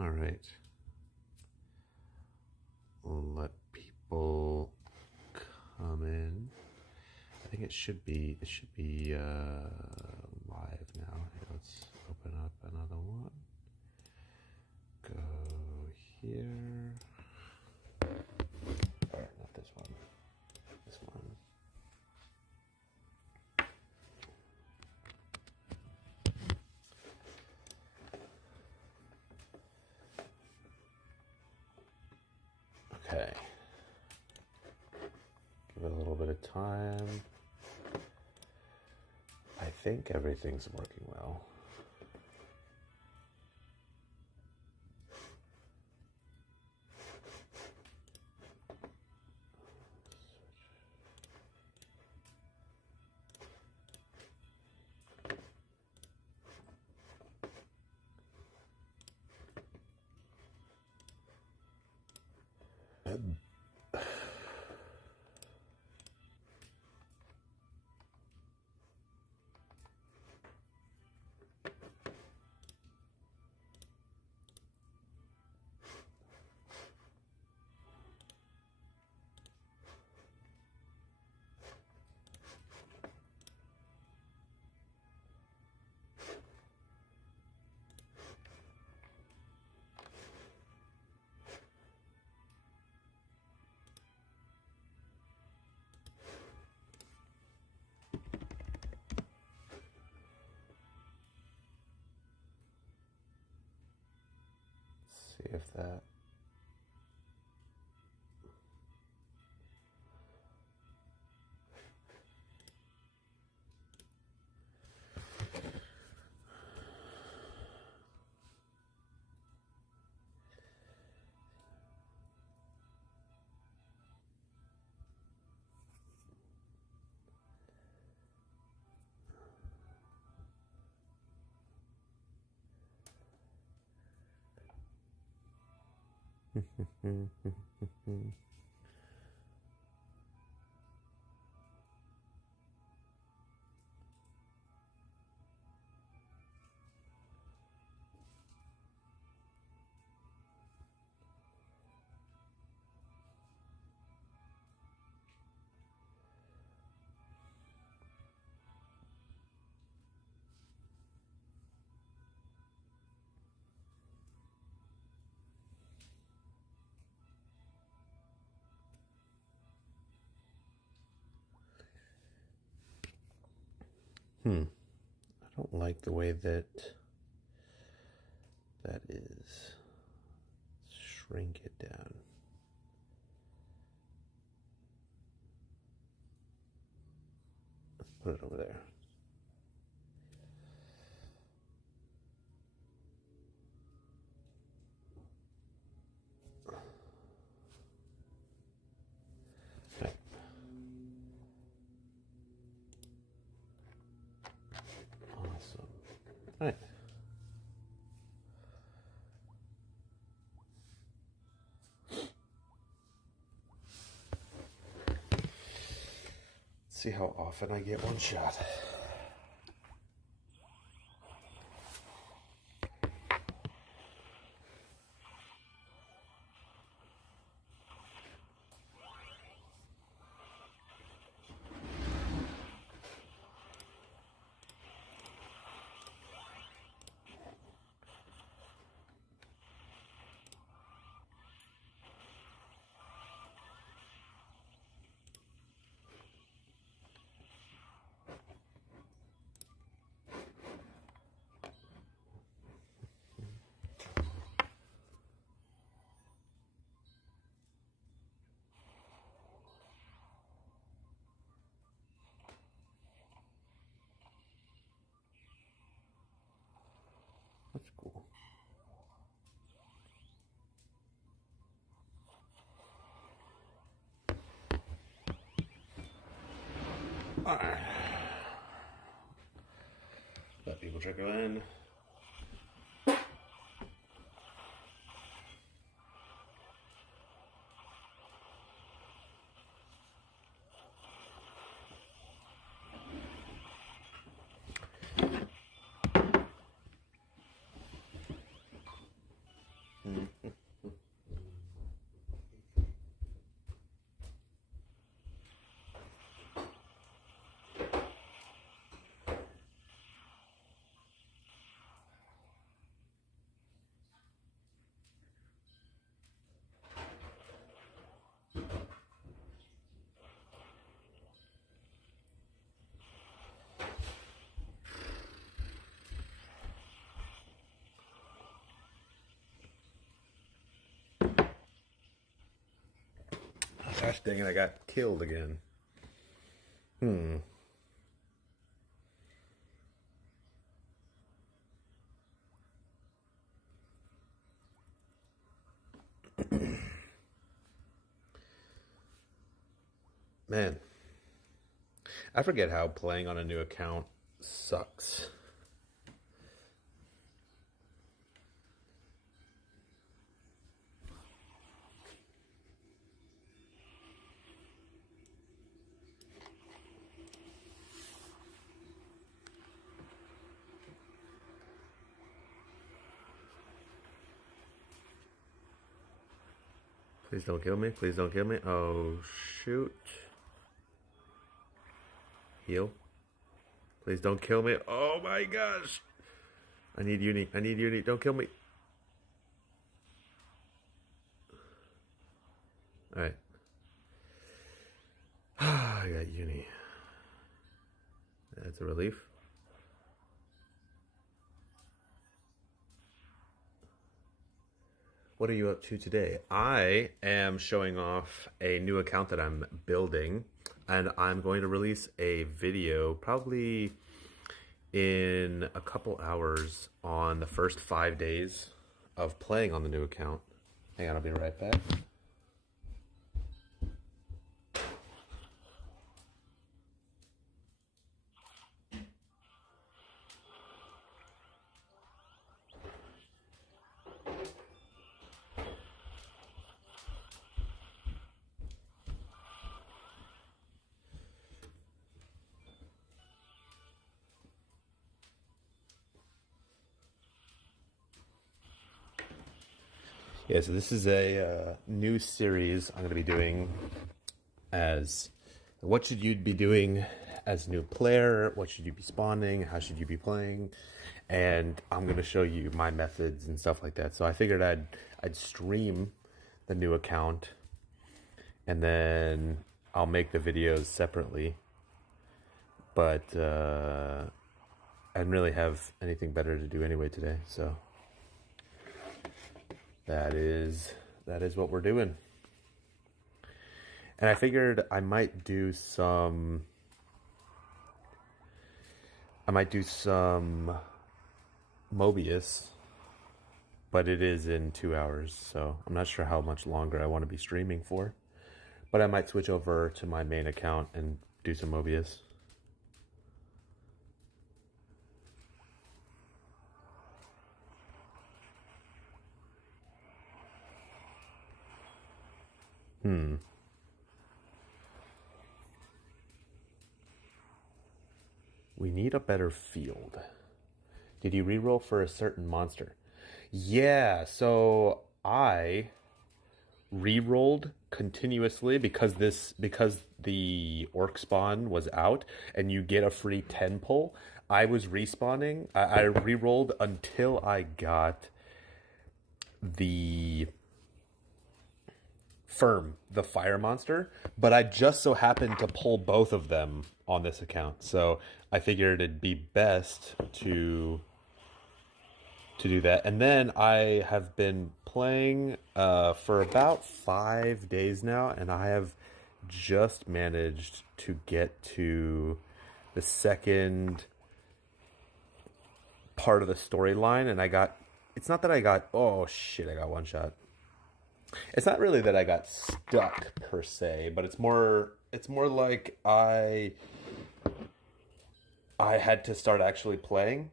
All right. We'll let people come in. I think it should be live now. Here, let's open up another one. Go here. Or not this one. This one. Okay. Give it a little bit of time. I think everything's working well. See if that. I don't like the way that is. Shrink it down. Let's put it over there. Okay. Awesome. All right. See how often I get one shot. That's cool. All right. Let people trickle in. gosh dang it, I got killed again. Man, I forget how playing on a new account sucks. Please don't kill me. Please don't kill me. Oh, shoot. Heal. Please don't kill me. Oh my gosh. I need uni. I need uni. Don't kill me. Alright. I got uni. That's a relief. What are you up to today? I am showing off a new account that I'm building, and I'm going to release a video probably in a couple hours on the first 5 days of playing on the new account. Hang on, I'll be right back. Yeah, so this is a new series I'm going to be doing as what should you be doing as a new player, what should you be spawning, how should you be playing, and I'm going to show you my methods and stuff like that. So I figured I'd stream the new account, and then I'll make the videos separately, but I didn't really have anything better to do anyway today, so that is what we're doing. And I figured I might do some Mobius, but it is in 2 hours, so I'm not sure how much longer I want to be streaming for. But I might switch over to my main account and do some Mobius. We need a better field. Did you reroll for a certain monster? Yeah, so I rerolled continuously because the orc spawn was out and you get a free 10 pull. I was respawning. I rerolled until I got the Firm, the fire monster, but I just so happened to pull both of them on this account. So I figured it'd be best to do that. And then I have been playing for about 5 days now, and I have just managed to get to the second part of the storyline, and it's not that I got, oh shit, I got one shot. It's not really that I got stuck per se, but it's more like I had to start actually playing.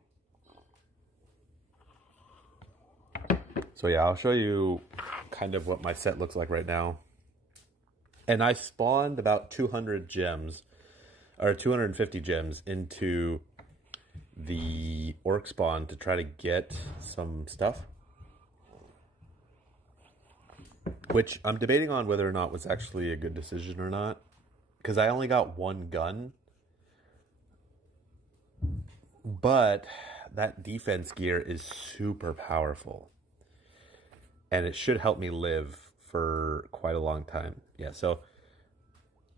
So yeah, I'll show you kind of what my set looks like right now. And I spawned about 200 gems, or 250 gems into the orc spawn to try to get some stuff, which I'm debating on whether or not was actually a good decision or not, because I only got one gun, but that defense gear is super powerful, and it should help me live for quite a long time. Yeah, so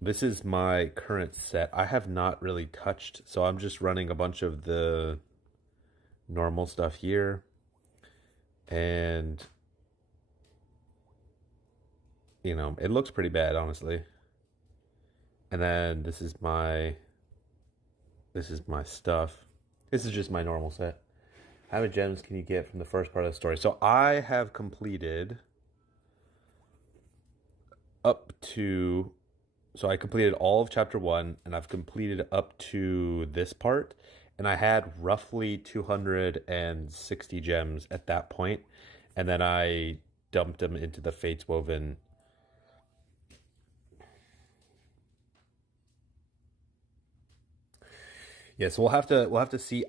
this is my current set. I have not really touched, so I'm just running a bunch of the normal stuff here, and you know, it looks pretty bad, honestly. And then this is my stuff. This is just my normal set. How many gems can you get from the first part of the story? So I have completed up to, so I completed all of chapter 1, and I've completed up to this part, and I had roughly 260 gems at that point, and then I dumped them into the Fates Woven. Yeah, so we'll have to see.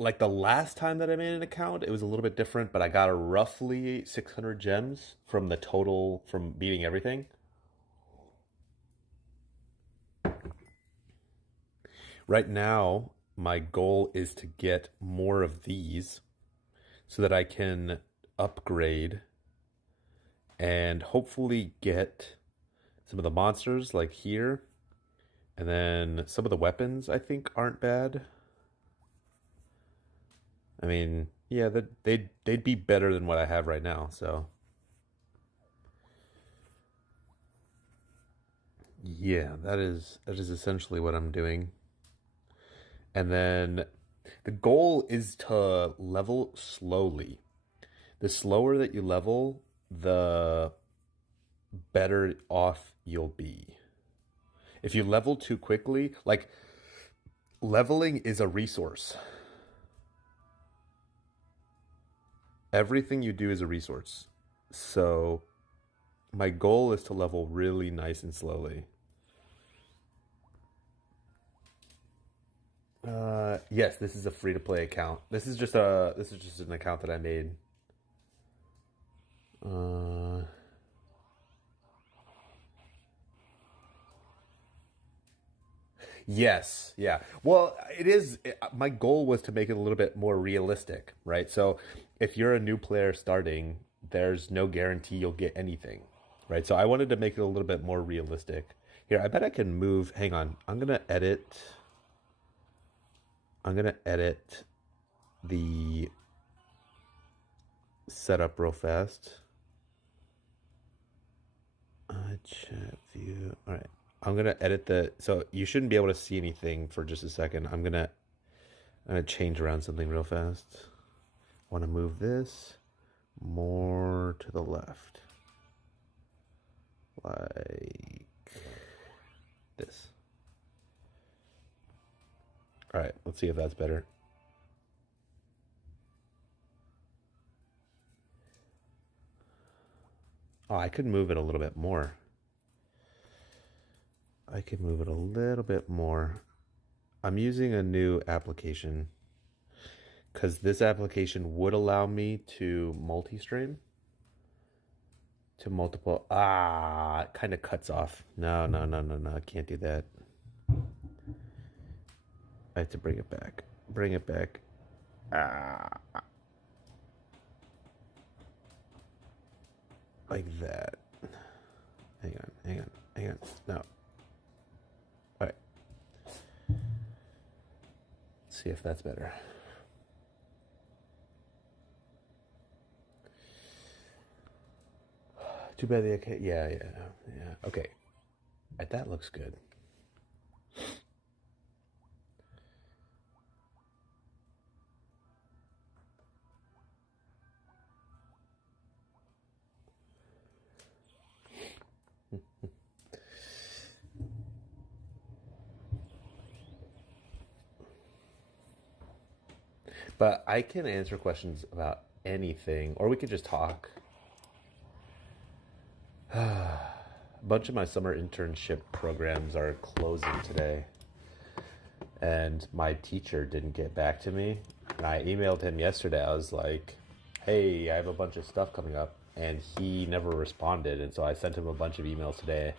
Like the last time that I made an account, it was a little bit different, but I got a roughly 600 gems from the total from beating everything. Right now, my goal is to get more of these so that I can upgrade and hopefully get some of the monsters like here. And then some of the weapons I think aren't bad. I mean, yeah, they'd be better than what I have right now, so yeah, that is essentially what I'm doing. And then the goal is to level slowly. The slower that you level, the better off you'll be. If you level too quickly, like leveling is a resource. Everything you do is a resource. So my goal is to level really nice and slowly. Yes, this is a free to play account. This is just an account that I made. Uh, yes, yeah. Well, it is. My goal was to make it a little bit more realistic, right? So, if you're a new player starting, there's no guarantee you'll get anything, right? So, I wanted to make it a little bit more realistic. Here, I bet I can move. Hang on, I'm gonna edit. I'm gonna edit the setup real fast. Chat view. All right. I'm gonna edit the, so you shouldn't be able to see anything for just a second. I'm gonna change around something real fast. I want to move this more to the left, like this. All right. Let's see if that's better. Oh, I could move it a little bit more. I could move it a little bit more. I'm using a new application because this application would allow me to multi-stream to multiple. Ah, it kind of cuts off. No, no, no, no, no. I can't do that. I have to bring it back. Bring it back. Ah, like that. Hang on, hang on, hang on. No. All right. Let's see if that's better. Too bad the okay. Yeah, yeah, yeah. Okay. That looks good. But I can answer questions about anything, or we could just talk. A bunch of my summer internship programs are closing today, and my teacher didn't get back to me. And I emailed him yesterday. I was like, hey, I have a bunch of stuff coming up. And he never responded. And so I sent him a bunch of emails today.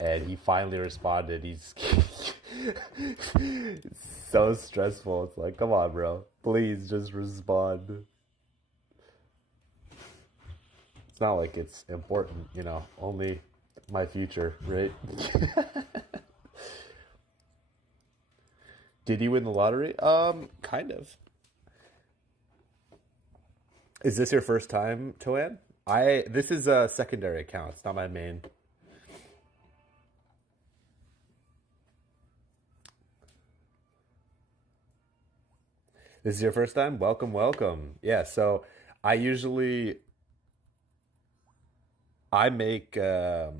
And he finally responded. He's it's so stressful. It's like, come on, bro. Please just respond. It's not like it's important, you know, only my future, right? Did you win the lottery? Kind of. Is this your first time, Toan? This is a secondary account. It's not my main. This is your first time? Welcome, welcome. Yeah, so I usually I make videos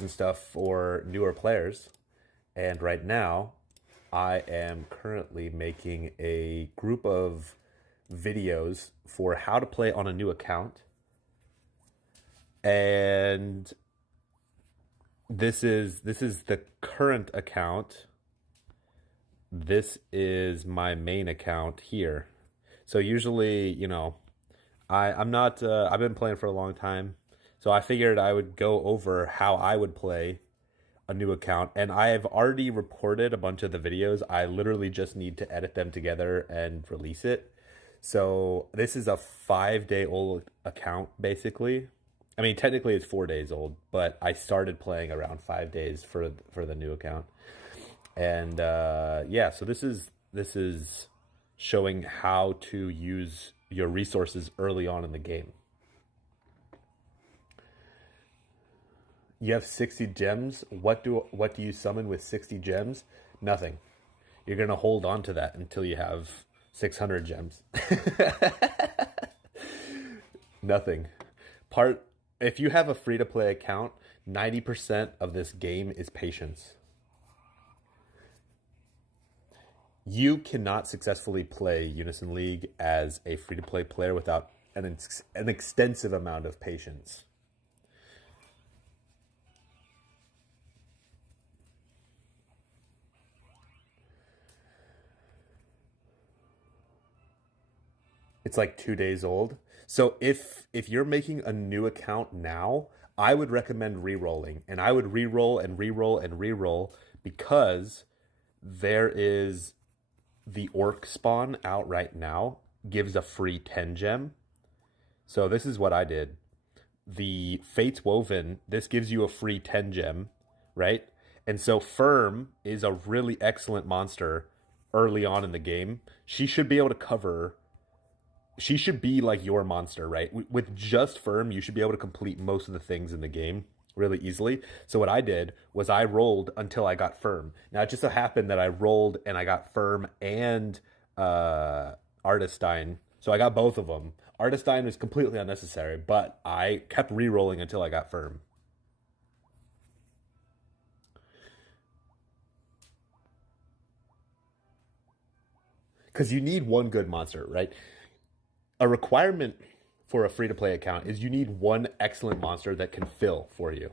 and stuff for newer players, and right now I am currently making a group of videos for how to play on a new account. And this is the current account. This is my main account here. So usually, I'm not I've been playing for a long time. So I figured I would go over how I would play a new account, and I have already recorded a bunch of the videos. I literally just need to edit them together and release it. So this is a 5 day old account basically. I mean, technically it's 4 days old, but I started playing around 5 days for the new account. And yeah, so this is showing how to use your resources early on in the game. You have 60 gems. What do you summon with 60 gems? Nothing. You're going to hold on to that until you have 600 gems. Nothing. Part If you have a free to play account, 90% of this game is patience. You cannot successfully play Unison League as a free to play player without an extensive amount of patience. It's like 2 days old. So if you're making a new account now, I would recommend re-rolling, and I would re-roll and re-roll and re-roll because there is the orc spawn out right now gives a free 10 gem. So this is what I did. The Fates Woven, this gives you a free 10 gem, right? And so Firm is a really excellent monster early on in the game. She should be able to cover, she should be like your monster, right? With just Firm, you should be able to complete most of the things in the game really easily. So what I did was I rolled until I got Firm. Now it just so happened that I rolled and I got Firm and Artistine. So I got both of them. Artistine was completely unnecessary, but I kept re-rolling until I got Firm. Because you need one good monster, right? A requirement for a free to play account is you need one excellent monster that can fill for you.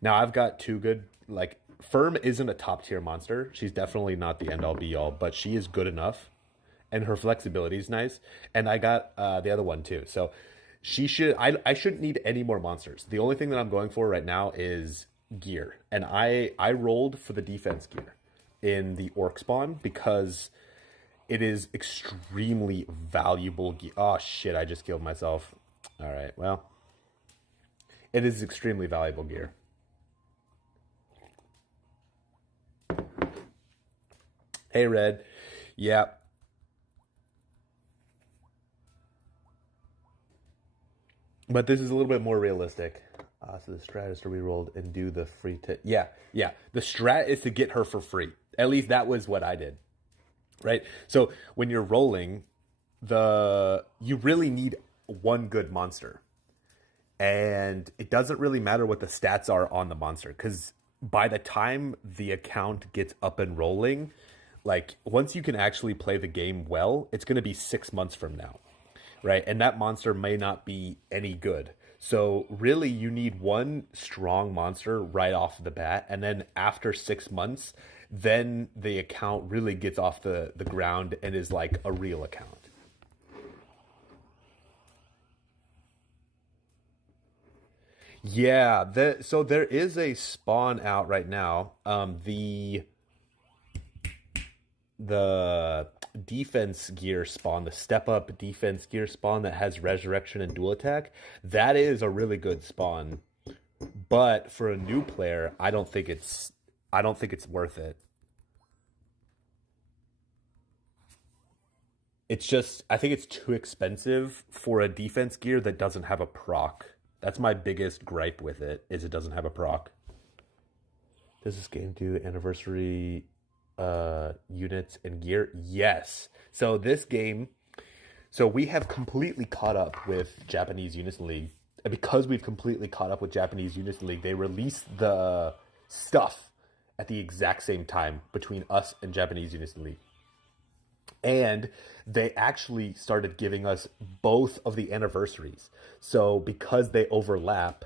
Now I've got two good, like Firm isn't a top tier monster. She's definitely not the end all be all, but she is good enough, and her flexibility is nice. And I got the other one too. So I shouldn't need any more monsters. The only thing that I'm going for right now is gear, and I rolled for the defense gear in the orc spawn because it is extremely valuable gear. Oh shit, I just killed myself. All right, well, it is extremely valuable gear. Hey, Red. Yeah, but this is a little bit more realistic. So the strat is to reroll and do the free yeah, yeah. The strat is to get her for free. At least that was what I did. Right? So when you're rolling, you really need one good monster. And it doesn't really matter what the stats are on the monster, because by the time the account gets up and rolling, like once you can actually play the game well, it's going to be 6 months from now, right? And that monster may not be any good. So really you need one strong monster right off the bat, and then after 6 months, then the account really gets off the ground and is like a real account. Yeah, so there is a spawn out right now. The defense gear spawn, the step up defense gear spawn that has resurrection and dual attack, that is a really good spawn. But for a new player, I don't think it's worth it. It's just, I think it's too expensive for a defense gear that doesn't have a proc. That's my biggest gripe with it, is it doesn't have a proc. Does this game do anniversary units and gear? Yes. So this game, so we have completely caught up with Japanese Unison League. And because we've completely caught up with Japanese Unison League, they released the stuff at the exact same time between us and Japanese Unison League. And they actually started giving us both of the anniversaries. So because they overlap,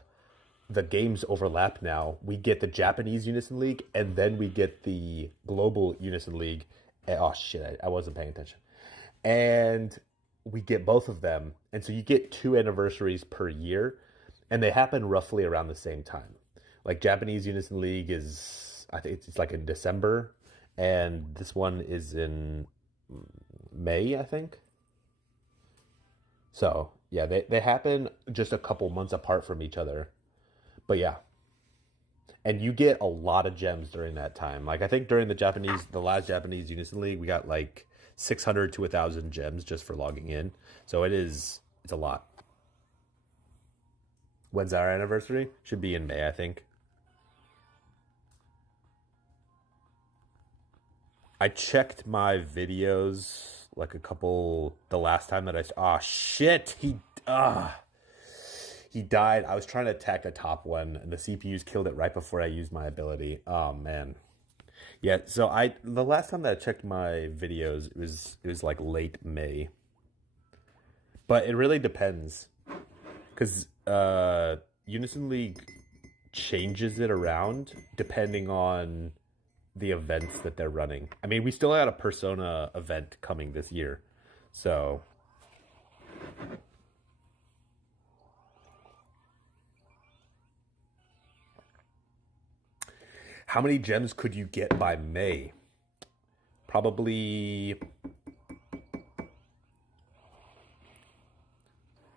the games overlap now. We get the Japanese Unison League, and then we get the Global Unison League. Oh shit, I wasn't paying attention. And we get both of them, and so you get two anniversaries per year, and they happen roughly around the same time. Like Japanese Unison League is, I think it's like in December, and this one is in May, I think. So yeah, they happen just a couple months apart from each other. But yeah, and you get a lot of gems during that time. Like I think during the last Japanese Unison League, we got like 600 to 1,000 gems just for logging in. So it's a lot. When's our anniversary? Should be in May, I think. I checked my videos like the last time that oh shit, he died. I was trying to attack a top one, and the CPUs killed it right before I used my ability. Oh man. Yeah, so the last time that I checked my videos, it was like late May. But it really depends, because Unison League changes it around depending on the events that they're running. I mean, we still had a Persona event coming this year, so how many gems could you get by May? Probably,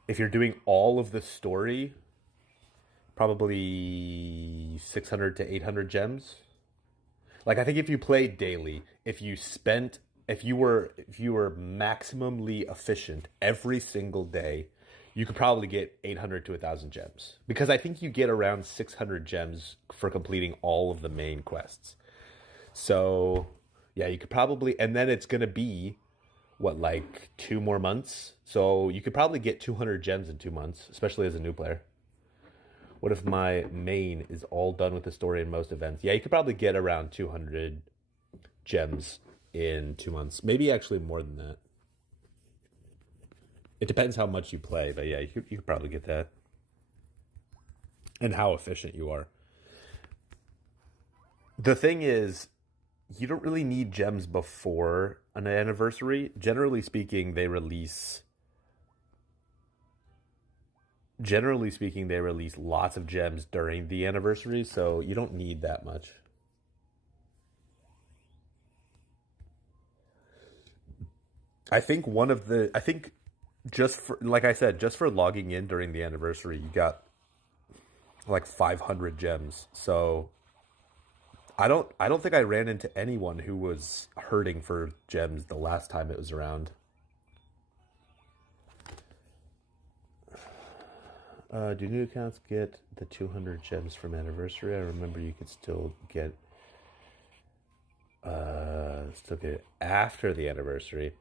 if you're doing all of the story, probably 600 to 800 gems. Like I think if you played daily, if you were maximally efficient every single day, you could probably get 800 to 1,000 gems. Because I think you get around 600 gems for completing all of the main quests. So, yeah, you could probably, and then it's going to be what, like 2 more months? So you could probably get 200 gems in 2 months, especially as a new player. What if my main is all done with the story in most events? Yeah, you could probably get around 200 gems in 2 months. Maybe actually more than that. It depends how much you play, but yeah, you could probably get that. And how efficient you are. The thing is, you don't really need gems before an anniversary. Generally speaking, they release lots of gems during the anniversary, so you don't need that much. I think just for, like I said, just for logging in during the anniversary, you got like 500 gems. So I don't think I ran into anyone who was hurting for gems the last time it was around. Do new accounts get the 200 gems from anniversary? I remember you could still get it after the anniversary.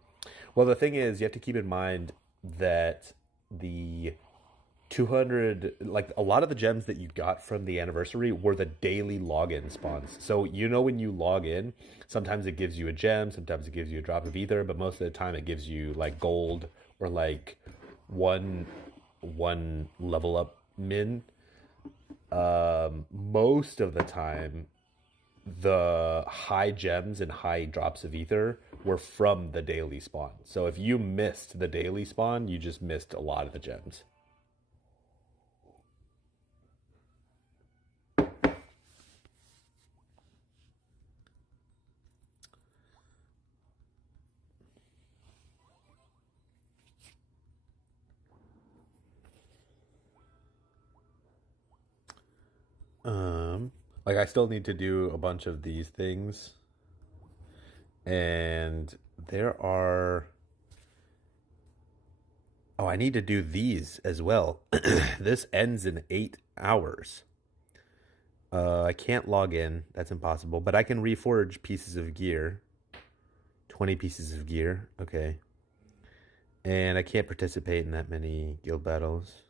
Well, the thing is, you have to keep in mind that the 200, like a lot of the gems that you got from the anniversary were the daily login spawns. So when you log in, sometimes it gives you a gem, sometimes it gives you a drop of ether, but most of the time it gives you like gold or like one level up min. Most of the time, the high gems and high drops of ether were from the daily spawn. So if you missed the daily spawn, you just missed a lot of the gems. Like I still need to do a bunch of these things, and there are. Oh, I need to do these as well. This ends in 8 hours. I can't log in. That's impossible. But I can reforge pieces of gear. 20 pieces of gear. Okay. And I can't participate in that many guild battles.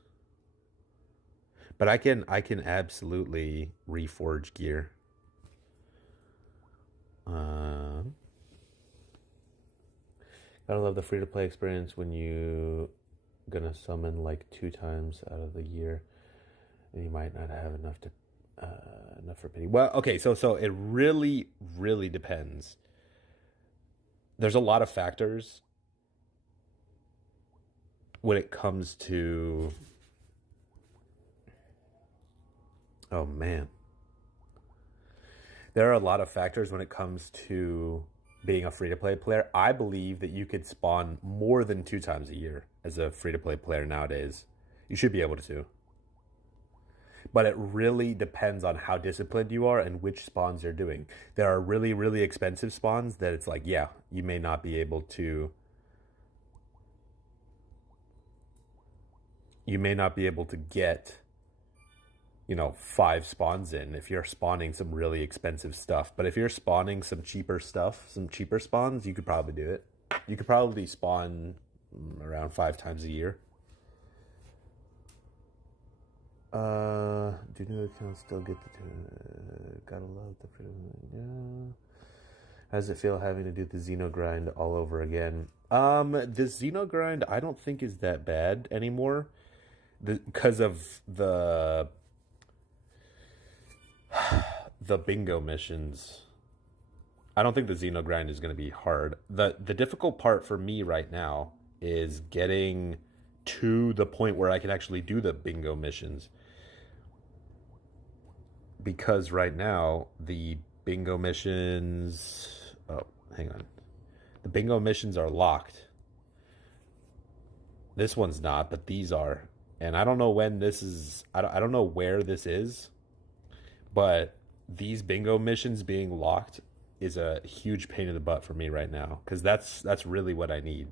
But I can absolutely reforge gear. Gotta love the free-to-play experience when you gonna summon like 2 times out of the year, and you might not have enough for pity. Well, okay, so it really depends. There's a lot of factors when it comes to. Oh man, there are a lot of factors when it comes to being a free-to-play player. I believe that you could spawn more than 2 times a year as a free-to-play player nowadays. You should be able to. But it really depends on how disciplined you are and which spawns you're doing. There are really expensive spawns that it's like, yeah, you may not be able to. You may not be able to get, 5 spawns in if you're spawning some really expensive stuff. But if you're spawning some cheaper stuff, some cheaper spawns, you could probably do it. You could probably spawn around 5 times a year. Do new accounts still get the gotta love the freedom? Yeah. How does it feel having to do the Xeno grind all over again? The Xeno grind I don't think is that bad anymore, because of the bingo missions. I don't think the Xeno grind is going to be hard. The difficult part for me right now is getting to the point where I can actually do the bingo missions. Because right now, the bingo missions... Oh, hang on. The bingo missions are locked. This one's not, but these are. And I don't know when this is... I don't know where this is. But these bingo missions being locked is a huge pain in the butt for me right now. Because that's really what I need.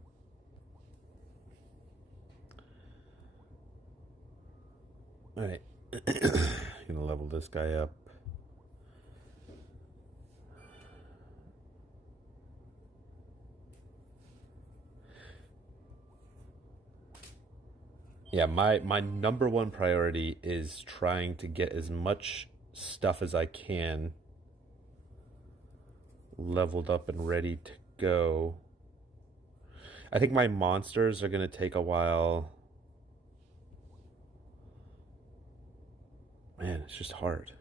Alright. Gonna level this guy up. Yeah, my number one priority is trying to get as much stuff as I can leveled up and ready to go. I think my monsters are gonna take a while. Man, it's just hard.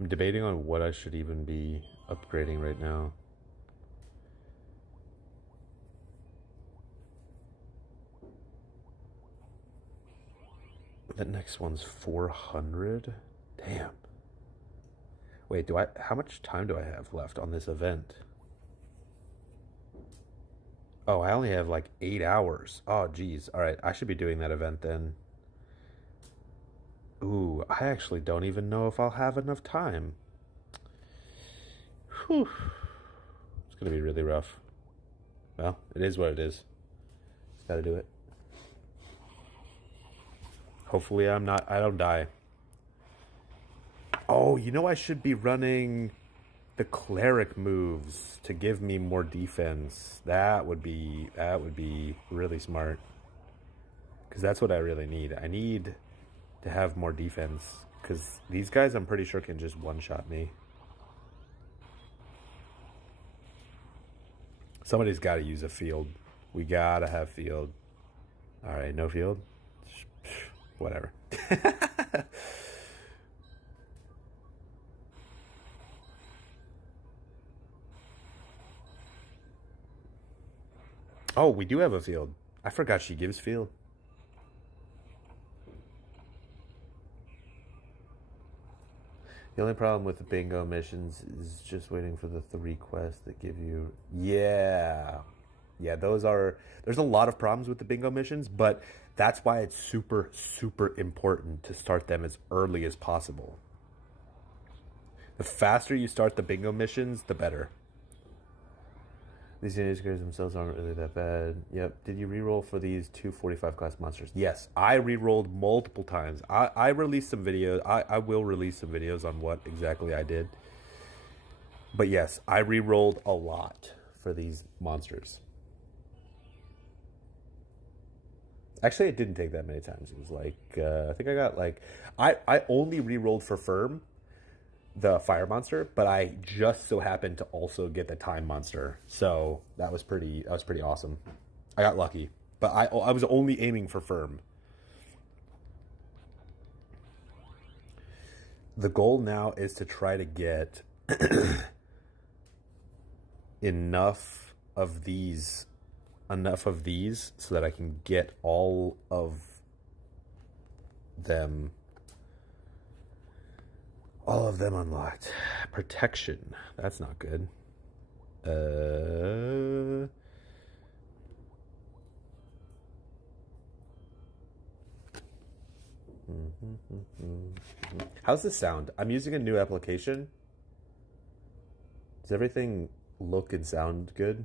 I'm debating on what I should even be upgrading right now. The next one's 400. Damn. Wait, how much time do I have left on this event? Oh, I only have like 8 hours. Oh, geez. All right, I should be doing that event then. Ooh, I actually don't even know if I'll have enough time. Whew. It's gonna be really rough. Well, it is what it is. Just gotta do it. Hopefully I don't die. Oh, I should be running the cleric moves to give me more defense. That would be really smart. Because that's what I really need. I need to have more defense. Because these guys, I'm pretty sure, can just one-shot me. Somebody's got to use a field. We got to have field. Alright, no field? Whatever. Oh, we do have a field. I forgot she gives field. The only problem with the bingo missions is just waiting for the 3 quests that give you... Yeah, there's a lot of problems with the bingo missions, but that's why it's super important to start them as early as possible. The faster you start the bingo missions, the better. These indicators themselves aren't really that bad. Yep. Did you reroll for these two 45 class monsters? Yes. I rerolled multiple times. I released some videos. I will release some videos on what exactly I did. But yes, I rerolled a lot for these monsters. Actually, it didn't take that many times. It was like, I think I got like, I only rerolled for Firm, the fire monster, but I just so happened to also get the time monster. So that was pretty awesome. I got lucky, but I was only aiming for Firm. The goal now is to try to get enough of these so that I can get all of them unlocked. Protection, that's not good. How's this sound? I'm using a new application. Does everything look and sound good?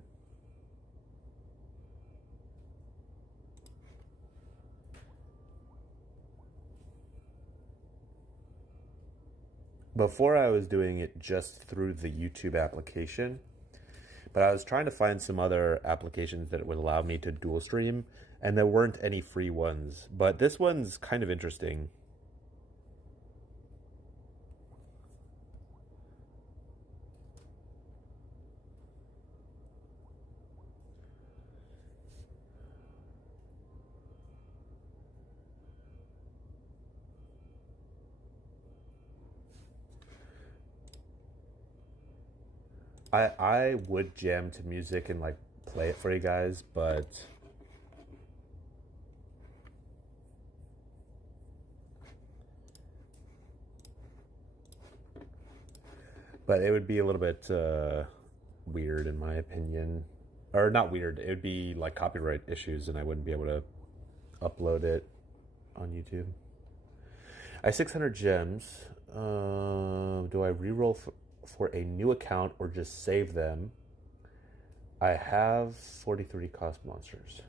Before I was doing it just through the YouTube application, but I was trying to find some other applications that would allow me to dual stream, and there weren't any free ones. But this one's kind of interesting. I would jam to music and like play it for you guys, but it would be a little bit weird in my opinion, or not weird. It would be like copyright issues, and I wouldn't be able to upload it on YouTube. I have 600 gems. Do I reroll for a new account or just save them? I have 43 cost monsters.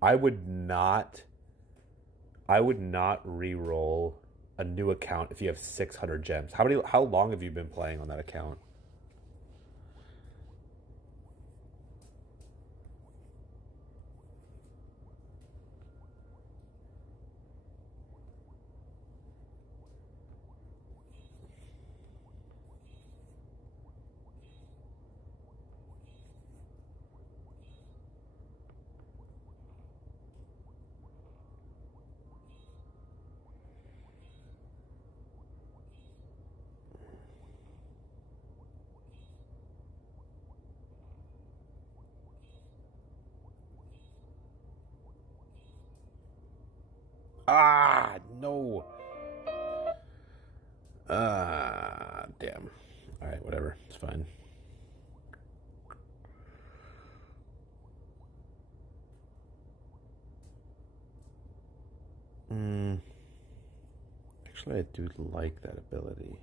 I would not reroll a new account if you have 600 gems. How long have you been playing on that account? Ah, no. Ah, damn. All right, whatever. It's fine. Actually, I do like that ability.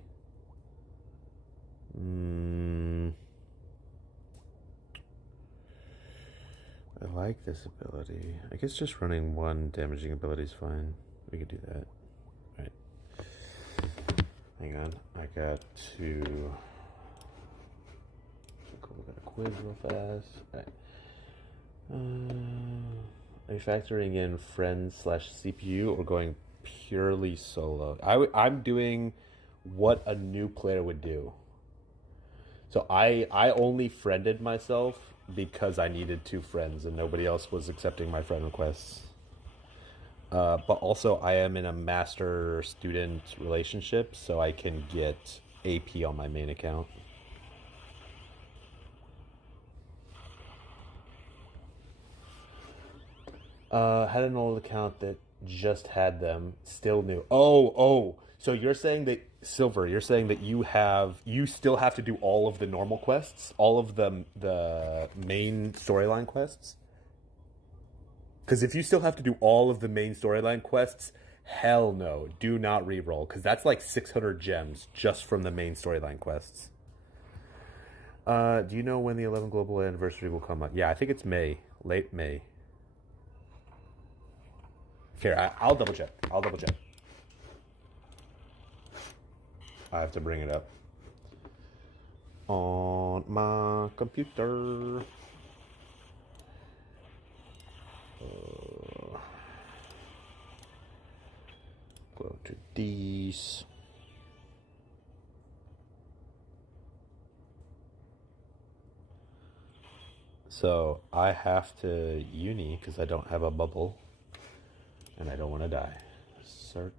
I like this ability. I guess just running one damaging ability is fine. We could do that. All right. Hang on. I got to go look at a quiz real fast. All right. Are you factoring in friends/CPU or going purely solo? I'm doing what a new player would do. So I only friended myself because I needed 2 friends and nobody else was accepting my friend requests. But also I am in a master-student relationship, so I can get AP on my main account. Had an old account that just had them, still new. Oh. So you're saying that, Silver, you're saying that you still have to do all of the normal quests, all of the main storyline quests? Because if you still have to do all of the main storyline quests, hell no, do not reroll, because that's like 600 gems just from the main storyline quests. Do you know when the 11th global anniversary will come up? Yeah, I think it's May, late May. Here, I'll double check. I'll double check. I have to bring it up on my computer. Go to these. So I have to uni because I don't have a bubble and I don't want to die. Search.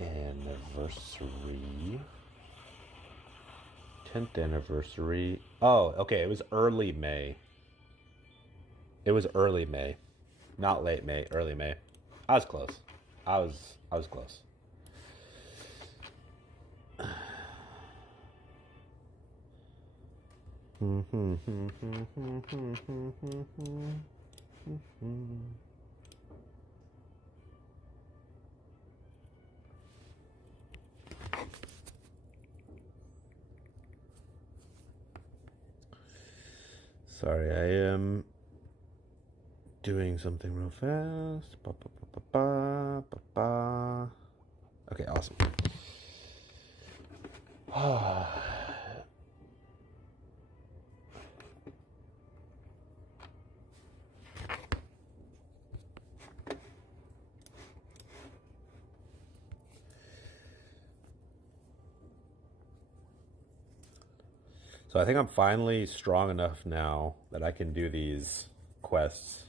Anniversary. 10th anniversary. Oh, okay. It was early May. It was early May. Not late May, early May. I was close. I was close. Sorry, I am doing something real fast. Ba, ba, ba, ba, ba, ba. Okay, awesome. So I think I'm finally strong enough now that I can do these quests.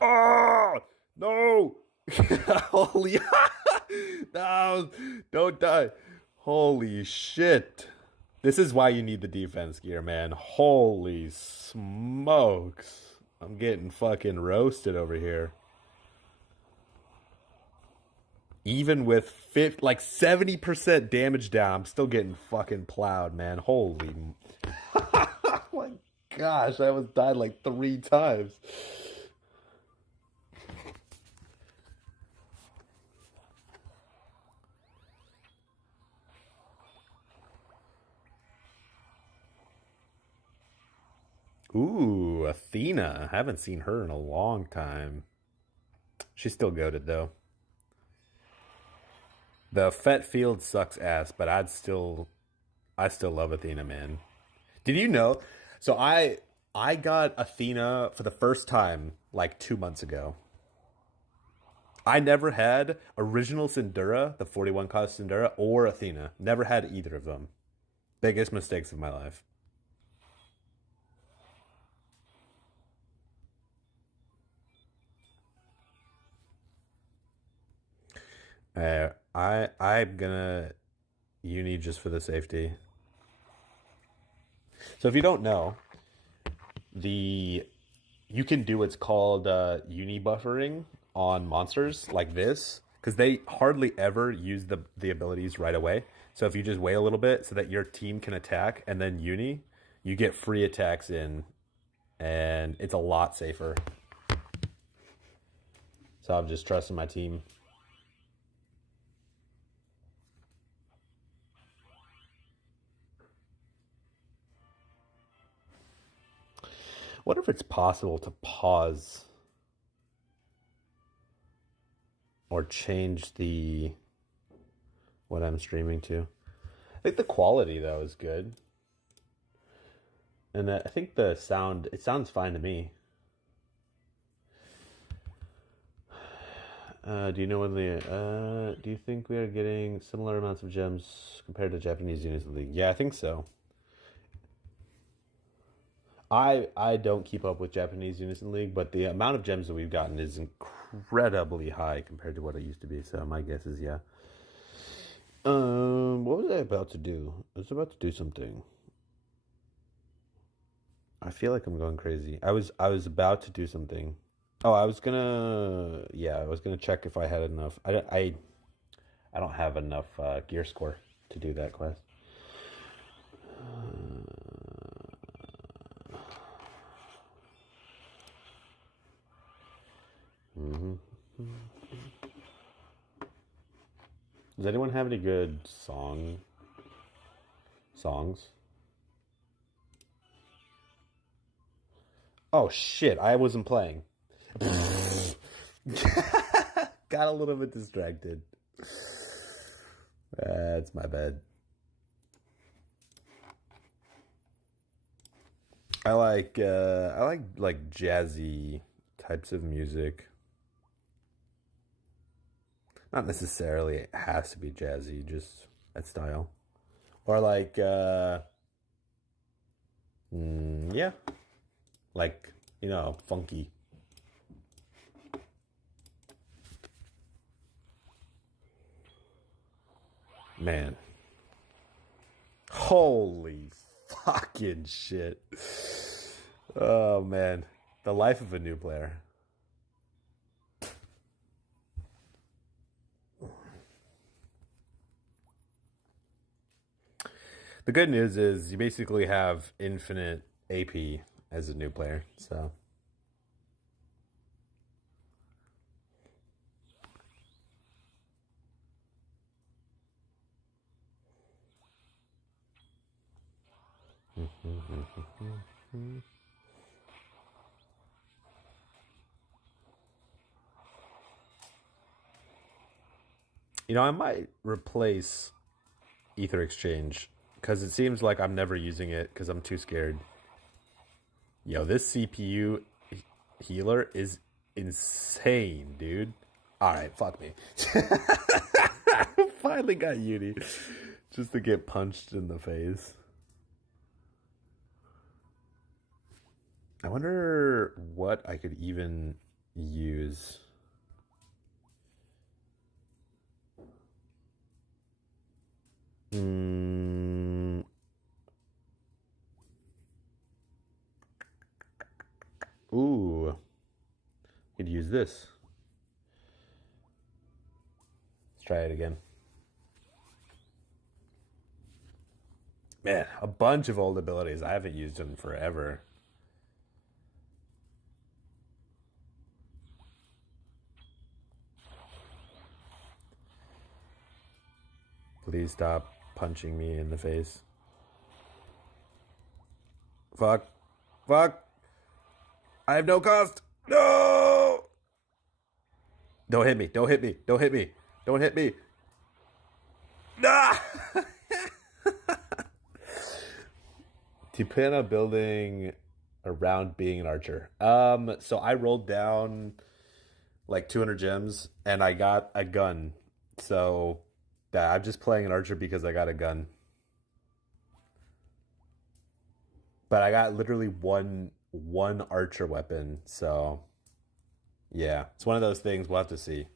Oh no! Holy no! Don't die! Holy shit! This is why you need the defense gear, man. Holy smokes! I'm getting fucking roasted over here. Even with 70% damage down, I'm still getting fucking plowed, man. Holy, oh my gosh! I almost died like 3 times. Ooh, Athena. I haven't seen her in a long time. She's still goated though. The Fet field sucks ass, but I still love Athena, man. Did you know? So I got Athena for the first time like 2 months ago. I never had original Syndura, the 41 cost Syndura, or Athena. Never had either of them. Biggest mistakes of my life. I'm gonna uni just for the safety. So if you don't know, the you can do what's called uni buffering on monsters like this because they hardly ever use the abilities right away. So if you just wait a little bit so that your team can attack and then uni, you get free attacks in, and it's a lot safer. So I'm just trusting my team. What if it's possible to pause or change the what I'm streaming to? I think the quality though is good, and I think the sound it sounds fine to me. Do you know when the? Do you think we are getting similar amounts of gems compared to Japanese units in the league? Yeah, I think so. I don't keep up with Japanese Unison League, but the amount of gems that we've gotten is incredibly high compared to what it used to be. So my guess is yeah. What was I about to do? I was about to do something. I feel like I'm going crazy. I was about to do something. Oh, I was gonna, yeah, I was gonna check if I had enough. I don't have enough gear score to do that quest. Does anyone have any good songs? Oh shit, I wasn't playing. Got a little bit distracted. That's my bad. I like jazzy types of music. Not necessarily it has to be jazzy, just that style. Or yeah, like, funky. Man. Holy fucking shit. Oh man. The life of a new player. The good news is you basically have infinite AP as a new player, so I might replace Ether Exchange because it seems like I'm never using it because I'm too scared. Yo, this CPU healer is insane, dude. All right, fuck me. Finally got Uni just to get punched in the face. I wonder what I could even use. Mm, ooh, could use this. Let's try it again. Man, a bunch of old abilities. I haven't used them forever. Please stop punching me in the face. Fuck. Fuck. I have no cost. No! Don't hit me. Don't hit me. Don't hit me. Don't hit me. Nah! Do you plan on building around being an archer? So I rolled down like 200 gems and I got a gun. So yeah, I'm just playing an archer because I got a gun. But I got literally one archer weapon. So yeah, it's one of those things we'll have to see.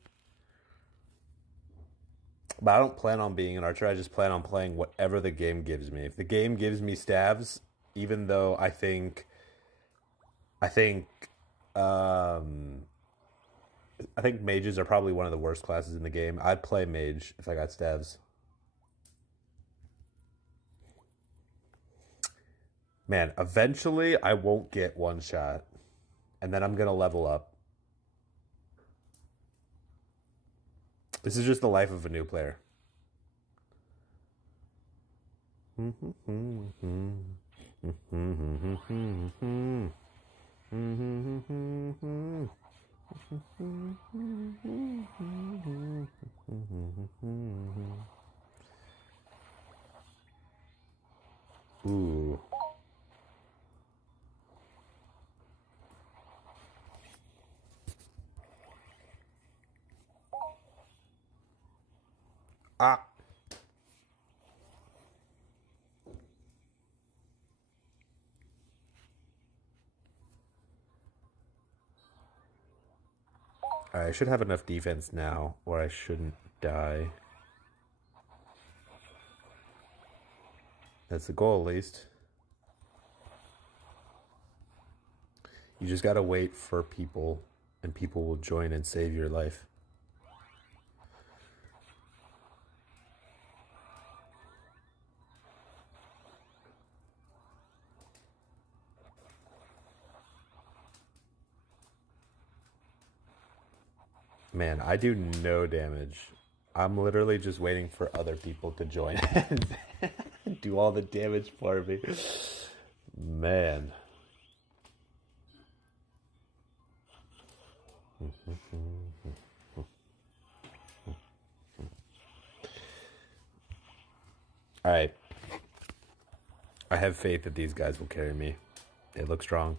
But I don't plan on being an archer. I just plan on playing whatever the game gives me. If the game gives me staves, even though I think um I think mages are probably one of the worst classes in the game. I'd play mage if I got staves. Man, eventually I won't get one shot. And then I'm gonna level up. This is just the life of a new player. Ooh. Ah. Alright, I should have enough defense now, or I shouldn't die. That's the goal, at least. You just gotta wait for people. and people will join and save your life. Man, I do no damage. I'm literally just waiting for other people to join and do all the damage for me. Man. All right. I have faith that these guys will carry me. They look strong.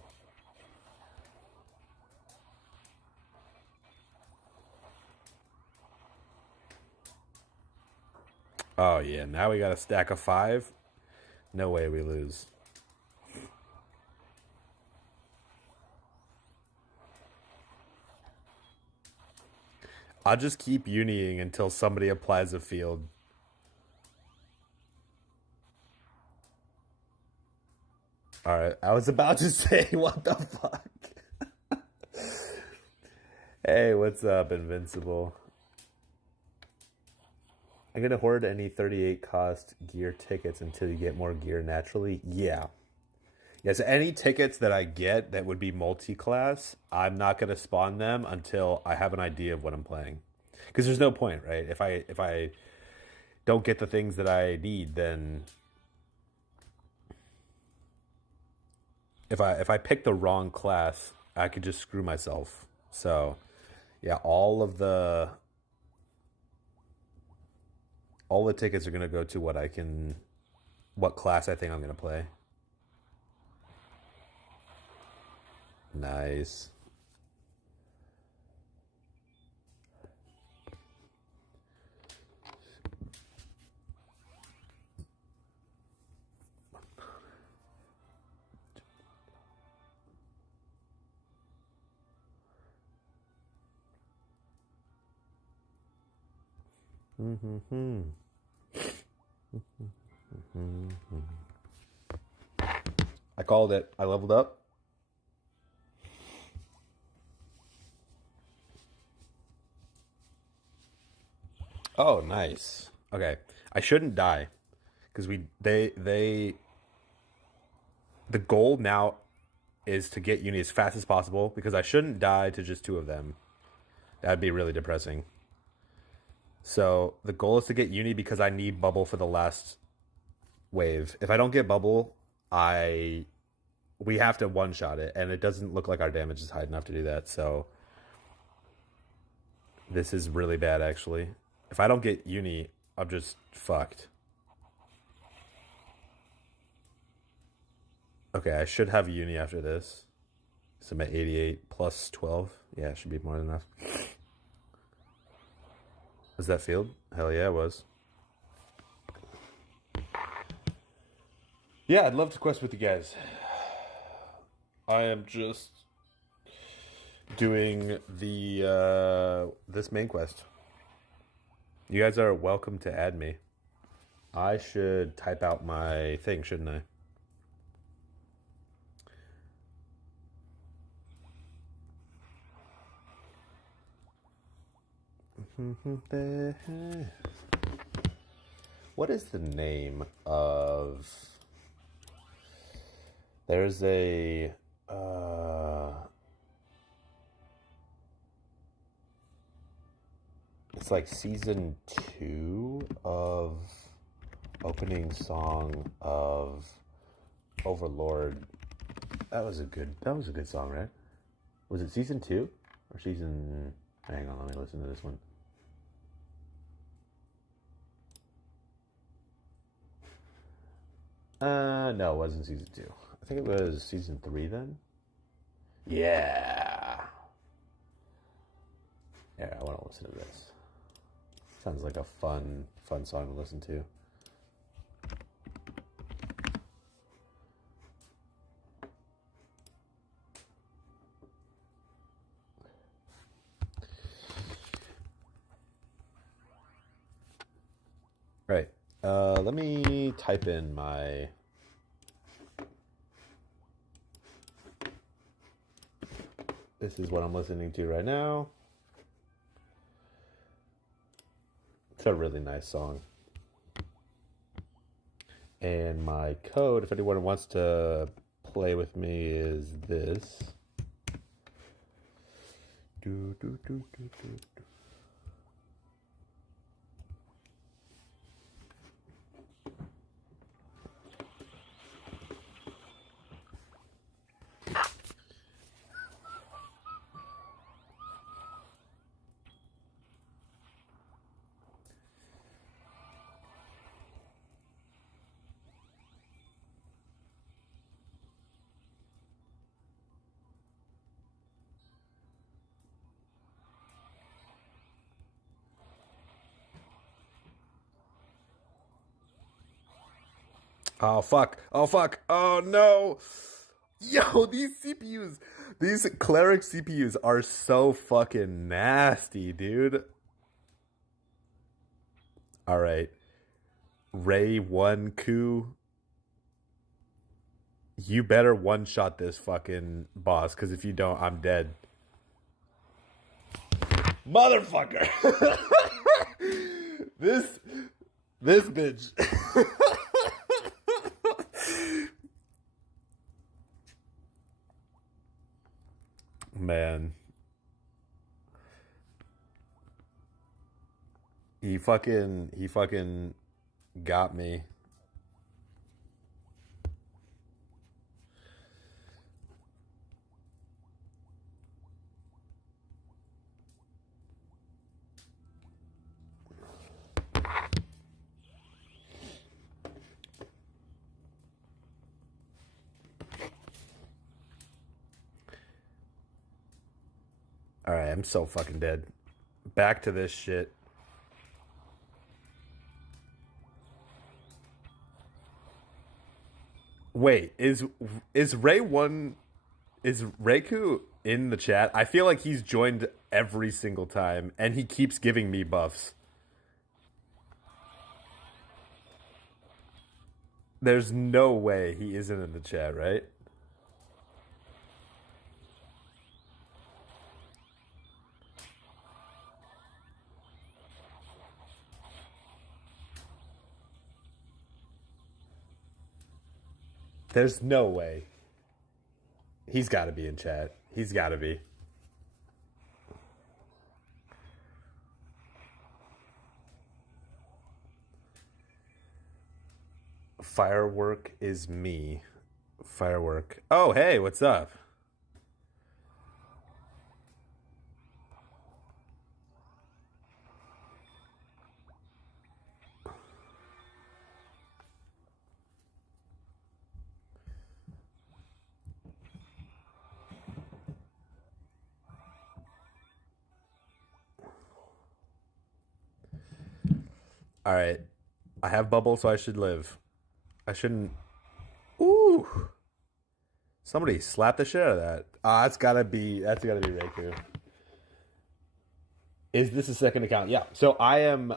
Oh, yeah. Now we got a stack of 5. No way we lose. I'll just keep uniing until somebody applies a field. All right. I was about to say, what the fuck? Hey, what's up, Invincible? I'm going to hoard any 38 cost gear tickets until you get more gear naturally. Yeah. Yes, any tickets that I get that would be multi-class, I'm not going to spawn them until I have an idea of what I'm playing. Because there's no point, right? If I don't get the things that I need, then if I pick the wrong class, I could just screw myself. So, yeah, all the tickets are going to go to what class I think I'm going to play. Nice. I called it. I leveled up. Oh, nice. Okay. I shouldn't die because the goal now is to get uni as fast as possible because I shouldn't die to just 2 of them. That'd be really depressing. So the goal is to get uni because I need bubble for the last wave. If I don't get bubble, we have to one-shot it, and it doesn't look like our damage is high enough to do that. So this is really bad, actually. If I don't get uni, I'm just fucked. Okay, I should have uni after this. So I'm at 88 plus 12. Yeah, it should be more than enough. Was that field? Hell yeah, it was. Yeah, I'd love to quest with you guys. I am just doing this main quest. You guys are welcome to add me. I should type out my thing, shouldn't I? What is the name of... There's a... It's like season 2 of opening song of Overlord. That was a good song, right? Was it season 2 or season? Hang on, let me listen to this one. No, it wasn't season 2. I think it was season 3 then. Yeah. Yeah, I want to listen to this. Sounds like a fun song to listen to. Right. Let me type in my... This is what I'm listening to right now. It's a really nice song. And my code, if anyone wants to play with me, is this. Do, do, do, do, do, do. Oh fuck! Oh fuck! Oh no! Yo, these CPUs, these Cleric CPUs are so fucking nasty, dude. All right, Ray one coup. You better one shot this fucking boss, because if you don't, I'm dead. Motherfucker! this this bitch. Man, he fucking got me. All right, I'm so fucking dead. Back to this shit. Wait, is Ray one is Reiku in the chat? I feel like he's joined every single time and he keeps giving me buffs. There's no way he isn't in the chat, right? There's no way. He's got to be in chat. He's got to be. Firework is me. Firework. Oh, hey, what's up? All right. I have bubble, so I should live. I shouldn't. Ooh. Somebody slap the shit out of that. Ah, that's gotta be Reiku. Is this a second account? Yeah. So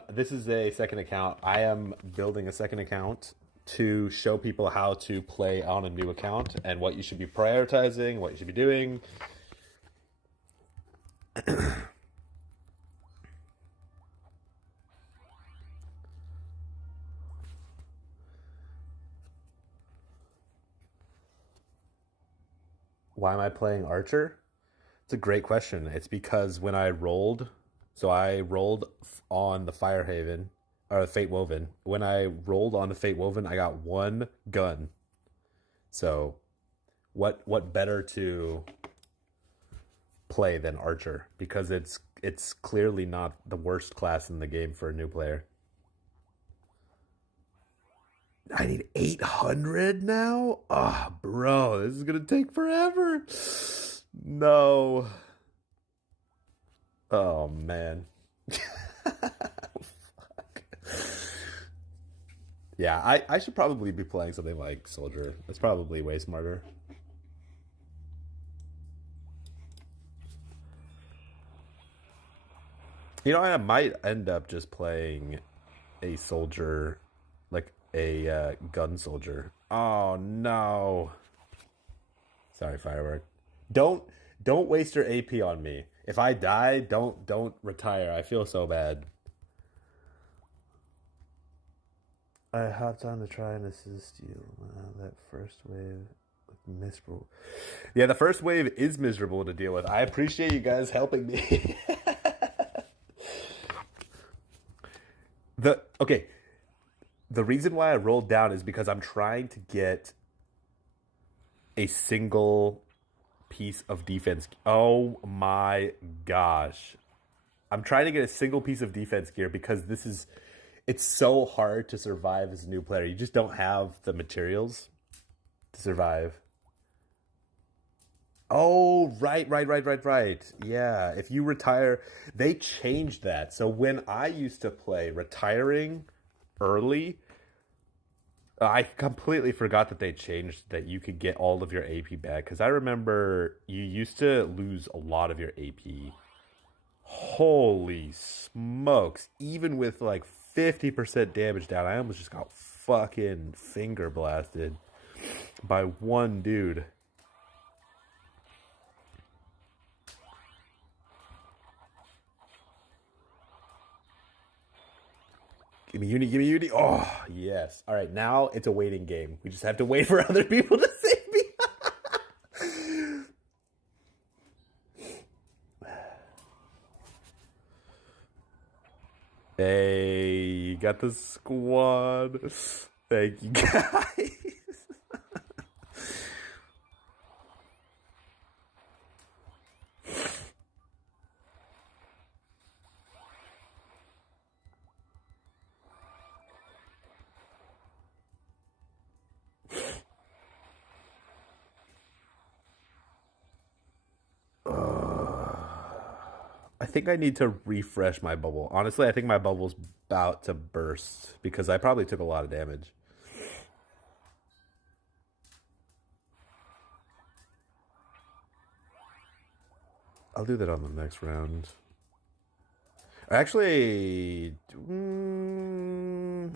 this is a second account. I am building a second account to show people how to play on a new account and what you should be prioritizing, what you should be doing. Why am I playing Archer? It's a great question. It's because when I rolled, so I rolled on the Firehaven or the Fate Woven. When I rolled on the Fate Woven, I got one gun. So, what better to play than Archer because it's clearly not the worst class in the game for a new player. I need 800 now? Oh, bro, this is going to take forever. No. Oh, man. Fuck. Yeah, I should probably be playing something like Soldier. That's probably way smarter. You know, I might end up just playing a soldier, like a gun soldier. Oh no! Sorry, firework. Don't Don't waste your AP on me. If I die, don't retire. I feel so bad. I hopped on to try and assist you. That first wave miserable. Yeah, the first wave is miserable to deal with. I appreciate you guys helping me. Okay. The reason why I rolled down is because I'm trying to get a single piece of defense. Oh my gosh. I'm trying to get a single piece of defense gear because it's so hard to survive as a new player. You just don't have the materials to survive. Oh, right. Yeah, if you retire, they changed that. So when I used to play, retiring early, I completely forgot that they changed that you could get all of your AP back. Because I remember you used to lose a lot of your AP. Holy smokes. Even with like 50% damage down, I almost just got fucking finger blasted by one dude. Give me uni, give me uni. Oh, yes. All right, now it's a waiting game. We just have to wait for other people to save me. Hey, you got the squad. Thank you, guys. I think I need to refresh my bubble. Honestly, I think my bubble's about to burst because I probably took a lot of damage. I'll do that on the next round. Actually,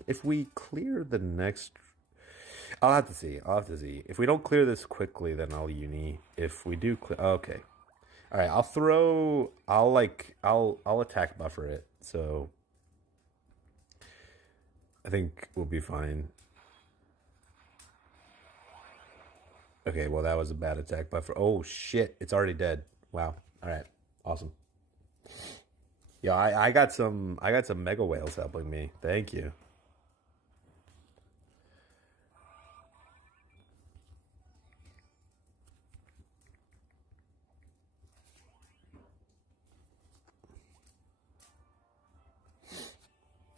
if we clear the next, I'll have to see. I'll have to see. If we don't clear this quickly, then I'll uni. If we do clear, okay. All right, I'll attack buffer it. So I think we'll be fine. Okay, well that was a bad attack buffer. Oh shit, it's already dead. Wow. All right. Awesome. Yeah, I got some mega whales helping me. Thank you.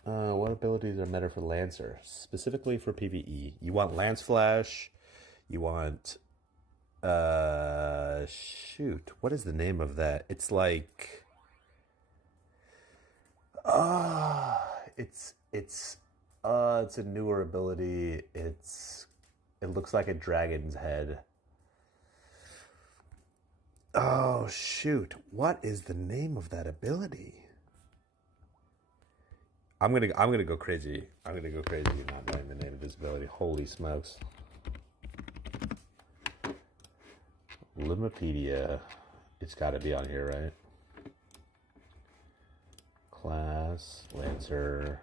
What abilities are better for Lancer? Specifically for PvE. You want Lance Flash. You want shoot. What is the name of that? It's like it's a newer ability. It looks like a dragon's head. Oh shoot. What is the name of that ability? I'm gonna go crazy. I'm gonna go crazy not knowing the name of this ability. Holy smokes. Limapedia. It's gotta be on here, right? Class, Lancer.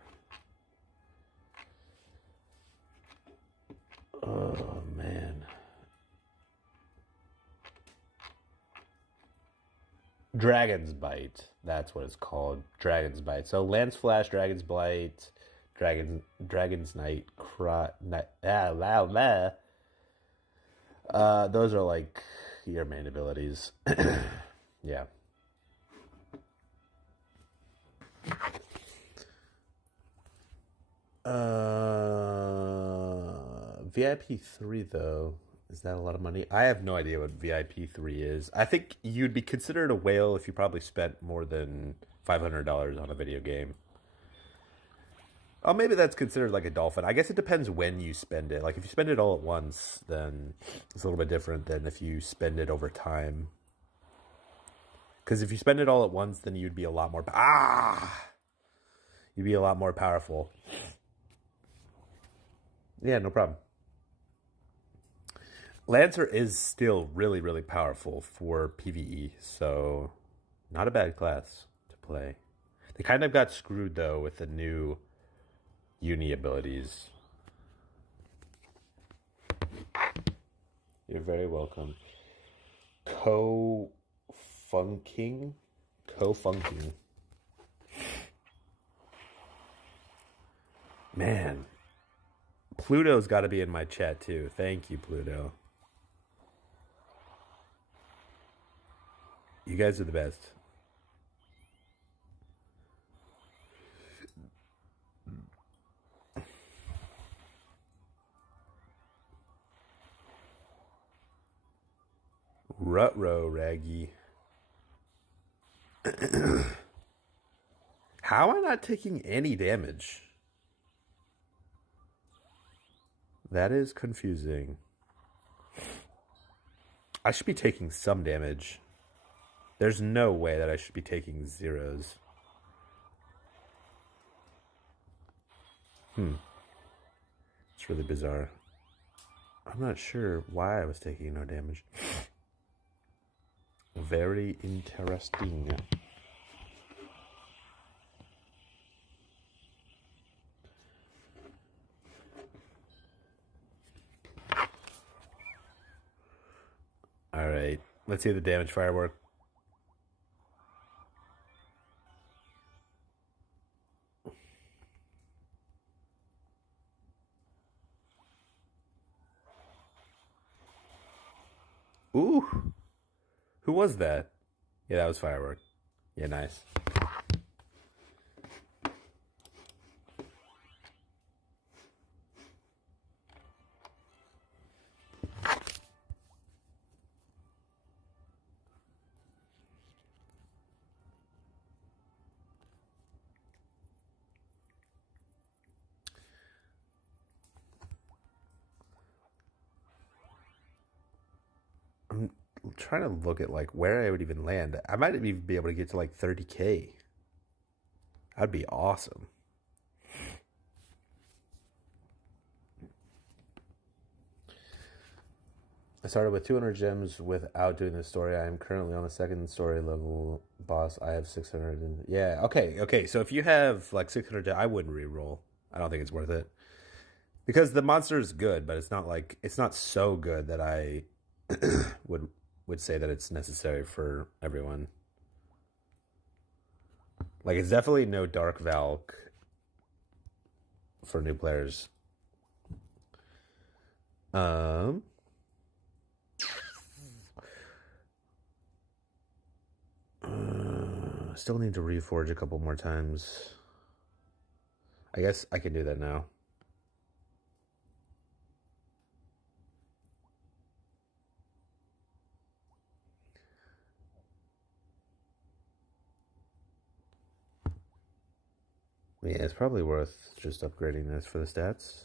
Oh man. Dragon's Bite. That's what it's called. Dragon's Bite. So Lance Flash, Dragon's Bite, Dragon's Night, those are like your main abilities. Yeah. VIP 3 though. Is that a lot of money? I have no idea what VIP 3 is. I think you'd be considered a whale if you probably spent more than $500 on a video game. Oh, maybe that's considered like a dolphin. I guess it depends when you spend it. Like if you spend it all at once, then it's a little bit different than if you spend it over time. Because if you spend it all at once, then you'd be a lot more... You'd be a lot more powerful. Yeah, no problem. Lancer is still really, really powerful for PvE, so not a bad class to play. They kind of got screwed though with the new uni abilities. You're very welcome. Co-funking? Co-funking. Man. Pluto's got to be in my chat too. Thank you, Pluto. You guys are the best. Rutro, Raggy. How am I not taking any damage? That is confusing. I should be taking some damage. There's no way that I should be taking zeros. It's really bizarre. I'm not sure why I was taking no damage. Very interesting. All right, let's see the damage firework. Ooh, who was that? Yeah, that was firework. Yeah, nice. I'm trying to look at like where I would even land. I might even be able to get to like 30k. That'd be awesome. I started with 200 gems without doing the story. I am currently on the second story level boss. I have 600. Yeah, okay. So if you have like 600, I wouldn't re-roll. I don't think it's worth it because the monster is good, but it's not so good that I would say that it's necessary for everyone. Like it's definitely no Dark Valk for new players. Still need to reforge a couple more times. I guess I can do that now. Yeah, it's probably worth just upgrading this for the stats.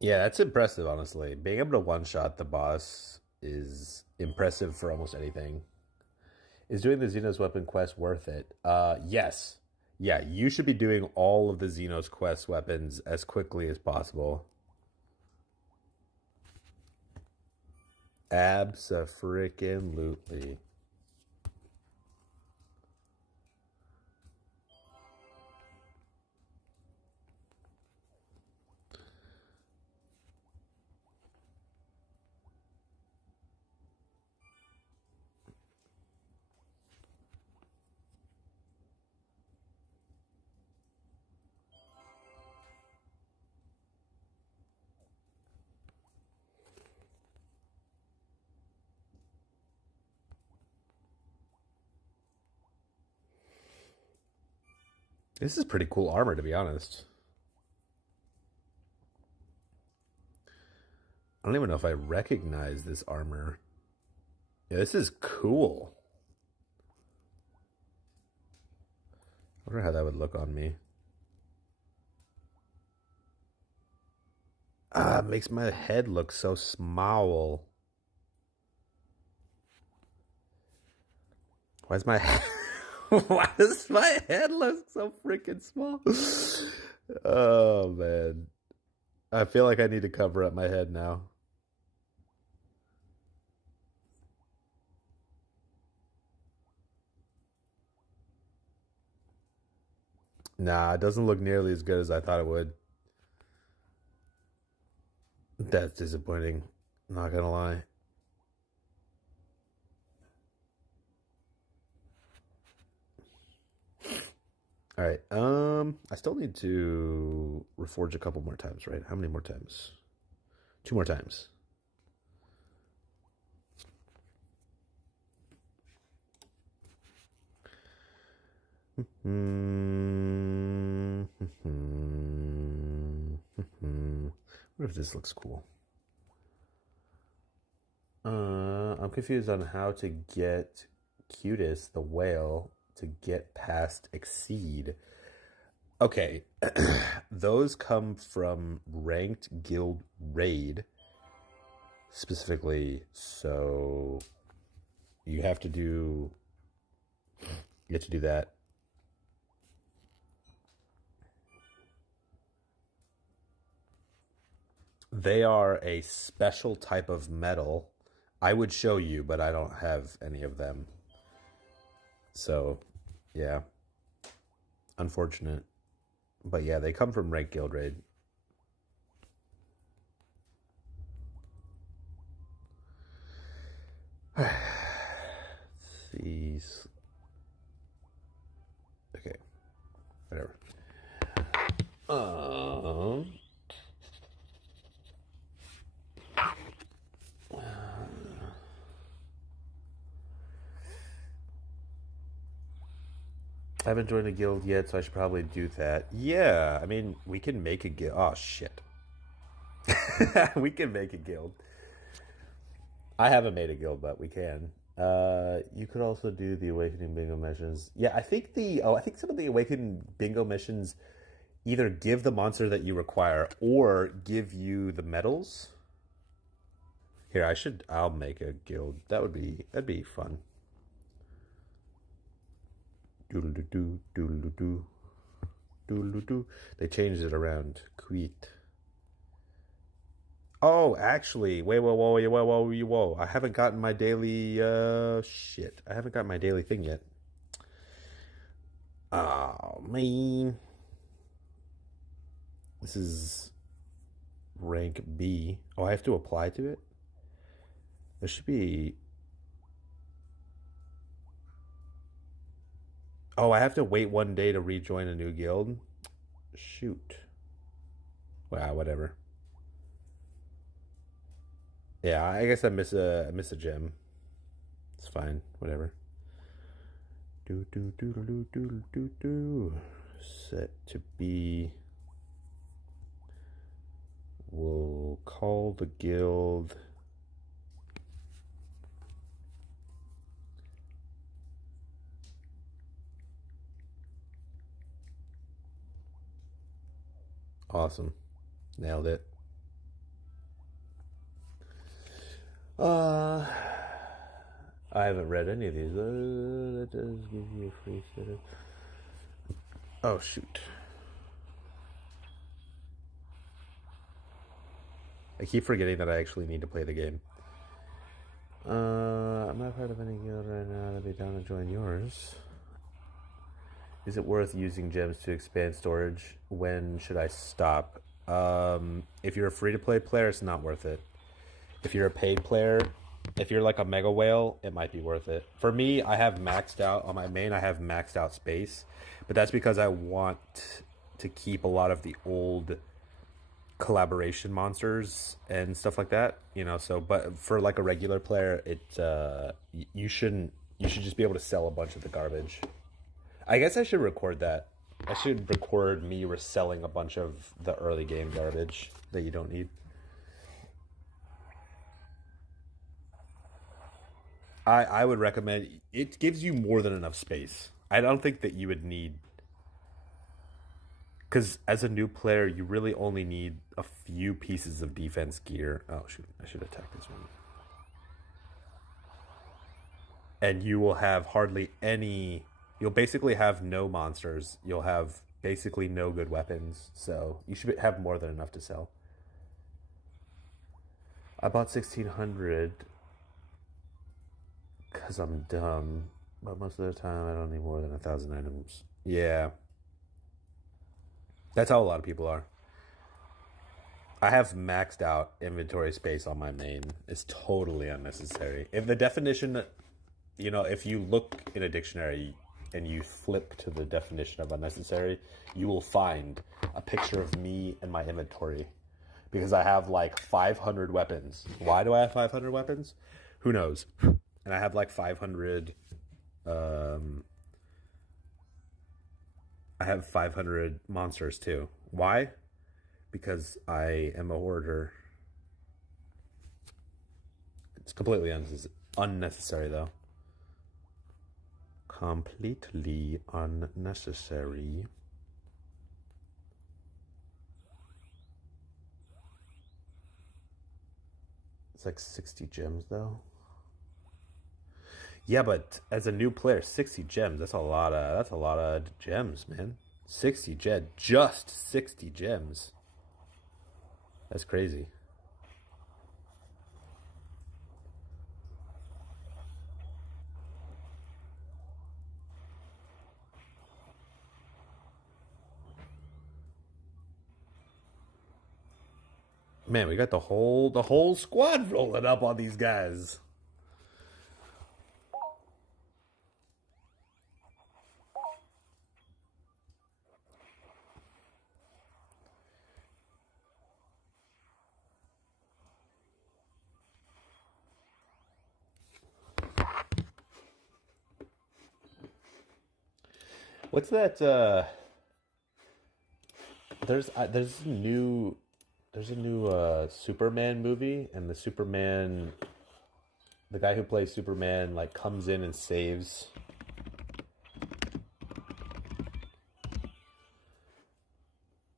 Yeah, that's impressive, honestly. Being able to one-shot the boss is impressive for almost anything. Is doing the Xenos weapon quest worth it? Yes. Yeah, you should be doing all of the Xenos quest weapons as quickly as possible. Abso-freaking-lutely. This is pretty cool armor, to be honest. I don't even know if I recognize this armor. Yeah, this is cool. wonder how that would look on me. It makes my head look so small. Why is my head... Why does my head look so freaking small? Oh, man. I feel like I need to cover up my head now. Nah, it doesn't look nearly as good as I thought it would. That's disappointing. Not gonna lie. All right. I still need to reforge a couple more times, right? How many more times? 2 more times. What if this looks cool? I'm confused on how to get Cutis, the whale, to get past Exceed. Okay, those come from ranked guild raid specifically, so you have to do that. They are a special type of metal. I would show you, but I don't have any of them. So, yeah. Unfortunate. But yeah, they come from Rank Guild Raid. These. Okay. Whatever. I haven't joined a guild yet, so I should probably do that. Yeah, I mean, we can make a guild. Oh, shit. We can make a guild. I haven't made a guild, but we can. You could also do the Awakening Bingo missions. Yeah, I think some of the Awakening Bingo missions either give the monster that you require or give you the medals. Here, I'll make a guild. That'd be fun. Doodle-doo, doodle-doo, doodle-doo. They changed it around. Queet. Oh, actually, wait, whoa. I haven't gotten my daily, shit. I haven't got my daily thing yet. Oh, man. This is rank B. Oh, I have to apply to it? There should be... Oh, I have to wait 1 day to rejoin a new guild? Shoot. Wow, whatever. Yeah, I guess I miss a gem. It's fine, whatever. Do. Set to be. We'll call the guild. Awesome. Nailed it. I haven't read any of these. That does give you a free setup. Oh, shoot. I keep forgetting that I actually need to play the game. I'm not part of any guild right now. I'd be down to join yours. Is it worth using gems to expand storage? When should I stop? If you're a free-to-play player, it's not worth it. If you're a paid player, if you're like a mega whale, it might be worth it. For me, I have maxed out on my main. I have maxed out space, but that's because I want to keep a lot of the old collaboration monsters and stuff like that. So but for like a regular player, you should just be able to sell a bunch of the garbage. I guess I should record that. I should record me reselling a bunch of the early game garbage that you don't need. I would recommend it. Gives you more than enough space. I don't think that you would need Because as a new player, you really only need a few pieces of defense gear. Oh, shoot. I should attack this one. And you will have hardly any. You'll basically have no monsters. You'll have basically no good weapons. So you should have more than enough to sell. I bought 1,600 because I'm dumb. But most of the time, I don't need more than 1,000 items. Yeah. That's how a lot of people are. I have maxed out inventory space on my main. It's totally unnecessary. If the definition, if you look in a dictionary and you flip to the definition of unnecessary, you will find a picture of me and my inventory. Because I have like 500 weapons. Why do I have 500 weapons? Who knows? And I have like 500... I have 500 monsters too. Why? Because I am a hoarder. It's completely unnecessary though. Completely unnecessary. It's like 60 gems though. Yeah, but as a new player, 60 gems, that's a lot of gems, man. 60 just 60 gems. That's crazy. Man, we got the whole squad rolling up on these guys. What's that? There's a new Superman movie, and the guy who plays Superman like comes in and saves.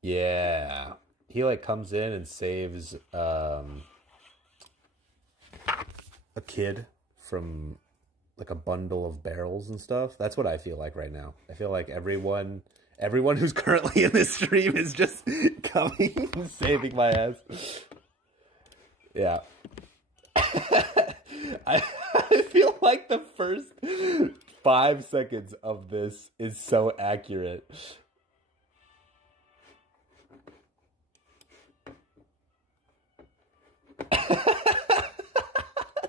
Yeah, he like comes in and saves a kid from like a bundle of barrels and stuff. That's what I feel like right now. I feel like everyone who's currently in this stream is just coming and saving my ass. Yeah. I feel like the first 5 seconds of this is so accurate.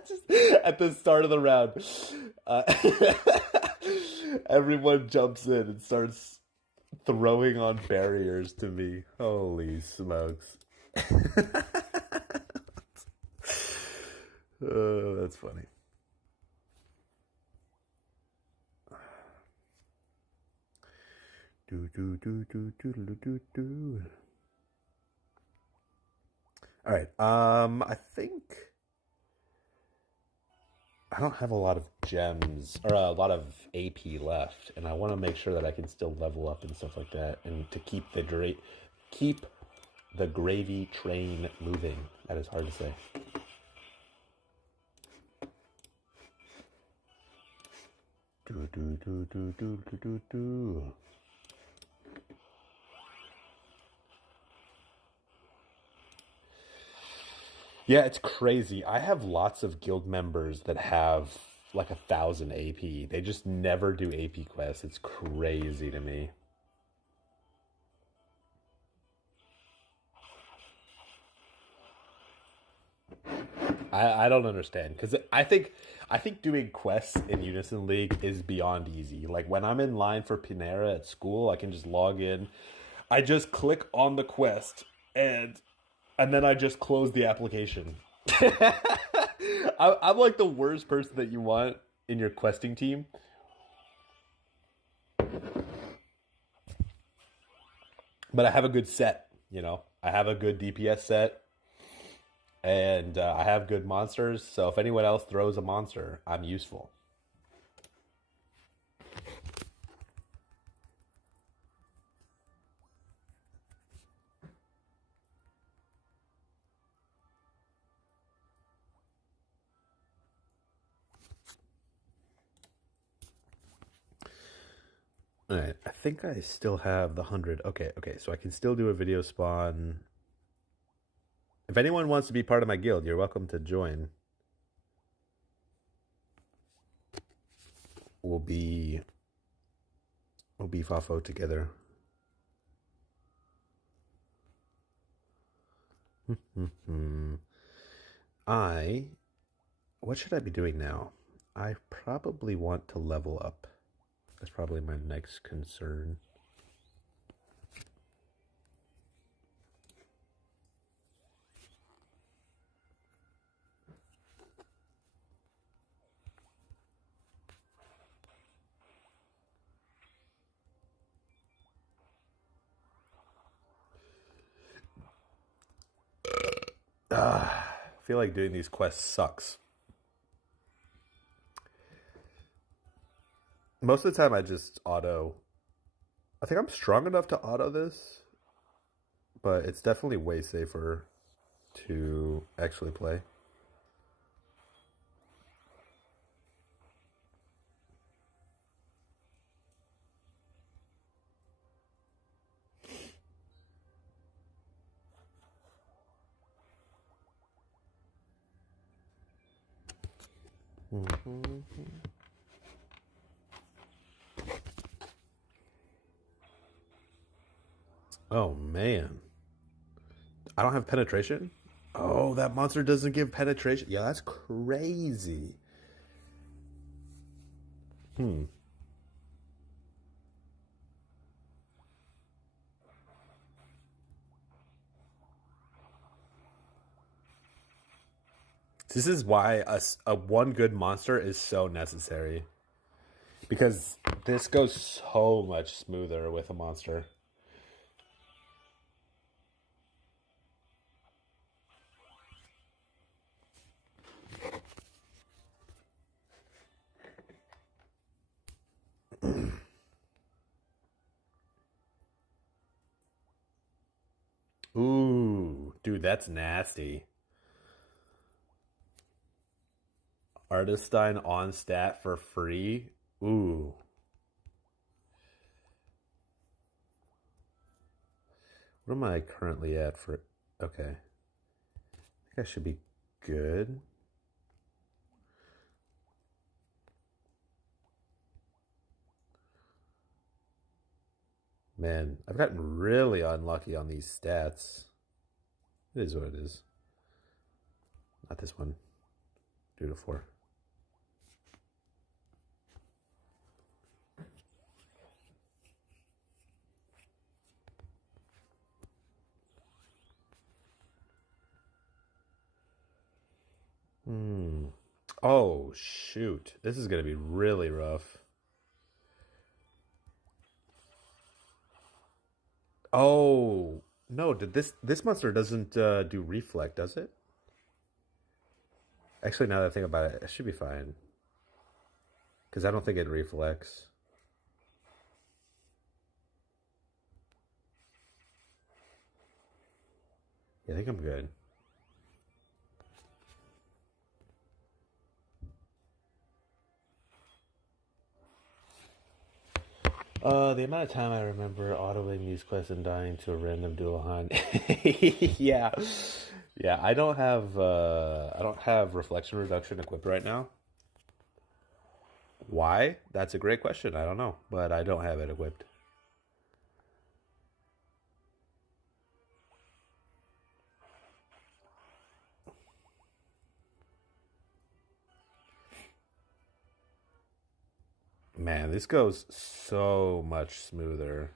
Just at the start of the round, everyone jumps in and starts throwing on barriers to me. Holy smokes. Oh, that's funny. All right. I think I don't have a lot of gems or a lot of AP left, and I want to make sure that I can still level up and stuff like that, and to keep the gravy train moving. That is hard to say. Yeah, it's crazy. I have lots of guild members that have like 1,000 AP. They just never do AP quests. It's crazy to me. I don't understand, because I think doing quests in Unison League is beyond easy. Like when I'm in line for Panera at school, I can just log in. I just click on the quest and then I just close the application. I'm like the worst person that you want in your questing team. But I have a good set, I have a good DPS set. And I have good monsters, so if anyone else throws a monster, I'm useful. Alright, I think I still have the 100. Okay, so I can still do a video spawn. If anyone wants to be part of my guild, you're welcome to join. We'll be Fafo together. What should I be doing now? I probably want to level up. That's probably my next concern. I feel like doing these quests sucks. Most of the time I just auto. I think I'm strong enough to auto this, but it's definitely way safer to actually play. Oh man, I don't have penetration. Oh, that monster doesn't give penetration. Yeah, that's crazy. This is why a one good monster is so necessary. Because this goes so much smoother with a monster. Ooh, dude, that's nasty. Artistine on stat for free. Ooh. What am I currently at for? Okay. I think I should be good. Man, I've gotten really unlucky on these stats. It is what it is. Not this one. 2 to 4. Oh, shoot. This is going to be really rough. Oh, no, did this monster doesn't do reflect, does it? Actually, now that I think about it, it should be fine. Because I don't think it reflects. Yeah, I think I'm good. The amount of time I remember autoing these quests and dying to a random dual hunt. Yeah. Yeah, I don't have reflection reduction equipped right now. Why? That's a great question. I don't know, but I don't have it equipped. Man, this goes so much smoother.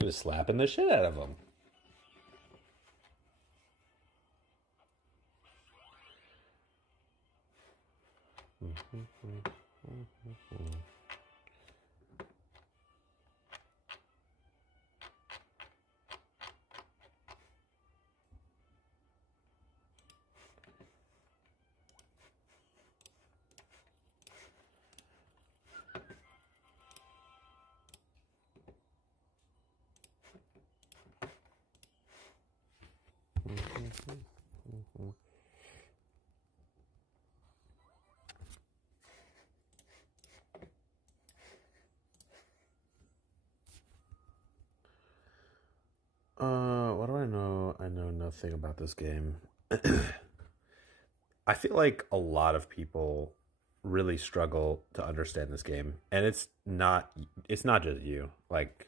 Just slapping the shit out of them. thing about this game. I feel like a lot of people really struggle to understand this game, and it's not just you. Like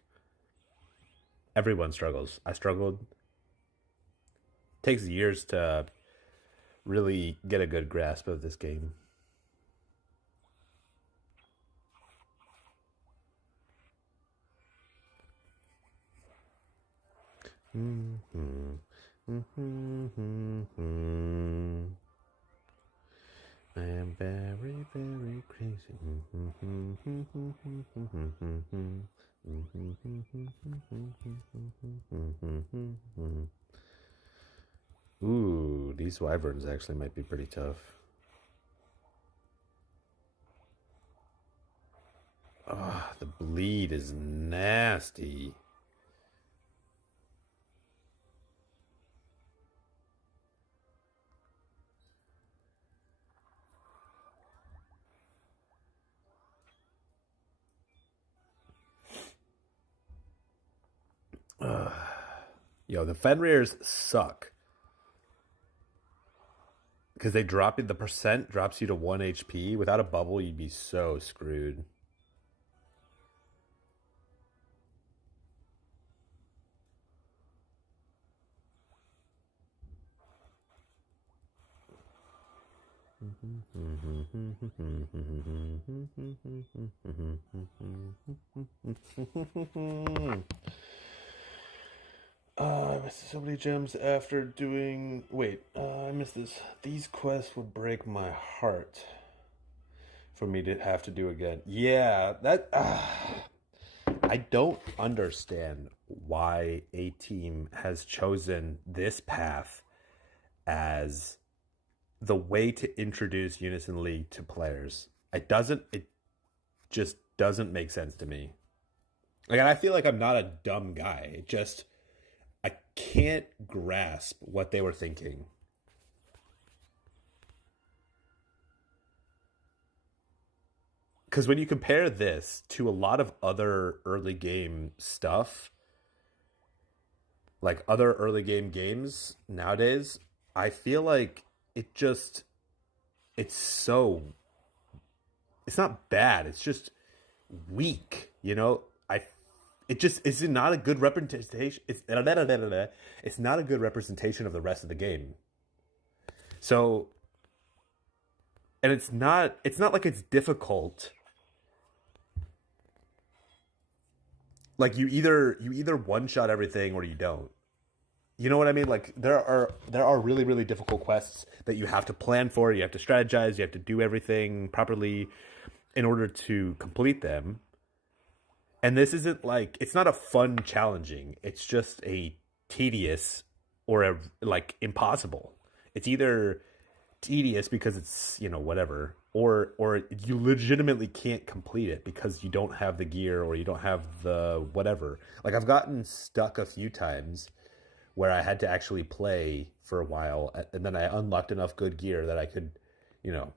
everyone struggles. I struggled. Takes years to really get a good grasp of this game. Mm-hmm. Mm-hmm. I am very, very crazy. Ooh, these wyverns actually might be pretty tough. Ah, the bleed is nasty. Ugh. Yo, the Fenrir's suck because they drop you. The percent drops you to 1 HP. Without a bubble, you'd be so screwed. I missed so many gems after doing. Wait, I missed this. These quests would break my heart for me to have to do again. Yeah, that. I don't understand why a team has chosen this path as the way to introduce Unison League to players. It doesn't. It just doesn't make sense to me. Like, and I feel like I'm not a dumb guy. It just I can't grasp what they were thinking. Because when you compare this to a lot of other early game stuff, like other early game games nowadays, I feel like it just it's so it's not bad. It's just weak. I it just it's not a good representation. It's not a good representation of the rest of the game. So, and it's not like it's difficult. Like you either one shot everything or you don't. You know what I mean? Like there are really really difficult quests that you have to plan for. You have to strategize. You have to do everything properly in order to complete them. And this isn't like it's not a fun challenging. It's just a tedious or a like impossible. It's either tedious because it's whatever, or you legitimately can't complete it because you don't have the gear or you don't have the whatever. Like I've gotten stuck a few times where I had to actually play for a while, and then I unlocked enough good gear that I could, you know,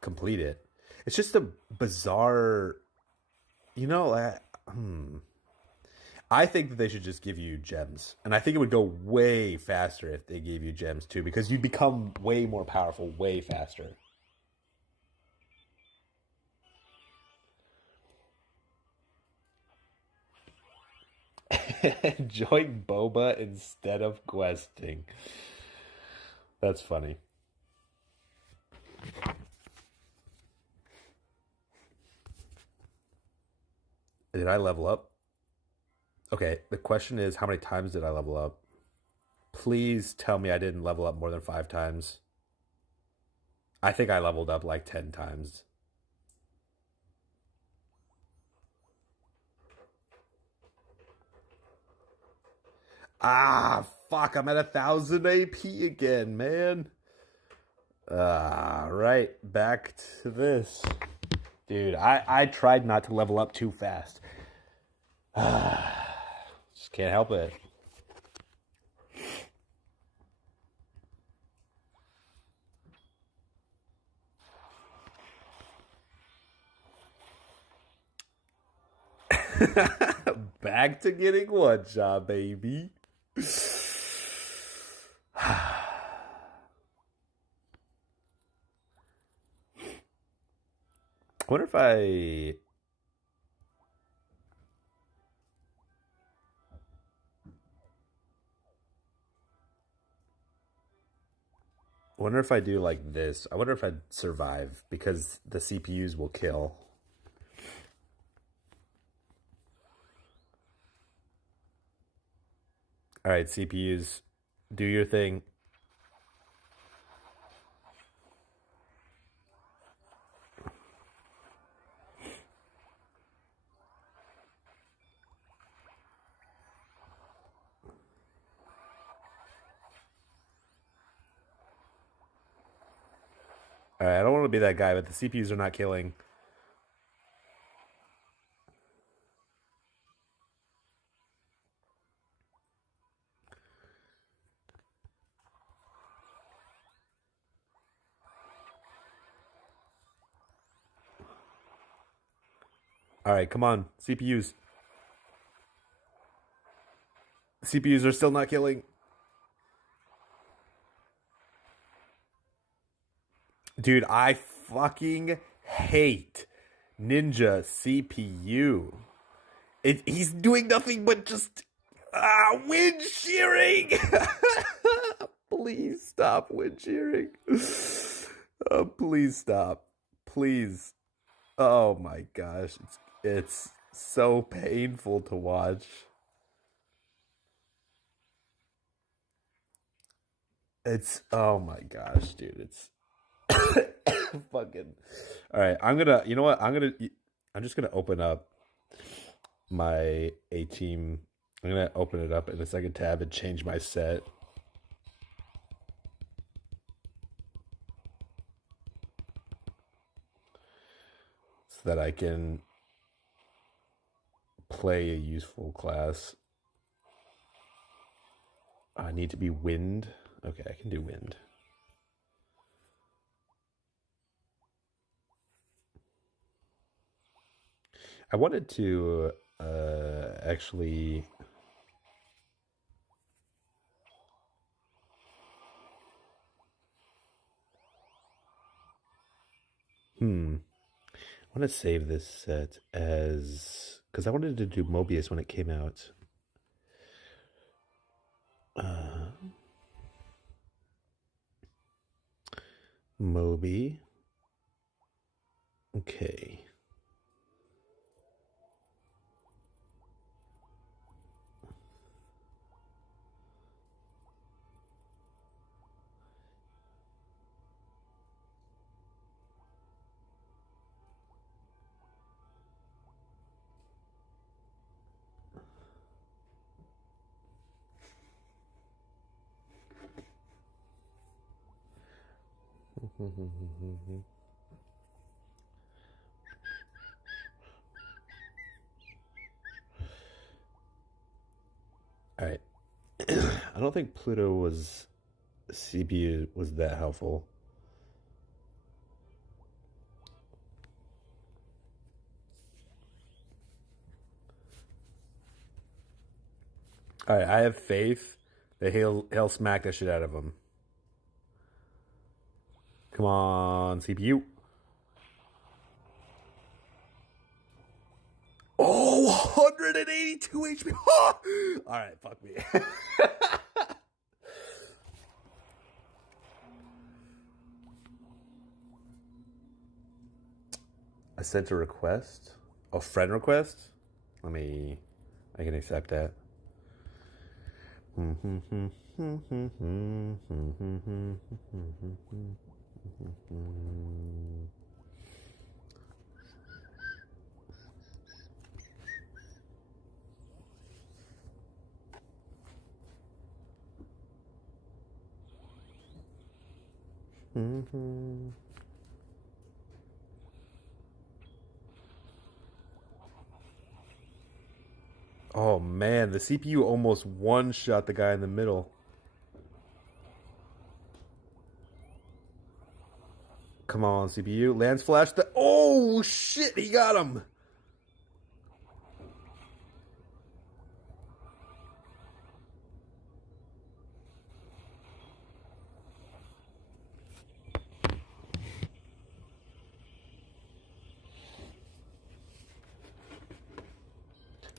complete it. It's just a bizarre, you know. I think that they should just give you gems, and I think it would go way faster if they gave you gems too, because you'd become way more powerful, way faster. Join Boba instead of questing. That's funny. Did I level up? Okay, the question is how many times did I level up? Please tell me I didn't level up more than 5 times. I think I leveled up like 10 times. Ah, fuck, I'm at 1,000 AP again, man. Right, back to this. Dude, I tried not to level up too fast. Just can't help it. Back to getting one shot, baby. Wonder if I wonder if I do like this. I wonder if I'd survive because the CPUs will kill. All right, CPUs, do your thing. All right, I don't want to be that guy, but the CPUs are not killing. All right, come on, CPUs. CPUs are still not killing. Dude, I fucking hate Ninja CPU. He's doing nothing but just wind shearing. Please stop wind shearing. Please stop. Please. Oh my gosh, it's so painful to watch. It's oh my gosh, dude. It's fucking. All right, I'm gonna. You know what? I'm just gonna open up my A team. I'm gonna open it up in a second tab and change my set. So that I can play a useful class. I need to be wind. Okay, I can do wind. I wanted to actually. I want to save this set as because I wanted to do Mobius when it came out. Moby. Okay. All right. I don't think Pluto was CPU was that helpful. All right, I have faith that he'll smack the shit out of him. Come on, CPU. Oh, 182 HP. All right, fuck me. I sent a request. A friend request? I can accept that. Oh man, the CPU almost one-shot the guy in the middle. Come on, CPU. Lance flash the. Oh shit, he got him.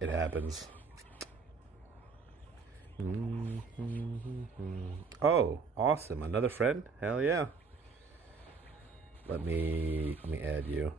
it happens. Oh, awesome. Another friend? Hell yeah. Let me add you.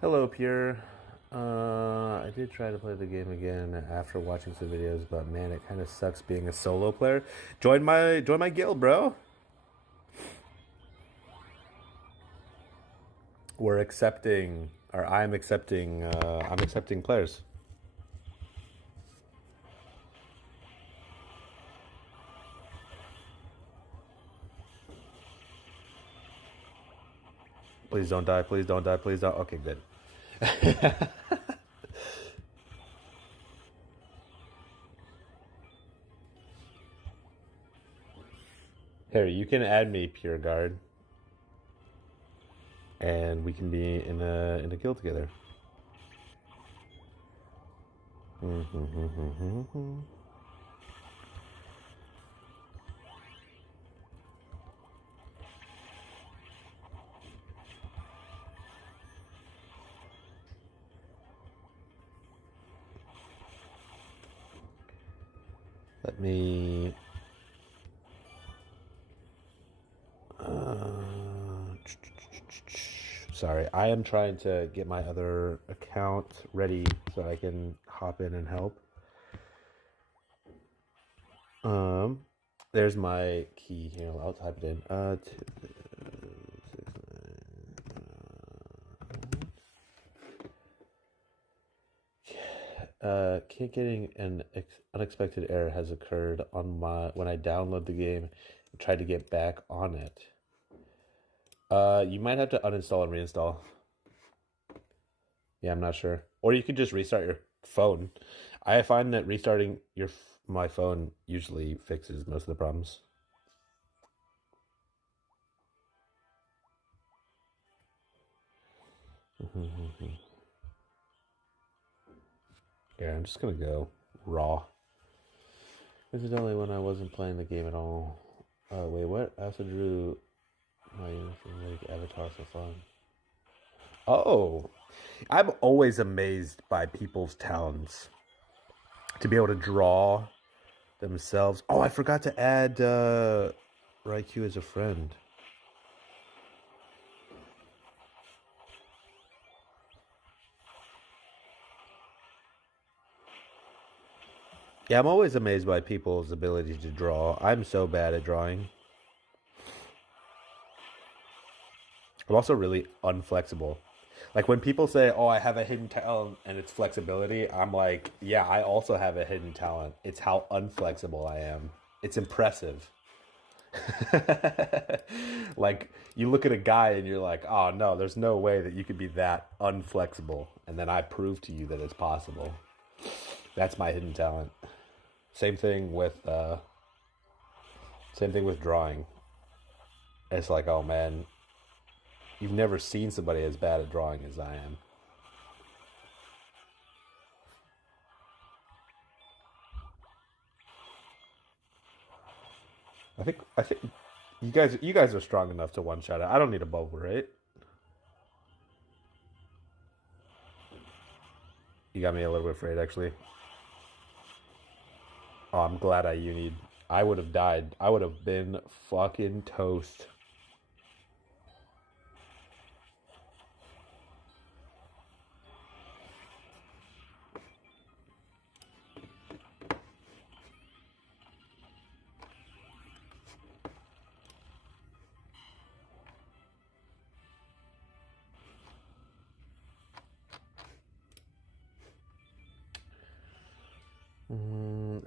Hello, Pure. I did try to play the game again after watching some videos, but man, it kind of sucks being a solo player. Join my guild, bro. We're accepting, or I'm accepting players. Please don't die. Please don't die. Please don't. Okay, good. Harry, you can add me, Pure Guard, and we can be in a guild together. Let me. Sorry, I am trying to get my other account ready so I can hop in and help. There's my key here. I'll type it in. Can't getting an unexpected error has occurred on when I download the game and try to get back on it. You might have to uninstall and reinstall. Yeah, I'm not sure. Or you could just restart your phone. I find that restarting my phone usually fixes most of the problems. Yeah, I'm just gonna go raw. Incidentally, when I wasn't playing the game at all. Wait, what? I also drew my uniform like avatar for fun. Oh, I'm always amazed by people's talents to be able to draw themselves. Oh, I forgot to add Raikou as a friend. Yeah, I'm always amazed by people's ability to draw. I'm so bad at drawing. I'm also really unflexible. Like when people say, "Oh, I have a hidden talent and it's flexibility," I'm like, "Yeah, I also have a hidden talent. It's how unflexible I am. It's impressive." Like you look at a guy and you're like, "Oh no, there's no way that you could be that unflexible." And then I prove to you that it's possible. That's my hidden talent. Same thing with drawing. It's like, "Oh man, you've never seen somebody as bad at drawing as I am." I think you guys are strong enough to one shot it. I don't need a bubble, right? You got me a little bit afraid, actually. Oh, I'm glad I unied. I would have died. I would have been fucking toast.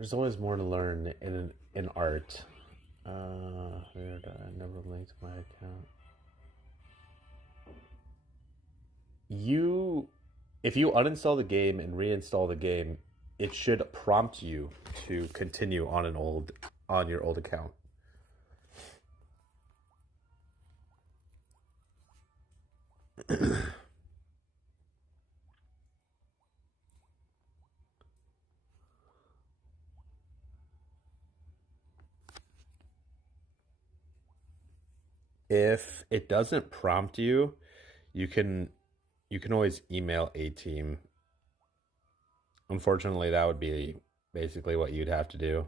There's always more to learn in art. Weird. I never linked my account. You, if you uninstall the game and reinstall the game, it should prompt you to continue on your old account. If it doesn't prompt you, you can always email a team. Unfortunately, that would be basically what you'd have to do.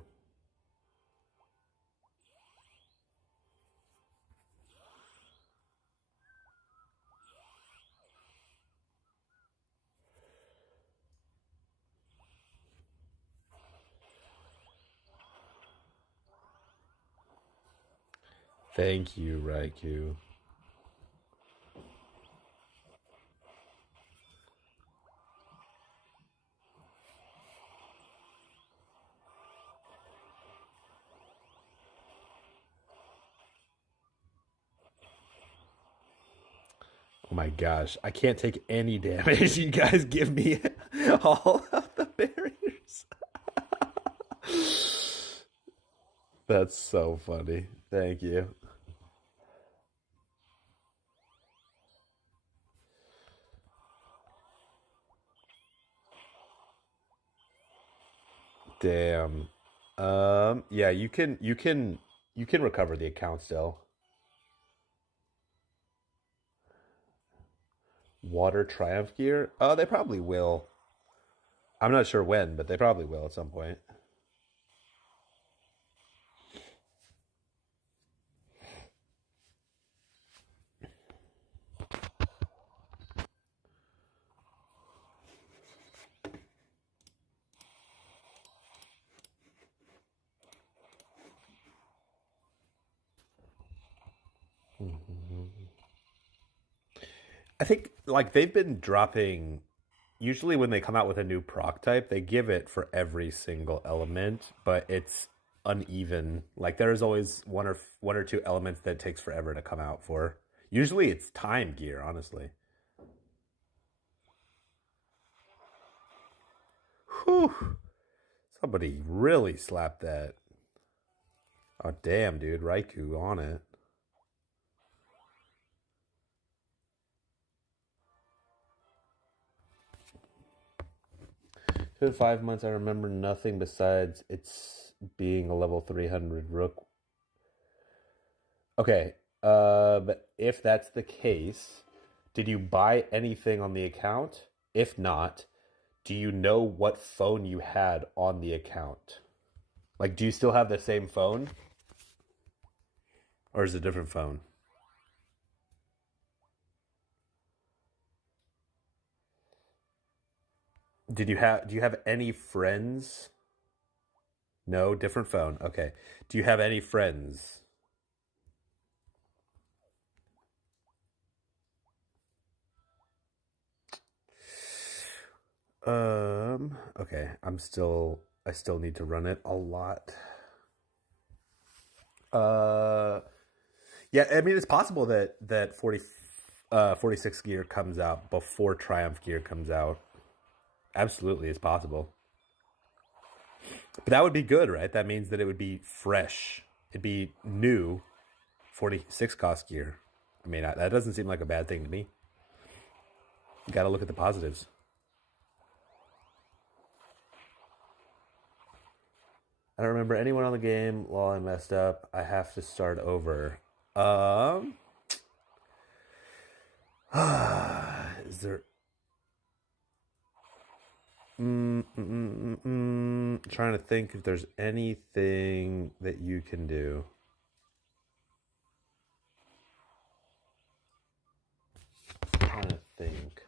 Thank you, Raikou. Oh my gosh, I can't take any damage. You guys give me all of the barriers. That's so funny. Thank you. Damn. Yeah, you can recover the account still. Water Triumph gear? Oh, they probably will. I'm not sure when, but they probably will at some point. I think like they've been dropping. Usually, when they come out with a new proc type, they give it for every single element, but it's uneven. Like there is always one or two elements that takes forever to come out for. Usually, it's time gear. Honestly. Whew. Somebody really slapped that. Oh damn, dude, Raikou on it. For 5 months, I remember nothing besides it's being a level 300 rook. Okay, but if that's the case, did you buy anything on the account? If not, do you know what phone you had on the account? Like, do you still have the same phone? Or is it a different phone? Do you have any friends? No, different phone. Okay. Do you have any friends? Okay. I still need to run it a lot. Uh yeah, I mean it's possible that 46 gear comes out before Triumph gear comes out. Absolutely, it's possible. But that would be good, right? That means that it would be fresh. It'd be new 46 cost gear. I mean, that doesn't seem like a bad thing to me. You got to look at the positives. I don't remember anyone on the game. While I messed up, I have to start over. Um, is there? Trying to think if there's anything that you can do. Trying to think.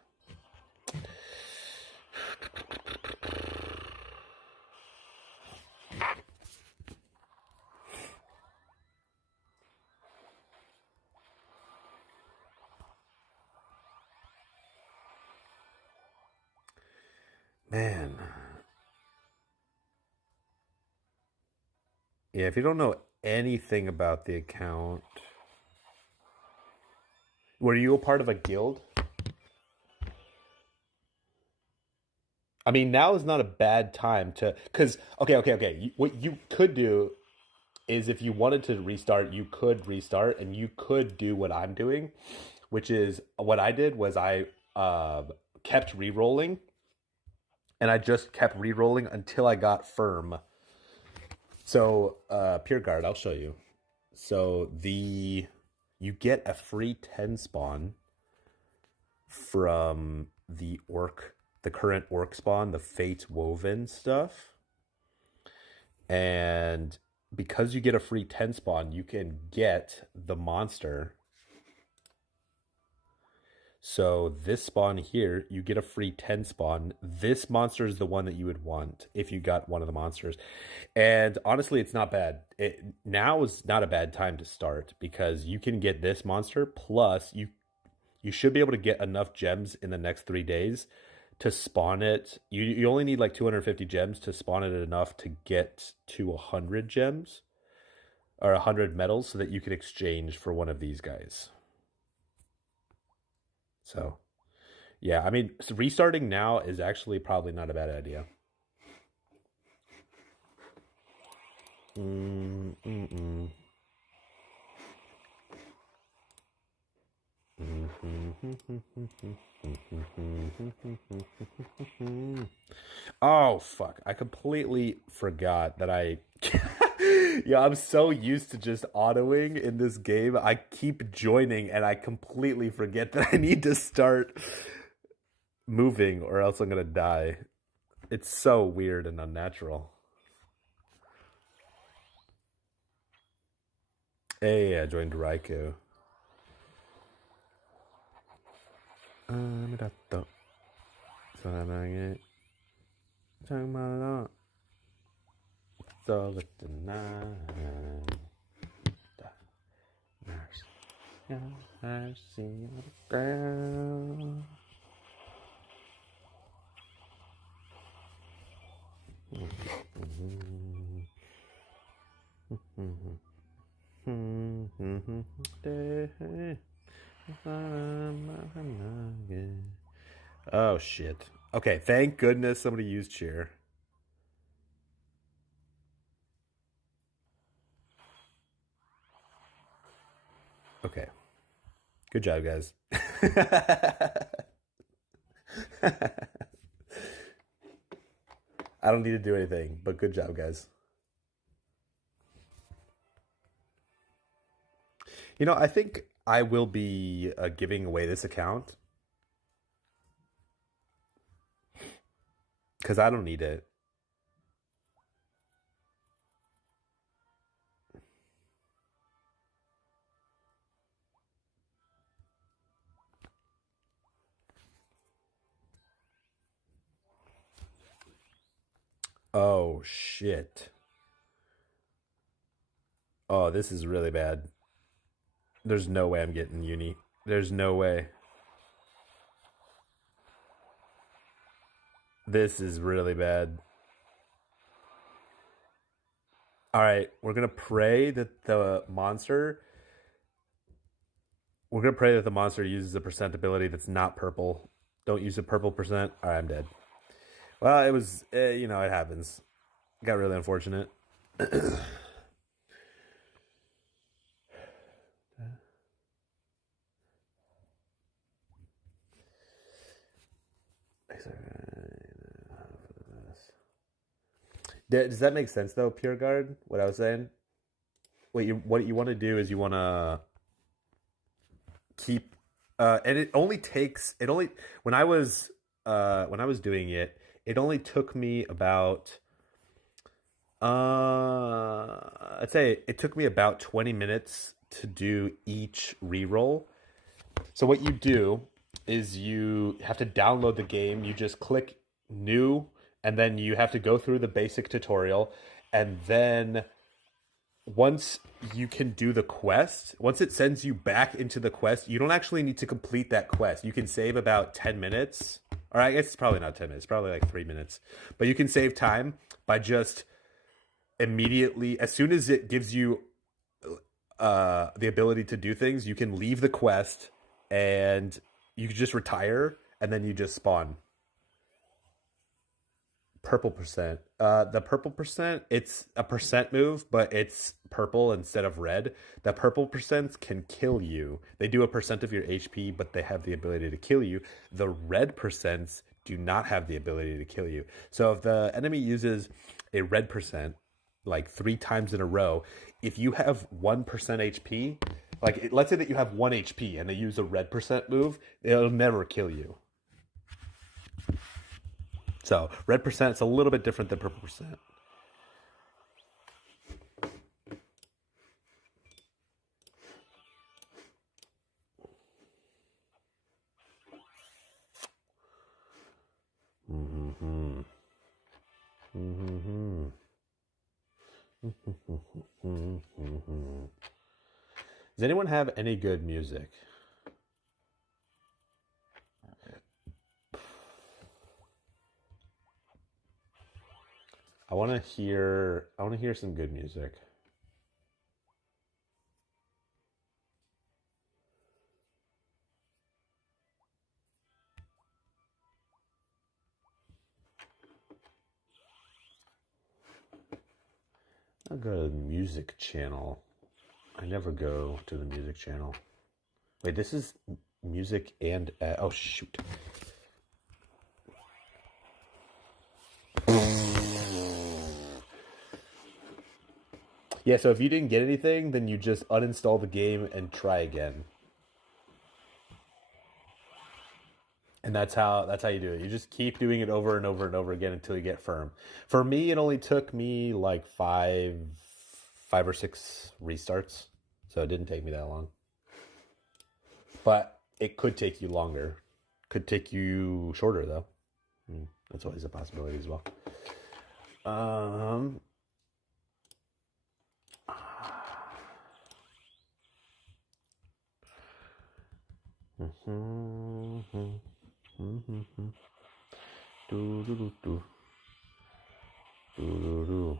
Man, Yeah, if you don't know anything about the account, were you a part of a guild? I mean, now is not a bad time to, because okay. What you could do is if you wanted to restart, you could restart and you could do what I'm doing, which is what I did was I kept re-rolling and I just kept re-rolling until I got firm. So Pure Guard, I'll show you. So you get a free 10 spawn from the current orc spawn, the Fate Woven stuff. And because you get a free 10 spawn, you can get the monster. So this spawn here, you get a free 10 spawn. This monster is the one that you would want if you got one of the monsters. And honestly, it's not bad. Now is not a bad time to start because you can get this monster plus you should be able to get enough gems in the next 3 days to spawn it. You only need like 250 gems to spawn it enough to get to 100 gems or 100 medals so that you can exchange for one of these guys. So, yeah, I mean, restarting now is actually probably not a bad idea. Oh, fuck. I completely forgot that I. Yeah, I'm so used to just autoing in this game. I keep joining and I completely forget that I need to start moving or else I'm gonna die. It's so weird and unnatural. Hey, I joined Raikou. Amirato. Sarange. Changmala. Sovatana. Nurse. Yeah, I see a girl. Oh shit. Okay, thank goodness somebody used cheer. Okay. Good job, guys. I don't need to do anything, but good job, guys. You know, I think I will be giving away this account because I don't need it. Oh, shit. Oh, this is really bad. There's no way I'm getting uni. There's no way. This is really bad. All right, we're gonna pray that the monster. We're gonna pray that the monster uses a percent ability that's not purple. Don't use a purple percent. All right, I'm dead. Well, it was, you know, it happens. Got really unfortunate. Does that make sense though, Pure Guard? What I was saying. What you want to do is you want to keep, and it only takes it only when I was doing it, it only took me about I'd say it took me about 20 minutes to do each reroll. So what you do is you have to download the game. You just click new, and then you have to go through the basic tutorial, and then once you can do the quest, once it sends you back into the quest, you don't actually need to complete that quest. You can save about 10 minutes, or I guess it's probably not 10 minutes, probably like 3 minutes, but you can save time by just immediately, as soon as it gives you the ability to do things, you can leave the quest and you can just retire and then you just spawn. Purple percent. The purple percent, it's a percent move, but it's purple instead of red. The purple percents can kill you. They do a percent of your HP, but they have the ability to kill you. The red percents do not have the ability to kill you. So if the enemy uses a red percent like 3 times in a row, if you have 1% HP, like let's say that you have 1 HP and they use a red percent move, it'll never kill you. So red percent is a little bit different than purple percent. Mm-hmm. Mm-hmm. Mm-hmm. Does anyone have any good music? I want to hear. I want to hear some good music. I'll go to the music channel. I never go to the music channel. Wait, this is music and oh shoot. Yeah, so if you didn't get anything, then you just uninstall the game and try again. And that's how you do it. You just keep doing it over and over and over again until you get firm. For me, it only took me like five or six restarts. So it didn't take me that long. But it could take you longer. Could take you shorter though. That's always a possibility as well. Um Do, do, do, do. Do, do, do.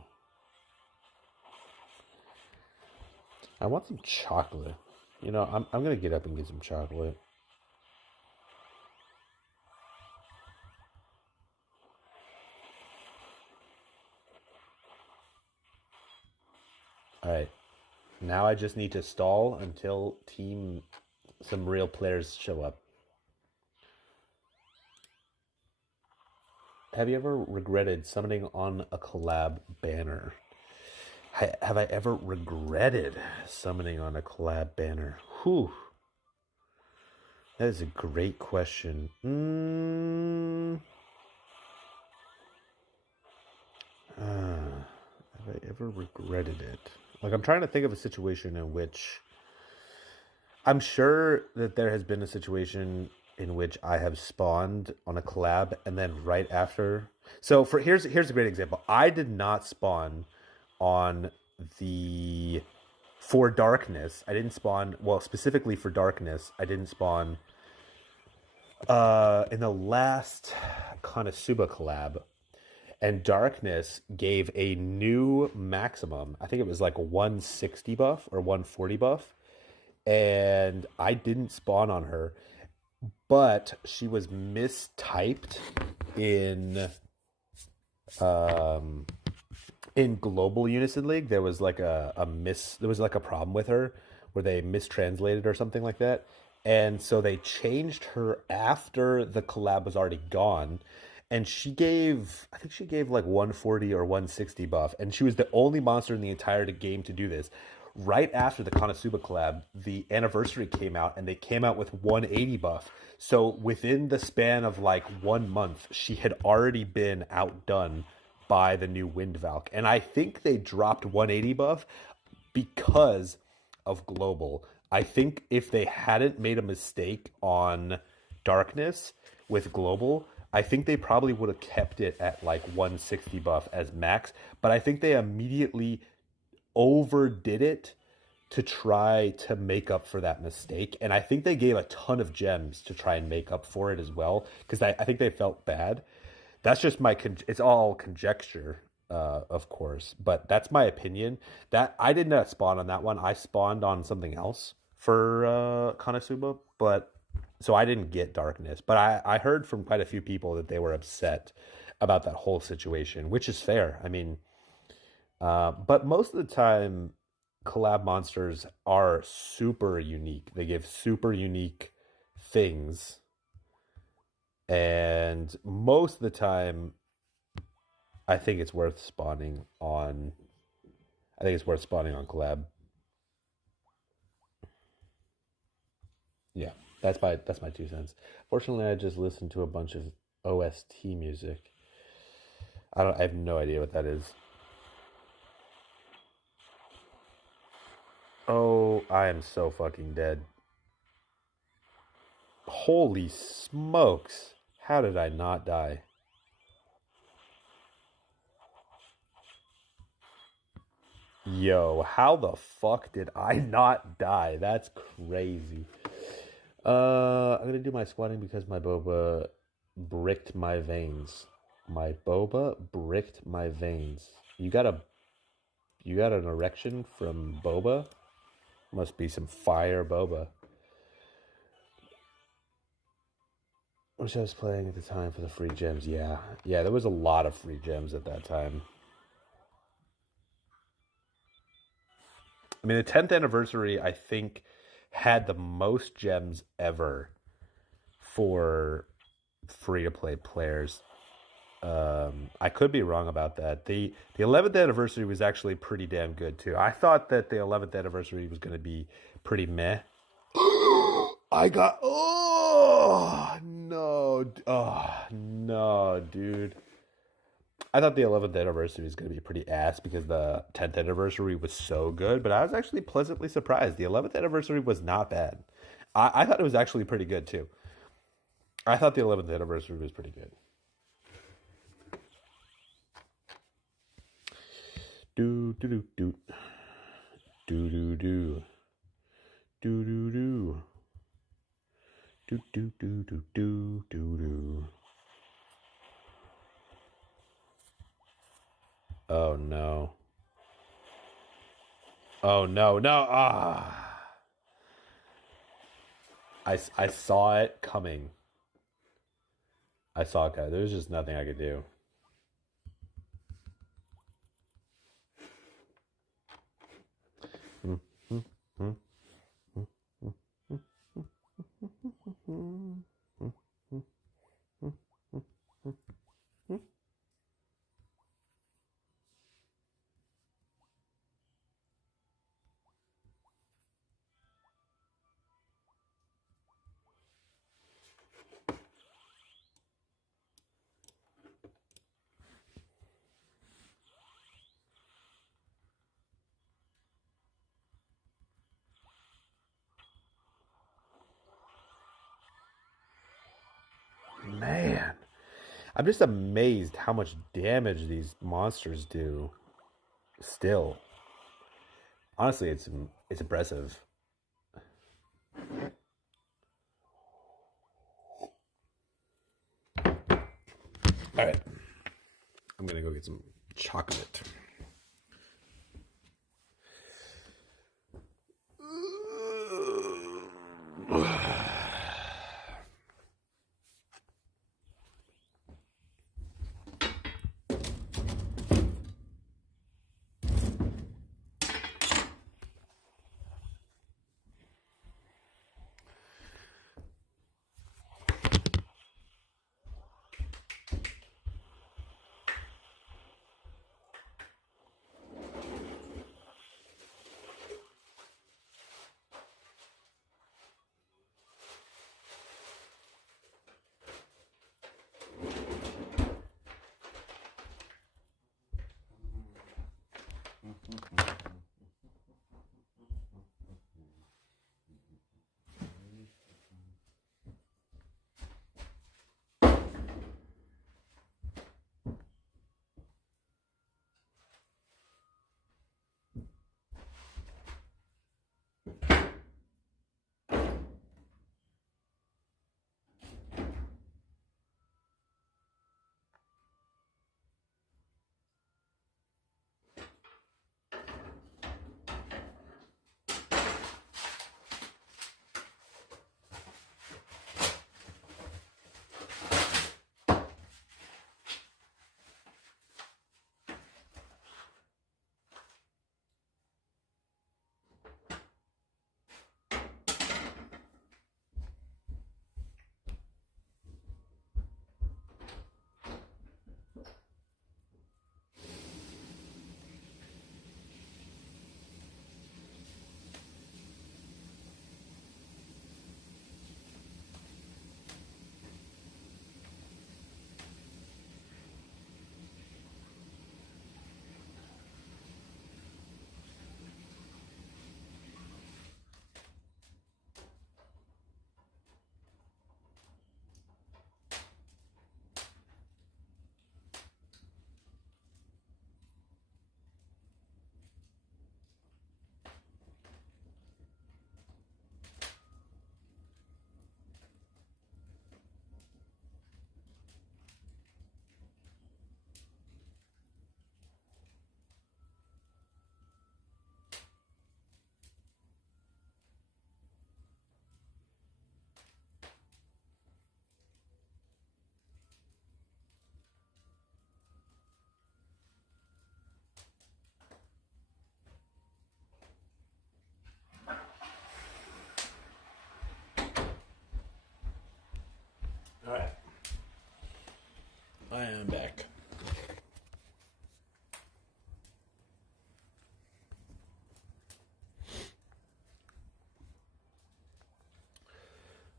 I want some chocolate. I'm gonna get up and get some chocolate. All right. Now I just need to stall until some real players show up. Have you ever regretted summoning on a collab banner? Have I ever regretted summoning on a collab banner? Whew. That is a great question. Have I ever regretted it? Like, I'm trying to think of a situation in which I'm sure that there has been a situation in which I have spawned on a collab and then right after. So here's a great example. I did not spawn on the for darkness. I didn't spawn specifically for darkness. I didn't spawn in the last Konosuba collab. And darkness gave a new maximum. I think it was like 160 buff or 140 buff. And I didn't spawn on her, but she was mistyped in Global Unison League. There was like a problem with her where they mistranslated or something like that. And so they changed her after the collab was already gone. And I think she gave like 140 or 160 buff. And she was the only monster in the entire game to do this. Right after the Konosuba collab, the anniversary came out and they came out with 180 buff. So within the span of like 1 month, she had already been outdone by the new Wind Valk. And I think they dropped 180 buff because of Global. I think if they hadn't made a mistake on Darkness with Global, I think they probably would have kept it at like 160 buff as max. But I think they immediately overdid it to try to make up for that mistake. And I think they gave a ton of gems to try and make up for it as well, because I think they felt bad. That's just it's all conjecture. of course. But that's my opinion. That I did not spawn on that one. I spawned on something else for Konosuba, but so I didn't get darkness. But I heard from quite a few people that they were upset about that whole situation, which is fair. I mean, but most of the time, collab monsters are super unique. They give super unique things, and most of the time, I think it's worth spawning on. I think it's worth spawning on collab. Yeah, that's my 2 cents. Fortunately, I just listened to a bunch of OST music. I have no idea what that is. Oh, I am so fucking dead. Holy smokes. How did I not die? Yo, how the fuck did I not die? That's crazy. I'm gonna do my squatting because my boba bricked my veins. My boba bricked my veins. You got an erection from boba? Must be some fire boba. Wish I was playing at the time for the free gems. Yeah, there was a lot of free gems at that time. I mean, the 10th anniversary, I think, had the most gems ever for free to play players. I could be wrong about that. The 11th anniversary was actually pretty damn good too. I thought that the 11th anniversary was going to be pretty meh. I got no, dude. I thought the 11th anniversary was going to be pretty ass because the 10th anniversary was so good, but I was actually pleasantly surprised. The 11th anniversary was not bad. I thought it was actually pretty good too. I thought the 11th anniversary was pretty good. Do do do do do do do do do do do do do do do do. Oh no. Oh no, no. I saw it coming. I saw it coming. There was just nothing I could do. Man, I'm just amazed how much damage these monsters do. Still, honestly, it's impressive. All right, I'm gonna go get some chocolate.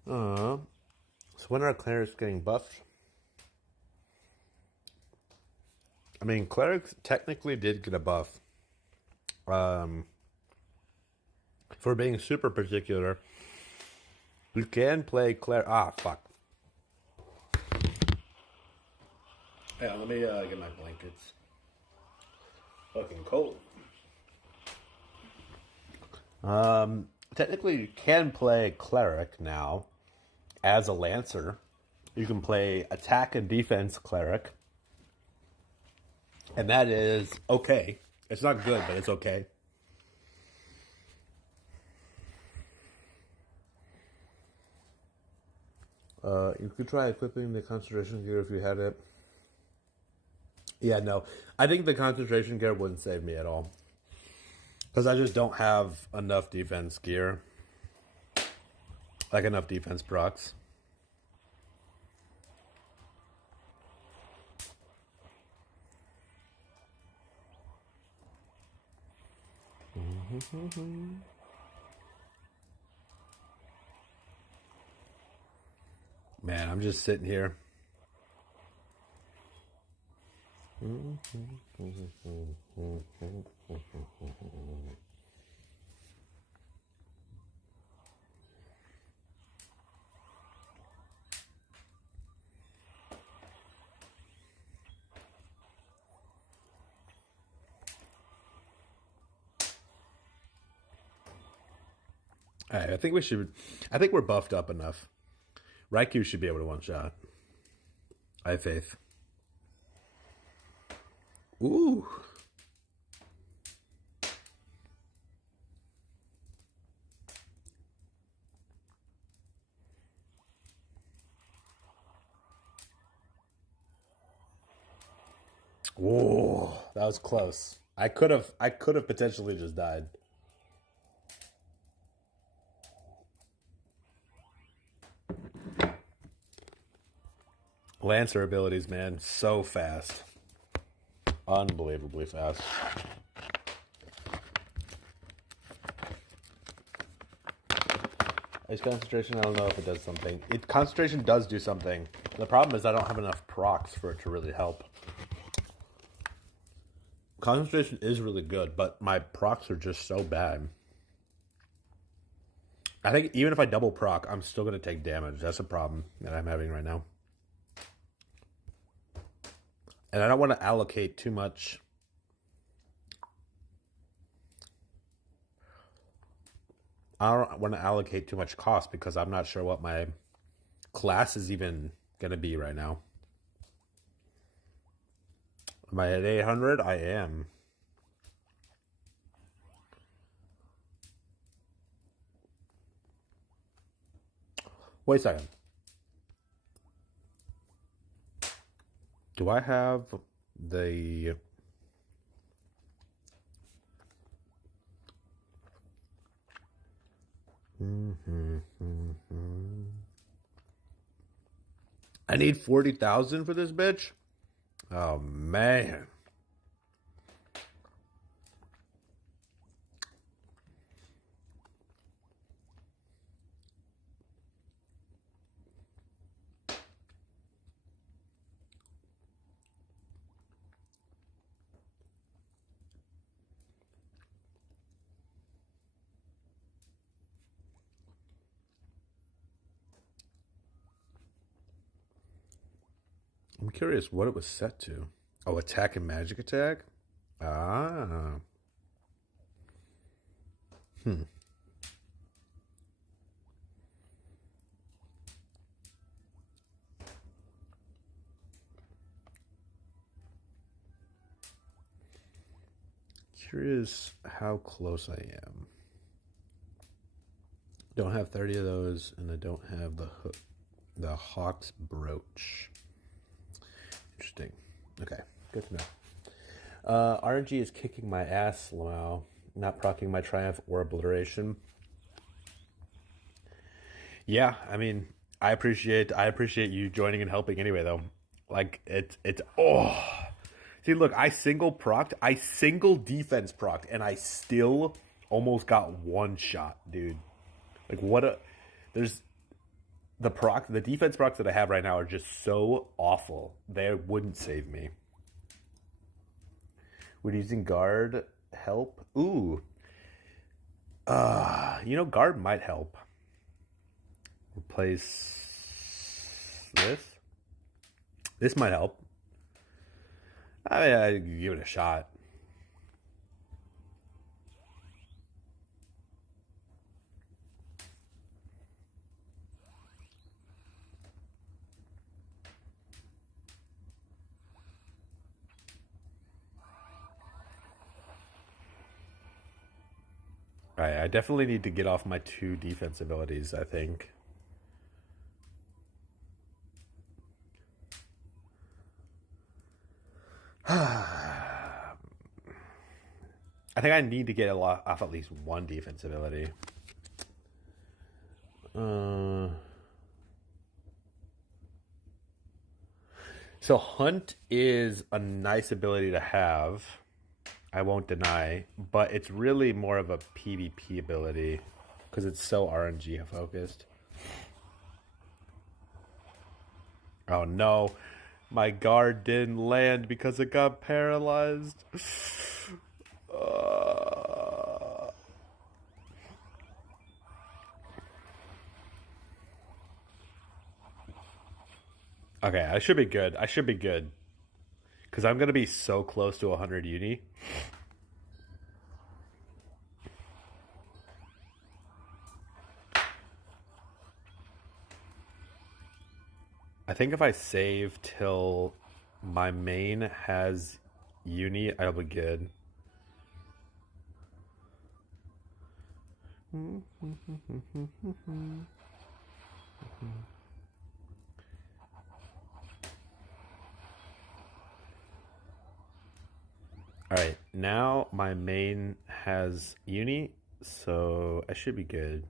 So when are clerics getting buffed? I mean, clerics technically did get a buff. For being super particular, you can play cleric. Ah, fuck. Yeah, let me get my blankets. Fucking cold. Technically, you can play cleric now as a lancer. You can play attack and defense cleric, and that is okay. It's not good, but it's okay. You could try equipping the concentration gear if you had it. Yeah, no. I think the concentration gear wouldn't save me at all. Because I just don't have enough defense gear. Like enough defense procs. Man, I'm just sitting here. Alright, I think we should. I think we're buffed up enough. Wagoo should be able to one shot. I have faith. Ooh. Whoa, that was close. I could have potentially just died. Lancer abilities, man, so fast. Unbelievably fast. Ice concentration, I don't know if it does something. Concentration does do something. The problem is I don't have enough procs for it to really help. Concentration is really good, but my procs are just so bad. I think even if I double proc, I'm still going to take damage. That's a problem that I'm having right now. And I don't want to allocate too much. I don't want to allocate too much cost because I'm not sure what my class is even going to be right now. Am I at 800? I am. Wait a second. Do I have the... I need 40,000 for this bitch? Oh, man. I'm curious what it was set to. Oh, attack and magic attack? Ah. Curious how close I am. Don't have 30 of those, and I don't have the Hawk's brooch. Interesting. Okay, good to know. RNG is kicking my ass, Lamau. Not proccing my triumph or obliteration. Yeah, I mean, I appreciate you joining and helping anyway, though. Like it's oh. See, look, I single defense procced, and I still almost got one shot, dude. Like what a there's the defense procs that I have right now are just so awful. They wouldn't save me. Would using guard help? Ooh. Guard might help. Replace this. This might help. I mean, I'd give it a shot. I definitely need to get off my 2 defense abilities, I think. I think I need to get off at least 1 defense ability. So Hunt is a nice ability to have. I won't deny, but it's really more of a PvP ability because it's so RNG focused. Oh no, my guard didn't land because it got paralyzed. Okay, I should be good. Because I'm going to be so close to 100 uni. I think if I save till my main has uni, I'll be good. Alright, now my main has uni, so I should be good.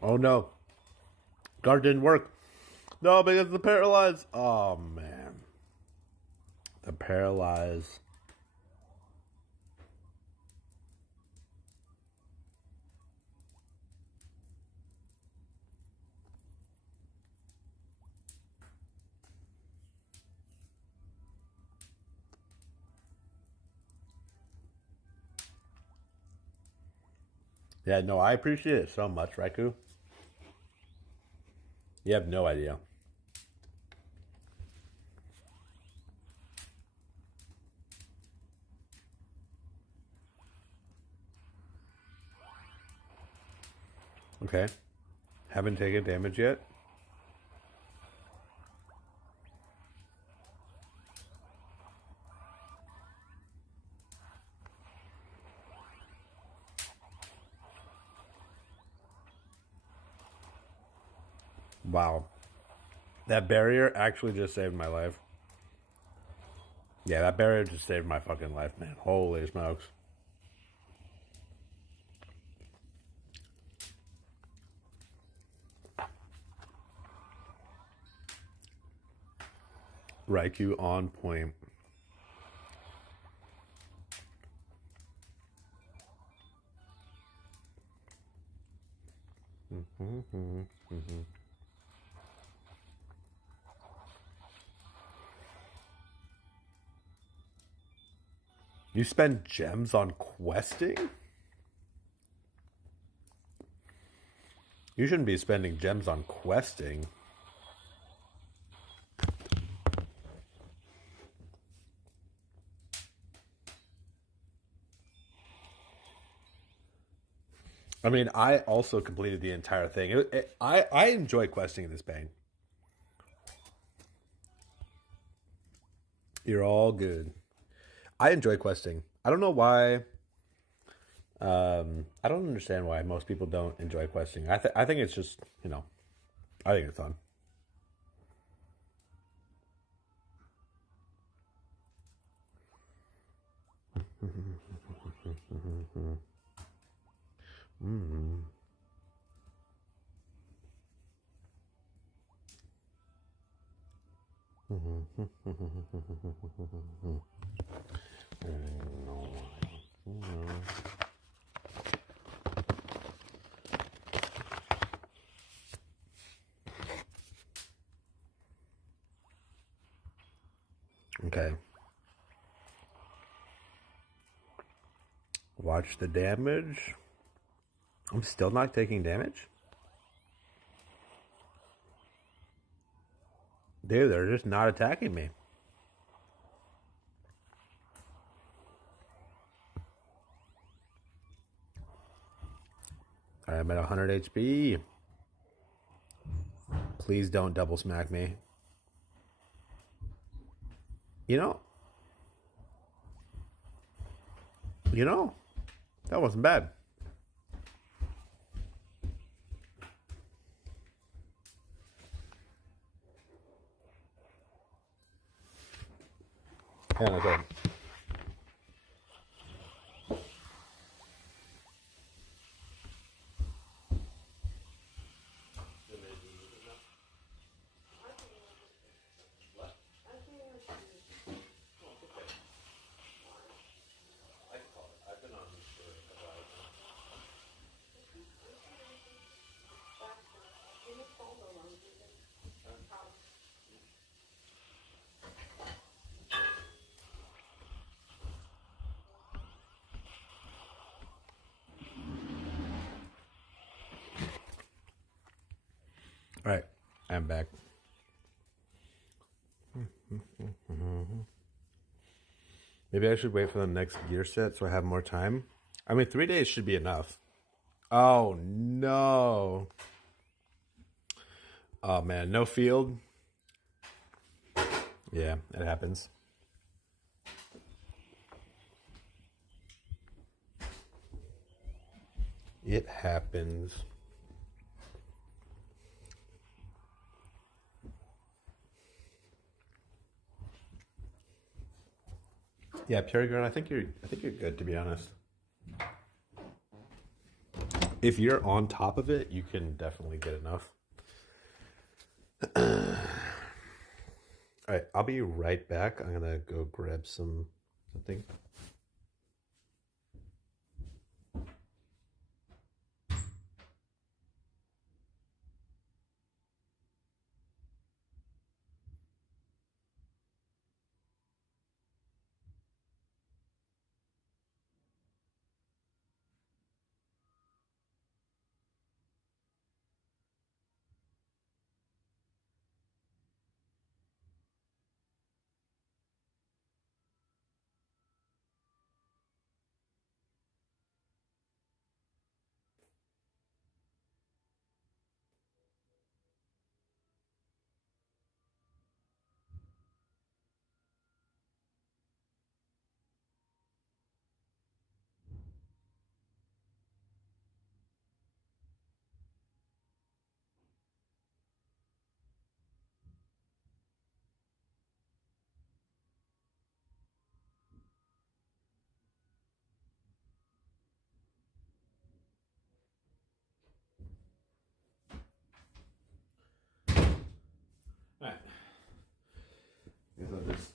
Oh no. Guard didn't work. No, because the paralyzed. Oh man. The paralyzed. Yeah, no, I appreciate it so much, Wagoo. You have no idea. Okay. Haven't taken damage yet. Wow. That barrier actually just saved my life. Yeah, that barrier just saved my fucking life, man. Holy smokes. Raikou on point. You spend gems on questing? You shouldn't be spending gems on questing. I mean, I also completed the entire thing. I enjoy questing in this pain. You're all good. I enjoy questing. I don't know why. I don't understand why most people don't enjoy questing. I think it's just I think it's fun. Mm. Okay. Watch the damage. I'm still not taking damage? Dude, they're just not attacking me. I'm at 100 HP. Please don't double smack me. You know, that wasn't bad. Yeah, okay. All right, I'm back. Maybe I should wait for the next gear set so I have more time. I mean, 3 days should be enough. Oh, no. Oh, man, no field. Yeah, it happens. It happens. Yeah, Pureguard, I think you're good, to be honest. If you're on top of it, you can definitely get enough. All right, I'll be right back. I'm gonna go grab something.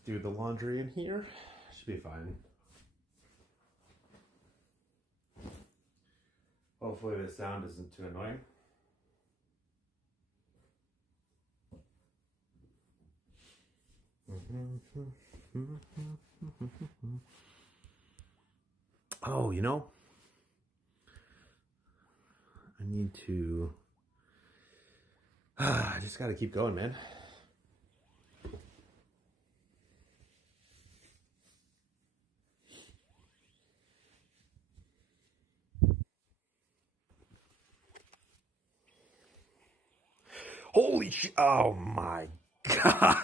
do the laundry in here. Should be fine. Hopefully the sound isn't too annoying. Oh, you know, I need to, I just got to keep going, man. Holy shit. Oh my God.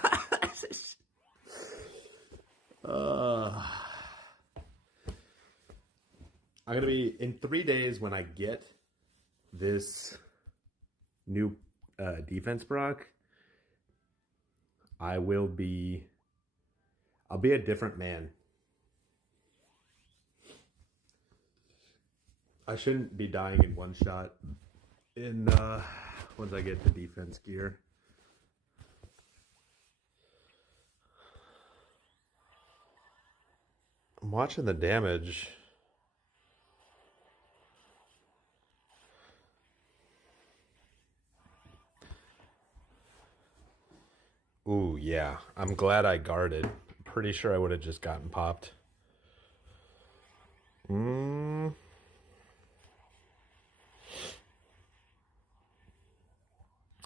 I'm going to be in 3 days when I get this new defense Brock. I'll be a different man. I shouldn't be dying in one shot in once I get the defense gear. I'm watching the damage. Ooh, yeah. I'm glad I guarded. I'm pretty sure I would have just gotten popped.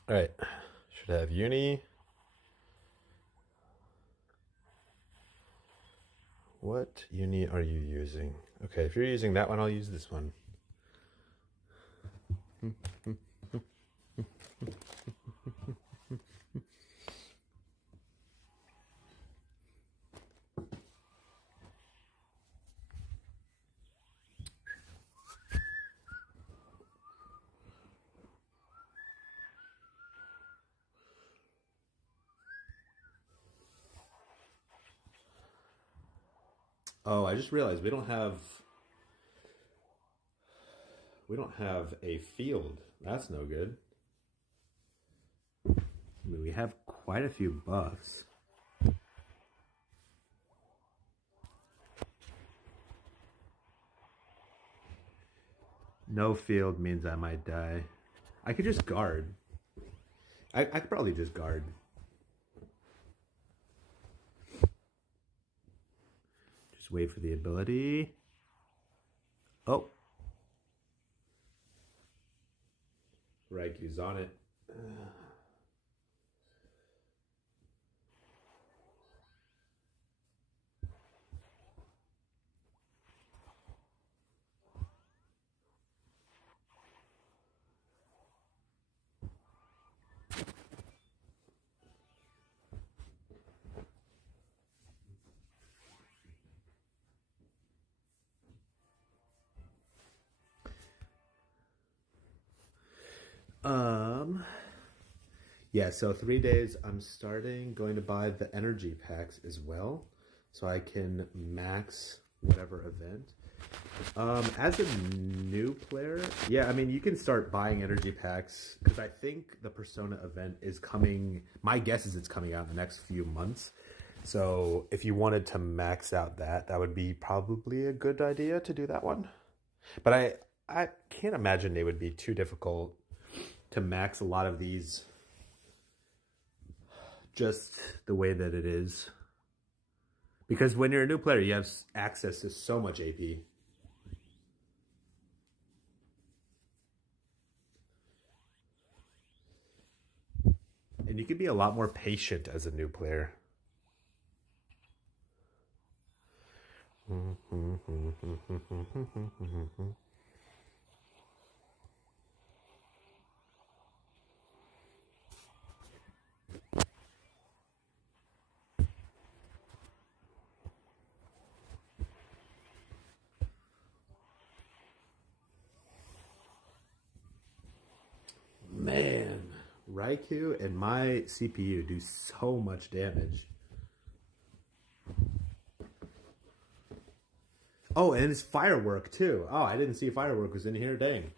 Alright. Should have uni. What uni are you using? Okay, if you're using that one, I'll use this one. Oh, I just realized we don't have a field. That's no good. I mean, we have quite a few buffs. No field means I might die. I could just guard. I could probably just guard. Just wait for the ability. Oh. Waggoo's on it. Yeah, so 3 days I'm going to buy the energy packs as well, so I can max whatever event. As a new player, yeah, I mean, you can start buying energy packs, because I think the Persona event is coming, my guess is it's coming out in the next few months. So if you wanted to max out that would be probably a good idea to do that one. But I can't imagine they would be too difficult to max a lot of these just the way that it is. Because when you're a new player, you have access to so much AP. And you can be a lot more patient as a new player. Man, Raikou and my CPU do so much damage. Oh, and it's Firework too. Oh, I didn't see Firework was in here. Dang.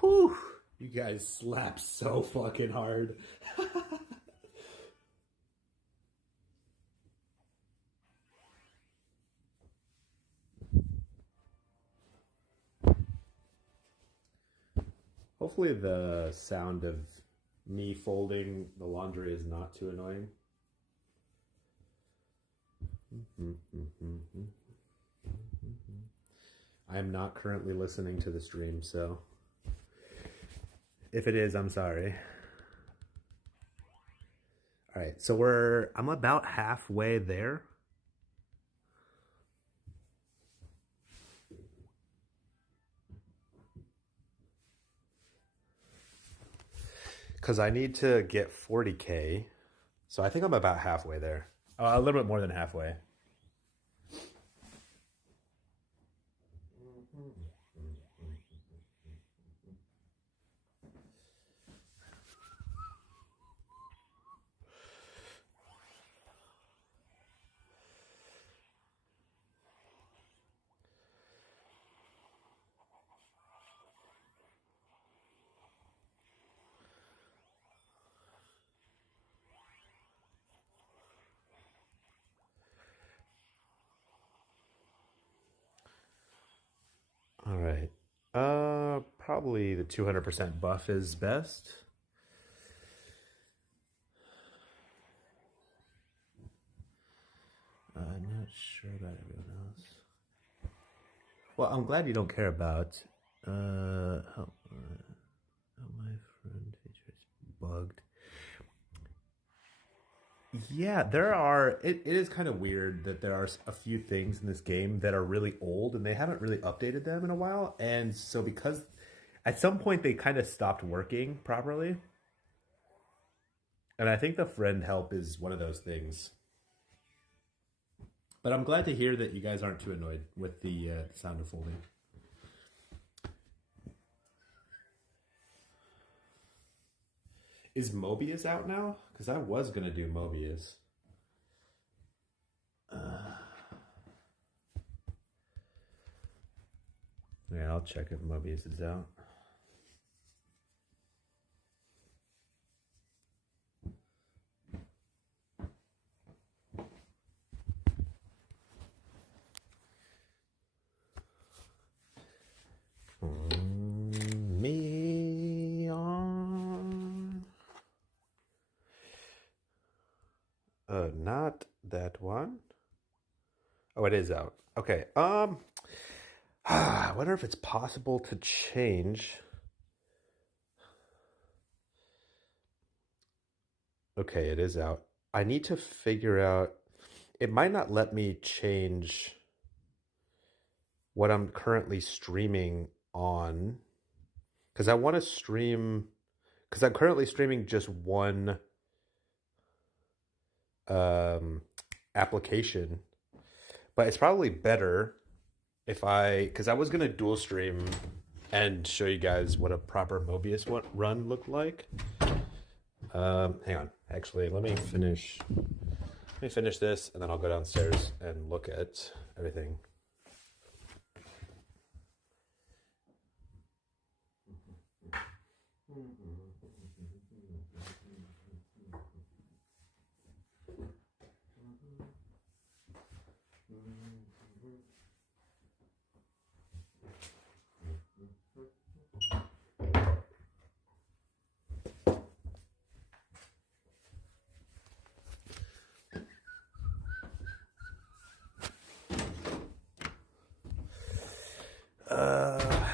Whew! You guys slap so fucking hard. Hopefully the sound of me folding the laundry is not too annoying. I am not currently listening to the stream, so if it is, I'm sorry. All right, so I'm about halfway there. Because I need to get 40K. So I think I'm about halfway there. A little bit more than halfway. All right. Probably the 200% buff is best. I'm not sure about everyone else. Well, I'm glad you don't care about how my friend teacher is bugged. Yeah, there are. It is kind of weird that there are a few things in this game that are really old and they haven't really updated them in a while. And so, because at some point they kind of stopped working properly. And I think the friend help is one of those things. But I'm glad to hear that you guys aren't too annoyed with the sound of folding. Is Mobius out now? Because I was going to do Mobius. Yeah, I'll check if Mobius is out. Me on. Not that one. Oh, it is out. Okay. I wonder if it's possible to change. Okay, it is out. I need to figure out. It might not let me change what I'm currently streaming on. Because I want to stream. Because I'm currently streaming just one application. But it's probably better if because I was going to dual stream and show you guys what a proper Mobius run looked like. Hang on. Actually, let me finish this, and then I'll go downstairs and look at everything.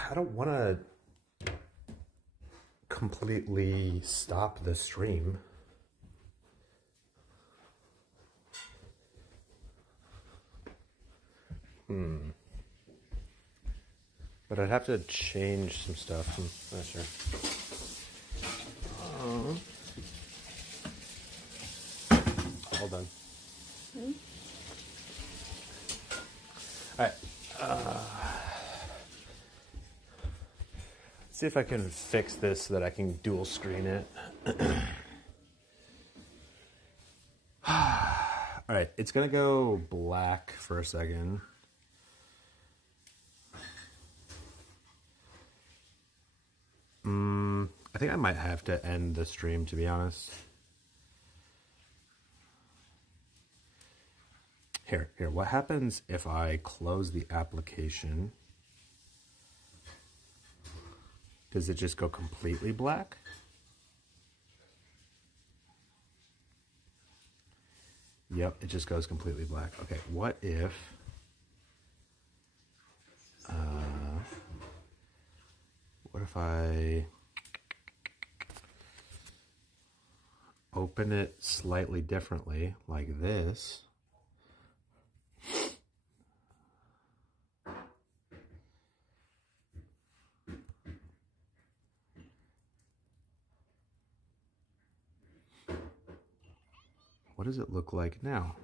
I don't want to completely stop the stream. But I'd have to change some stuff. I'm not sure. Hold on. All right. See if I can fix this so that I can dual screen it. All right, it's gonna go black for a second. I think I might have to end the stream, to be honest. Here, what happens if I close the application? Does it just go completely black? Yep, it just goes completely black. Okay, what if... what if I open it slightly differently, like this? What does it look like now?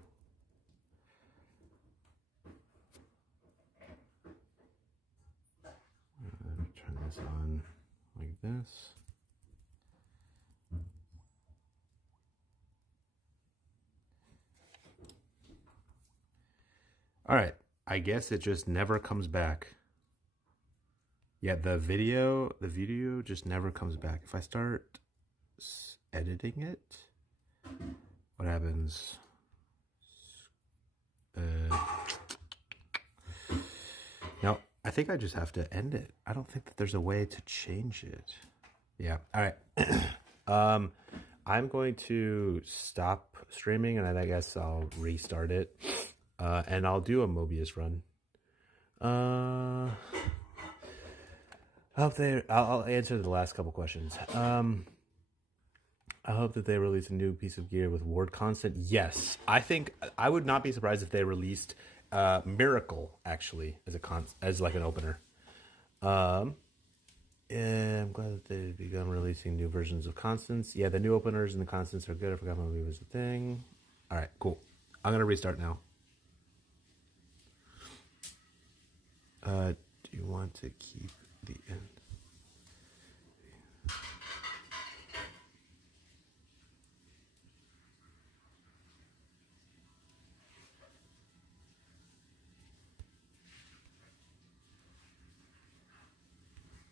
Turn this on like this. All right, I guess it just never comes back. Yeah, the video just never comes back. If I start editing it, what happens? No, I think I just have to end it. I don't think that there's a way to change it. Yeah, all right. I'm going to stop streaming, and I guess I'll restart it. And I'll do a Mobius run. I'll answer the last couple questions. I hope that they release a new piece of gear with ward constant. Yes, I think I would not be surprised if they released Miracle actually as like an opener. Yeah, I'm glad that they've begun releasing new versions of constants. Yeah, the new openers and the constants are good. I forgot Movie was a thing. All right, cool. I'm gonna restart now. Do you want to keep the end?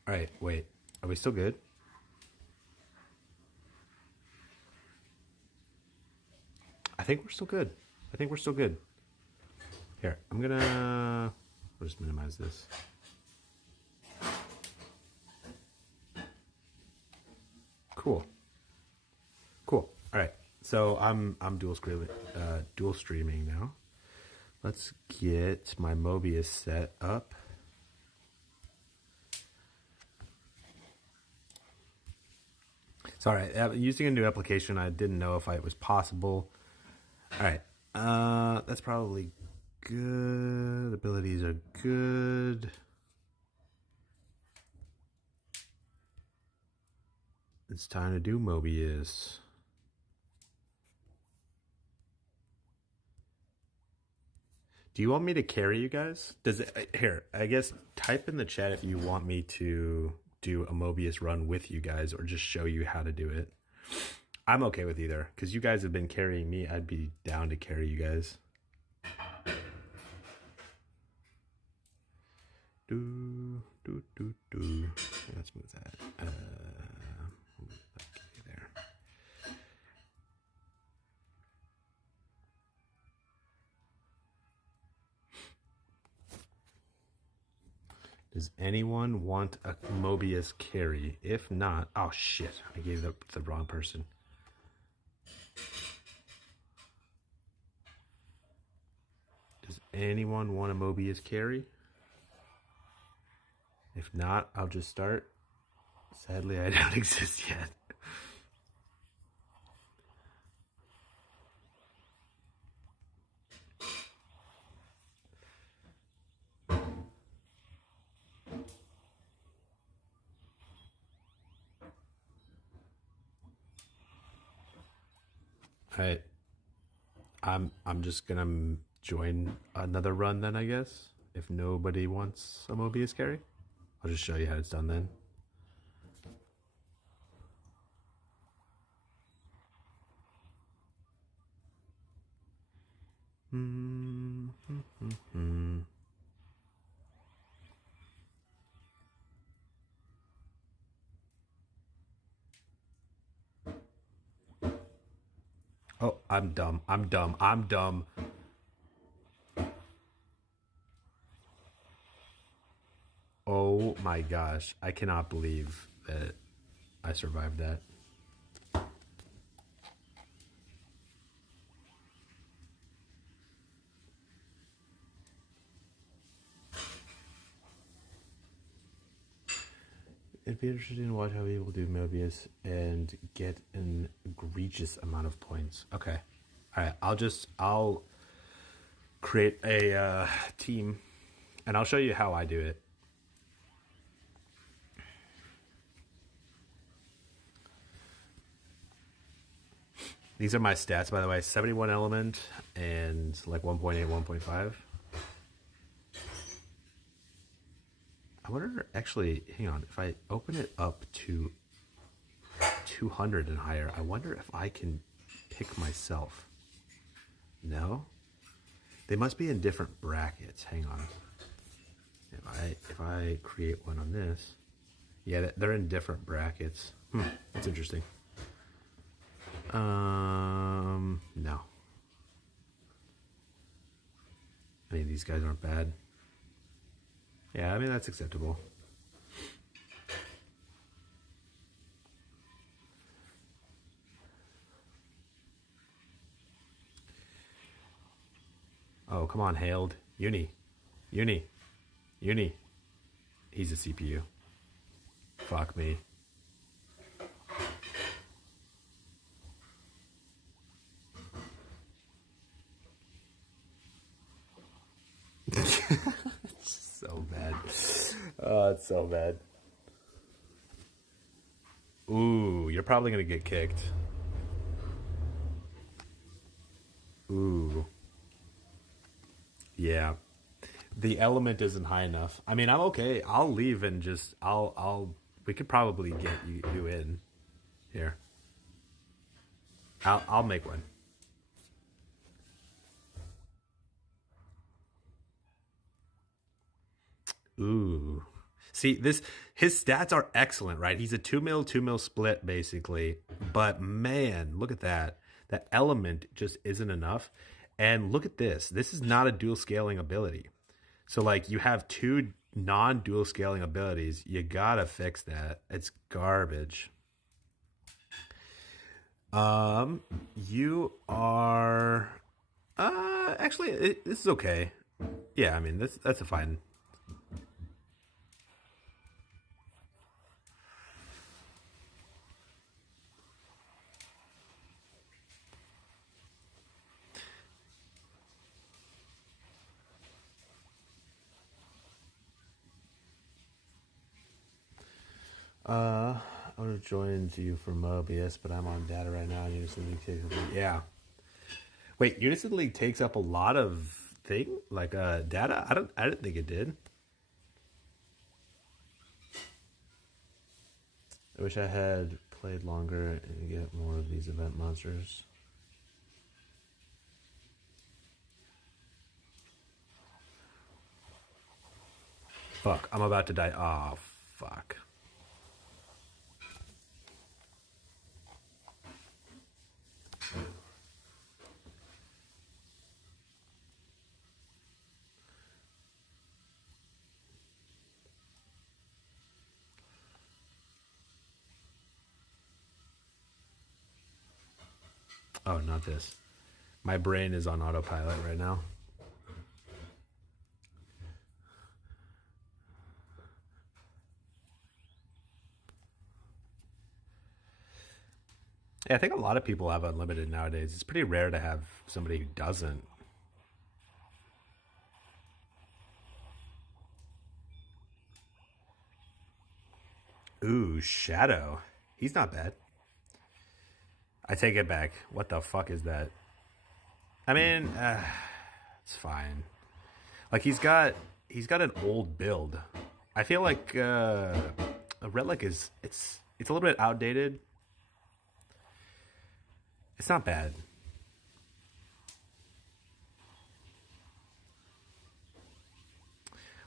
All right, wait. Are we still good? I think we're still good. Here, I'll just minimize this. Cool. All right. So I'm dual streaming now. Let's get my Mobius set up. Sorry, using a new application, I didn't know if it was possible. All right. That's probably good. Abilities are good. It's time to do Mobius. Do you want me to carry you guys? Here, I guess type in the chat if you want me to do a Mobius run with you guys or just show you how to do it. I'm okay with either because you guys have been carrying me. I'd be down to carry you guys. Let's move that. Okay, there. Does anyone want a Mobius carry? If not, oh shit, I gave the wrong person. Does anyone want a Mobius carry? If not, I'll just start. Sadly, I don't exist yet. All right. I'm just gonna join another run then, I guess. If nobody wants a Mobius carry, I'll just show you how it's done then. Oh, I'm dumb. I'm dumb. I'm dumb. Oh my gosh. I cannot believe that I survived that. It'd be interesting to watch how people do Mobius and get an egregious amount of points. Okay. All right. I'll create a team and I'll show you how I do it. These are my stats, by the way. 71 element and like 1.8, 1.5. I wonder, actually, hang on. If I open it up to 200 and higher, I wonder if I can pick myself. No? They must be in different brackets. Hang on. If I create one on this, yeah, they're in different brackets. That's interesting. No. I mean, these guys aren't bad. Yeah, I mean, that's acceptable. Oh, come on, Hailed. Uni. He's a CPU. Fuck me. So bad. Oh, it's so bad. Ooh, you're probably gonna get kicked. Ooh. Yeah. The element isn't high enough. I mean, I'm okay. I'll leave and just we could probably get you in here. I'll make one. Ooh. See, his stats are excellent, right? He's a 2 mil split basically. But man, look at that. That element just isn't enough. And look at this. This is not a dual scaling ability. So like you have two non-dual scaling abilities. You gotta fix that. It's garbage. You are actually this is okay. Yeah, I mean that's a fine. I would have joined you for Mobius, but I'm on data right now. Unison League takes yeah. Wait, Unison League takes up a lot of data. I didn't think it did. I wish I had played longer and get more of these event monsters. Fuck, I'm about to die. Oh, fuck. Oh, not this. My brain is on autopilot right now. Yeah, I think a lot of people have unlimited nowadays. It's pretty rare to have somebody who doesn't. Ooh, Shadow. He's not bad. I take it back. What the fuck is that? I mean, it's fine. Like he's got an old build. I feel like a relic is it's a little bit outdated. It's not bad.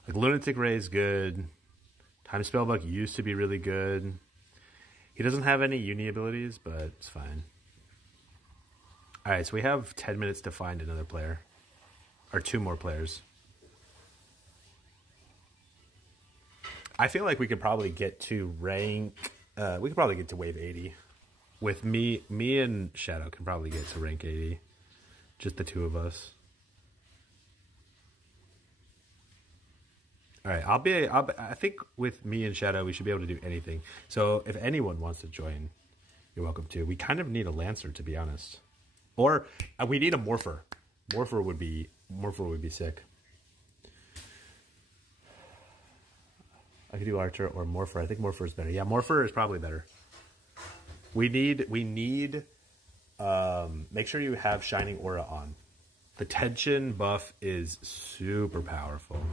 Like Lunatic Ray is good. Time Spellbook used to be really good. He doesn't have any uni abilities, but it's fine. Alright, so we have 10 minutes to find another player. Or 2 more players. I feel like we could probably get to rank... we could probably get to wave 80. With me and Shadow can probably get to rank 80. Just the 2 of us. Alright, I think with me and Shadow, we should be able to do anything. So if anyone wants to join, you're welcome to. We kind of need a Lancer, to be honest. Or we need a Morpher. Morpher would be sick. I could do Archer or Morpher. I think Morpher is better. Yeah, Morpher is probably better. We need make sure you have Shining Aura on. The tension buff is super powerful.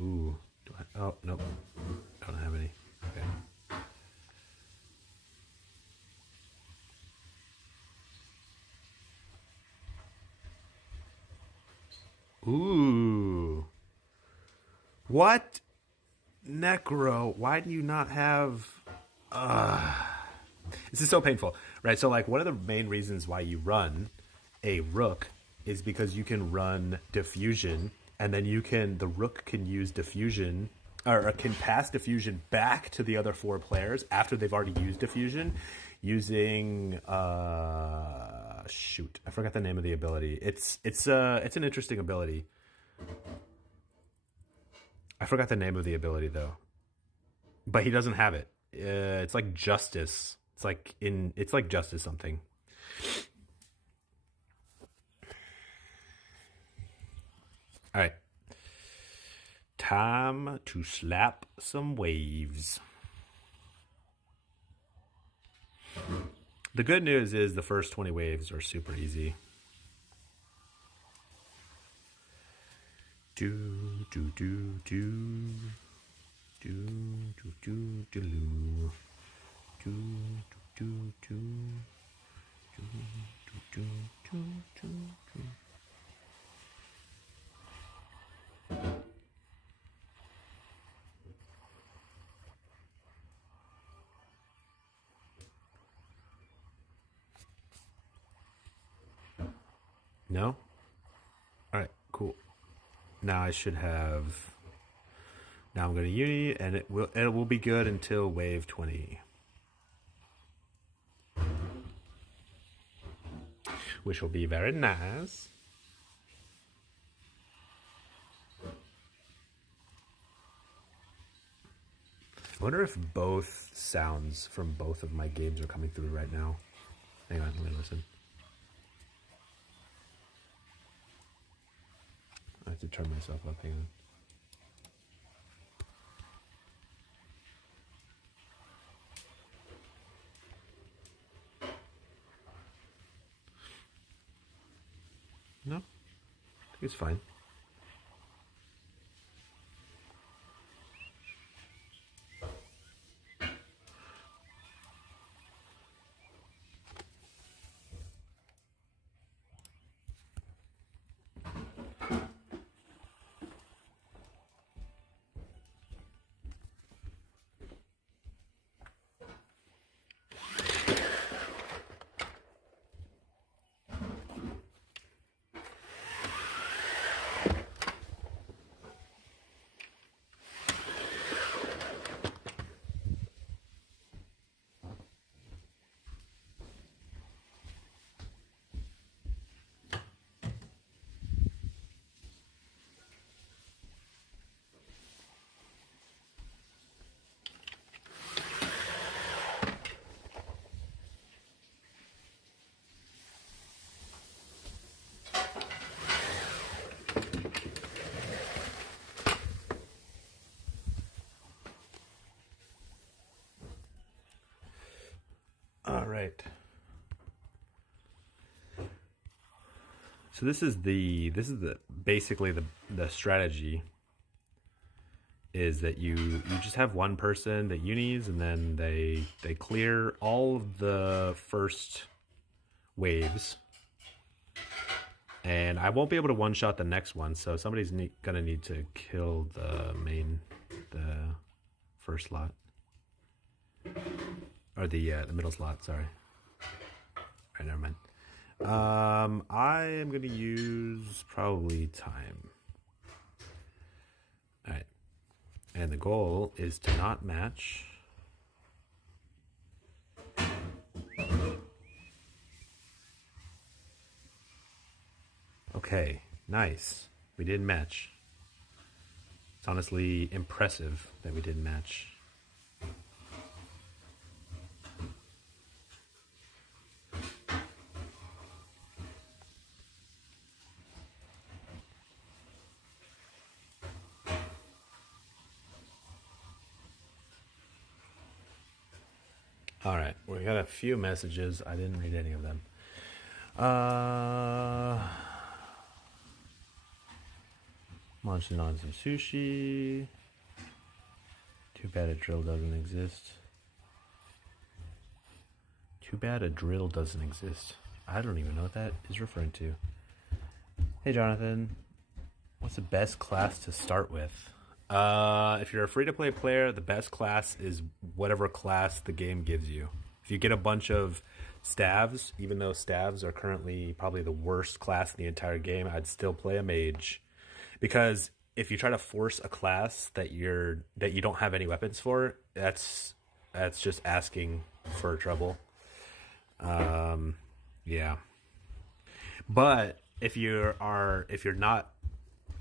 Ooh. Oh, nope. Don't have any. Okay. Ooh. What? Necro, why do you not have... This is so painful, right? So, like, one of the main reasons why you run a Rook is because you can run Diffusion, and then the Rook can use Diffusion, or can pass Diffusion back to the other 4 players after they've already used Diffusion, using, shoot, I forgot the name of the ability. It's an interesting ability. I forgot the name of the ability, though. But he doesn't have it. It's like Justice. It's like Justice something. All right. Time to slap some waves. The good news is the first 20 waves are super easy. Do do do do do do do do do do do do do do do. No? Alright, cool. Now I should have... Now I'm going to uni, and it will be good until wave 20. Which will be very nice. I wonder if both sounds from both of my games are coming through right now. Hang on, let me listen. I have to turn myself up, hang on. No, I think it's fine. So this is the basically the strategy is that you just have one person that unis, and then they clear all of the first waves, and I won't be able to one shot the next one, so somebody's gonna need to kill the first slot, or the middle slot. Sorry. All right, never mind. I am gonna use probably time. All right, and the goal is to not match. Okay, nice. We didn't match. It's honestly impressive that we didn't match. All right, we got a few messages. I didn't read any of them. Munching on some sushi. Too bad a drill doesn't exist. Too bad a drill doesn't exist. I don't even know what that is referring to. Hey, Jonathan. What's the best class to start with? If you're a free-to-play player, the best class is whatever class the game gives you. If you get a bunch of staves, even though staves are currently probably the worst class in the entire game, I'd still play a mage. Because if you try to force a class that you don't have any weapons for, that's just asking for trouble. Yeah. But if you're not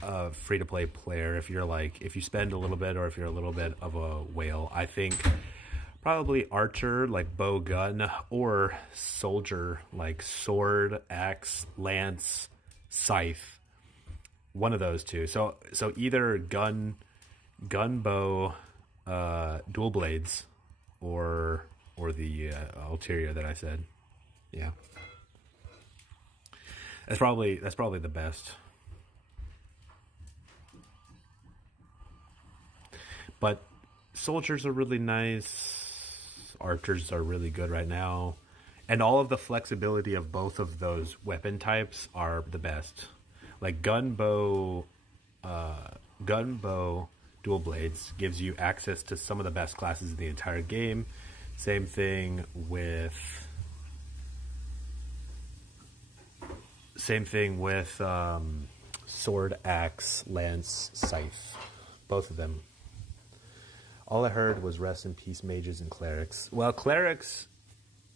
a free to play player, if you spend a little bit, or if you're a little bit of a whale, I think probably archer like bow gun, or soldier like sword, axe, lance, scythe. One of those two. So either gun, bow, dual blades, or the ulterior that I said. Yeah. That's probably the best. But soldiers are really nice. Archers are really good right now. And all of the flexibility of both of those weapon types are the best. Like gunbow, dual blades gives you access to some of the best classes in the entire game. Same thing with sword, axe, lance, scythe. Both of them. All I heard was rest in peace mages and clerics. Well, clerics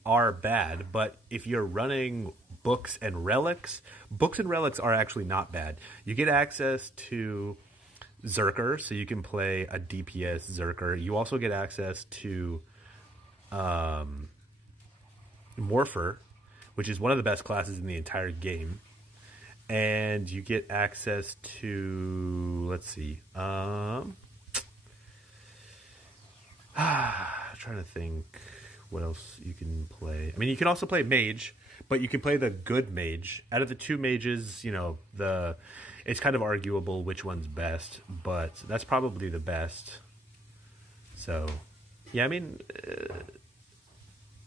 are bad, but if you're running books and relics are actually not bad. You get access to Zerker, so you can play a DPS Zerker. You also get access to Morpher, which is one of the best classes in the entire game. And you get access to, let's see, trying to think what else you can play. I mean, you can also play mage, but you can play the good mage. Out of the two mages, it's kind of arguable which one's best, but that's probably the best. So, yeah, I mean,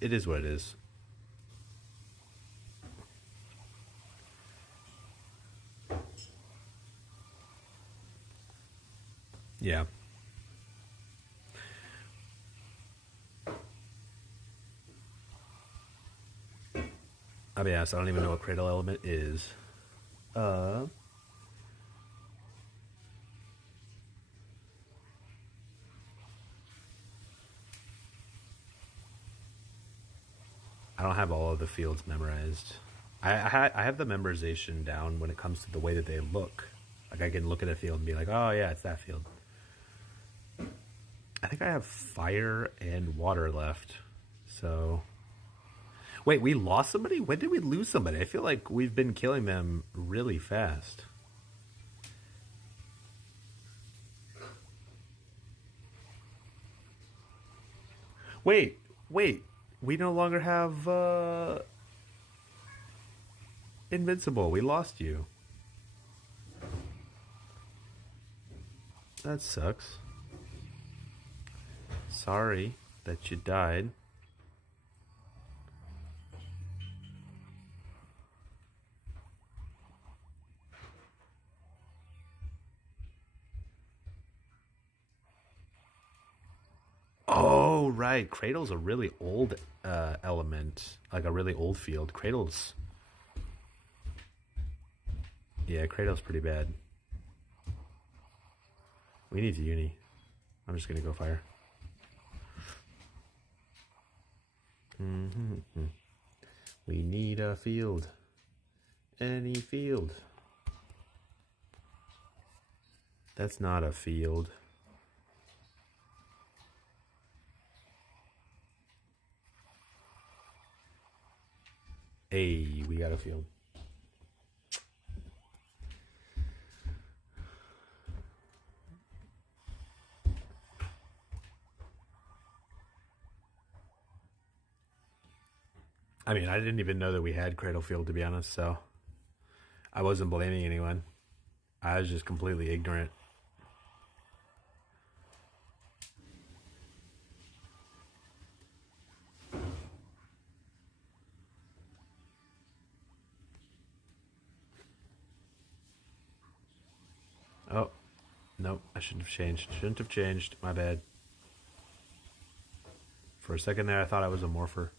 it is what it is. Yeah. I'll be honest, I don't even know what Cradle Element is. I don't have all of the fields memorized. I have the memorization down when it comes to the way that they look. Like I can look at a field and be like, oh yeah, it's that field. I think I have fire and water left. So... Wait, we lost somebody? When did we lose somebody? I feel like we've been killing them really fast. Wait. We no longer have... Invincible, we lost you. That sucks. Sorry that you died. Oh, right. Cradle's a really old element, like a really old field. Cradle's, yeah, Cradle's pretty bad. We need to uni. I'm just gonna go fire. We need a field. Any field. That's not a field. Hey, we got a field. I mean, I didn't even know that we had Cradle Field, to be honest, so I wasn't blaming anyone. I was just completely ignorant. Oh, nope, I shouldn't have changed. Shouldn't have changed, my bad. For a second there, I thought I was a morpher.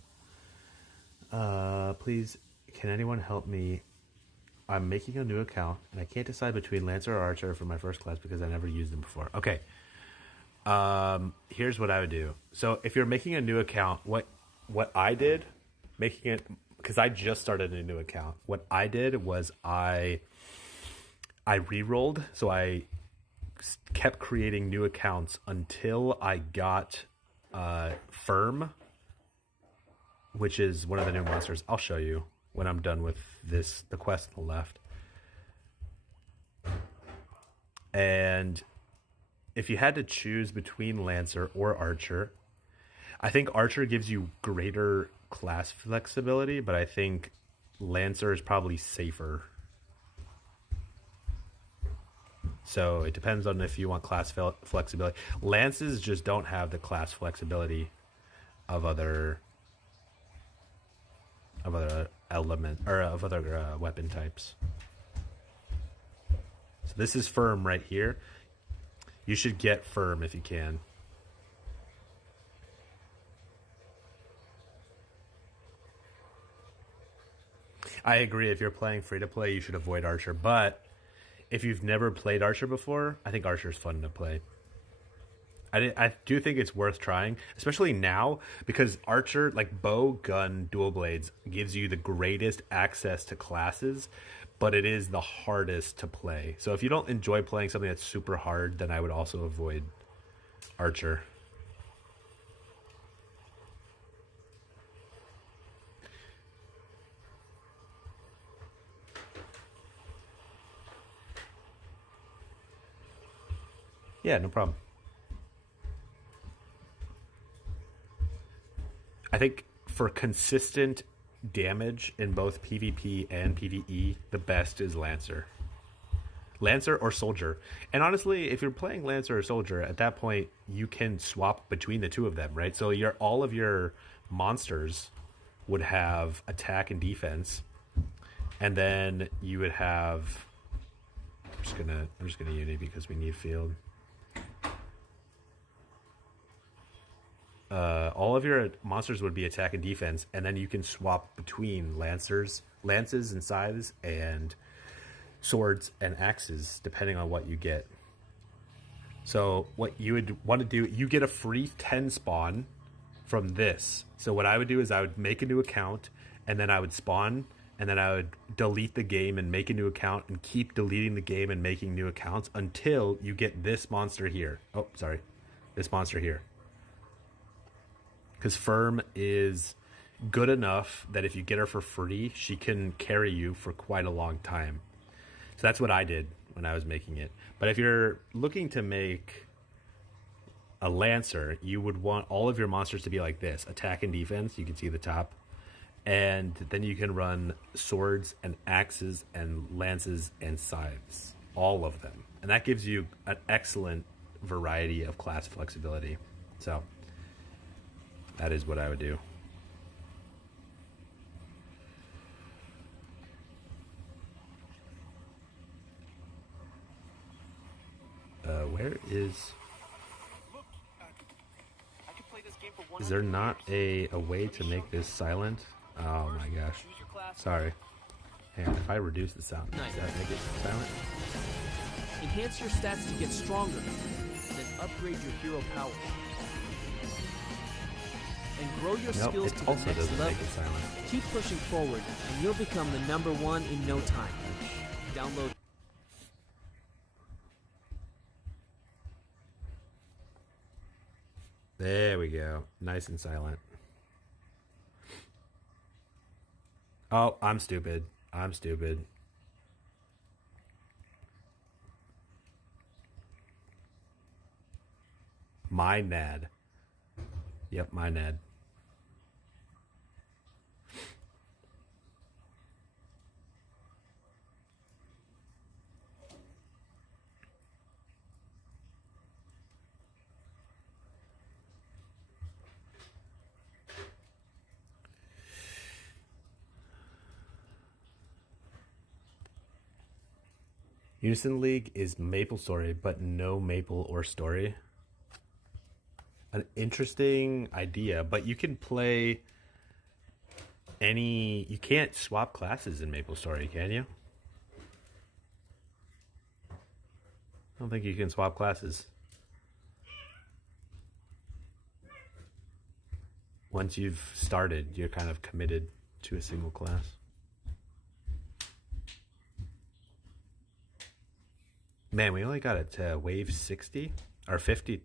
Please, can anyone help me? I'm making a new account, and I can't decide between Lancer or Archer for my first class because I never used them before. Okay. Here's what I would do. So if you're making a new account, what I did, making it, because I just started a new account, what I did was I re-rolled. So I kept creating new accounts until I got Firm, which is one of the new monsters. I'll show you when I'm done with this, the quest on the left. And if you had to choose between Lancer or Archer, I think Archer gives you greater class flexibility, but I think Lancer is probably safer. So it depends on if you want class flexibility. Lances just don't have the class flexibility of other element or of other weapon types. So this is Firm right here. You should get Firm if you can. I agree. If you're playing free to play, you should avoid Archer. But if you've never played Archer before, I think Archer's fun to play. I do think it's worth trying, especially now, because Archer, like bow, gun, dual blades, gives you the greatest access to classes, but it is the hardest to play. So if you don't enjoy playing something that's super hard, then I would also avoid Archer. Yeah, no problem. I think for consistent damage in both PvP and PvE, the best is Lancer. Lancer or Soldier. And honestly, if you're playing Lancer or Soldier, at that point, you can swap between the two of them, right? So all of your monsters would have attack and defense. And then you would have... I'm just gonna uni because we need field. All of your monsters would be attack and defense, and then you can swap between lances and scythes, and swords and axes, depending on what you get. So what you would want to do, you get a free 10 spawn from this. So what I would do is I would make a new account, and then I would spawn, and then I would delete the game and make a new account, and keep deleting the game and making new accounts until you get this monster here. Oh, sorry. This monster here. Because Firm is good enough that if you get her for free, she can carry you for quite a long time. So that's what I did when I was making it. But if you're looking to make a Lancer, you would want all of your monsters to be like this. Attack and defense, you can see the top. And then you can run swords and axes and lances and scythes, all of them. And that gives you an excellent variety of class flexibility. So that is what I would do. Where is... Is there not a way to make this silent? Oh my gosh. Sorry. Hang on, if I reduce the sound, does that make it silent? Enhance your stats to get stronger, then upgrade your hero power. And grow your skills to the next level. Keep pushing forward, and you'll become the #1 in no time. Download. There we go. Nice and silent. Oh, I'm stupid. I'm stupid. My Nad. Yep, my Nad. Unison League is Maple Story, but no Maple or Story. An interesting idea, but you can play any... You can't swap classes in Maple Story, can you? I don't think you can swap classes. Once you've started, you're kind of committed to a single class. Man, we only got it to wave 60 or 50.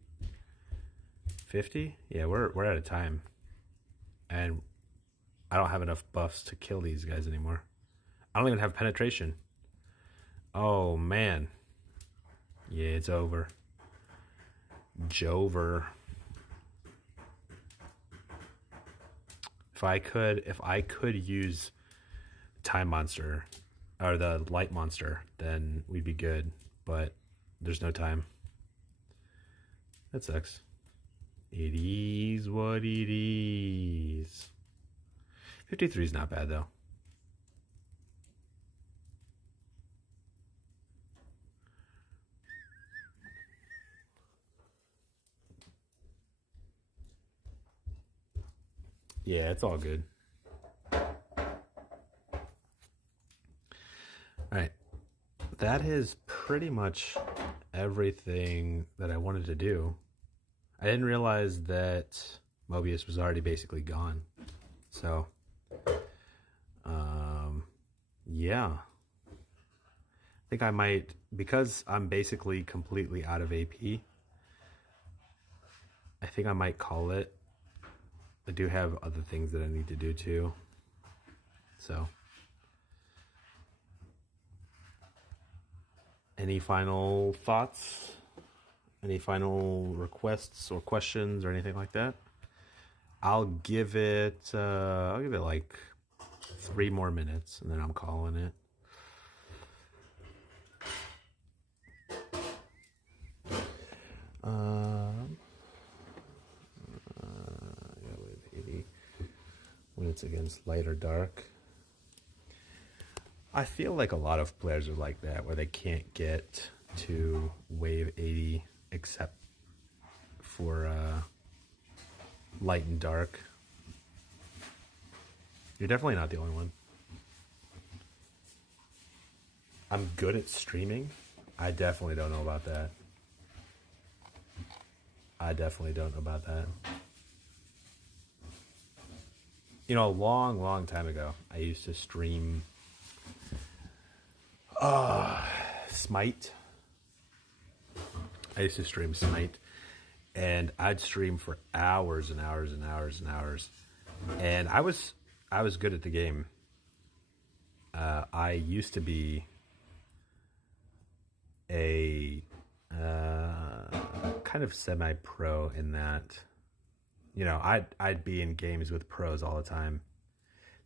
50? Yeah, we're out of time. And I don't have enough buffs to kill these guys anymore. I don't even have penetration. Oh, man. Yeah, it's over. Jover. If I could use Time Monster or the Light Monster, then we'd be good. But there's no time. That sucks. It is what it is. 53 is not bad, though. Yeah, it's all good. All right. That is pretty much everything that I wanted to do. I didn't realize that Mobius was already basically gone. So, yeah. I think I might, because I'm basically completely out of AP, I think I might call it. I do have other things that I need to do too. So, any final thoughts? Any final requests or questions or anything like that? I'll give it like 3 more minutes and then I'm calling it. With 80 when it's against light or dark. I feel like a lot of players are like that, where they can't get to wave 80 except for light and dark. You're definitely not the only one. I'm good at streaming. I definitely don't know about that. You know, a long time ago, I used to stream Smite. I used to stream Smite, and I'd stream for hours and hours and hours and hours. And I was good at the game. I used to be a kind of semi-pro in that, you know, I'd be in games with pros all the time.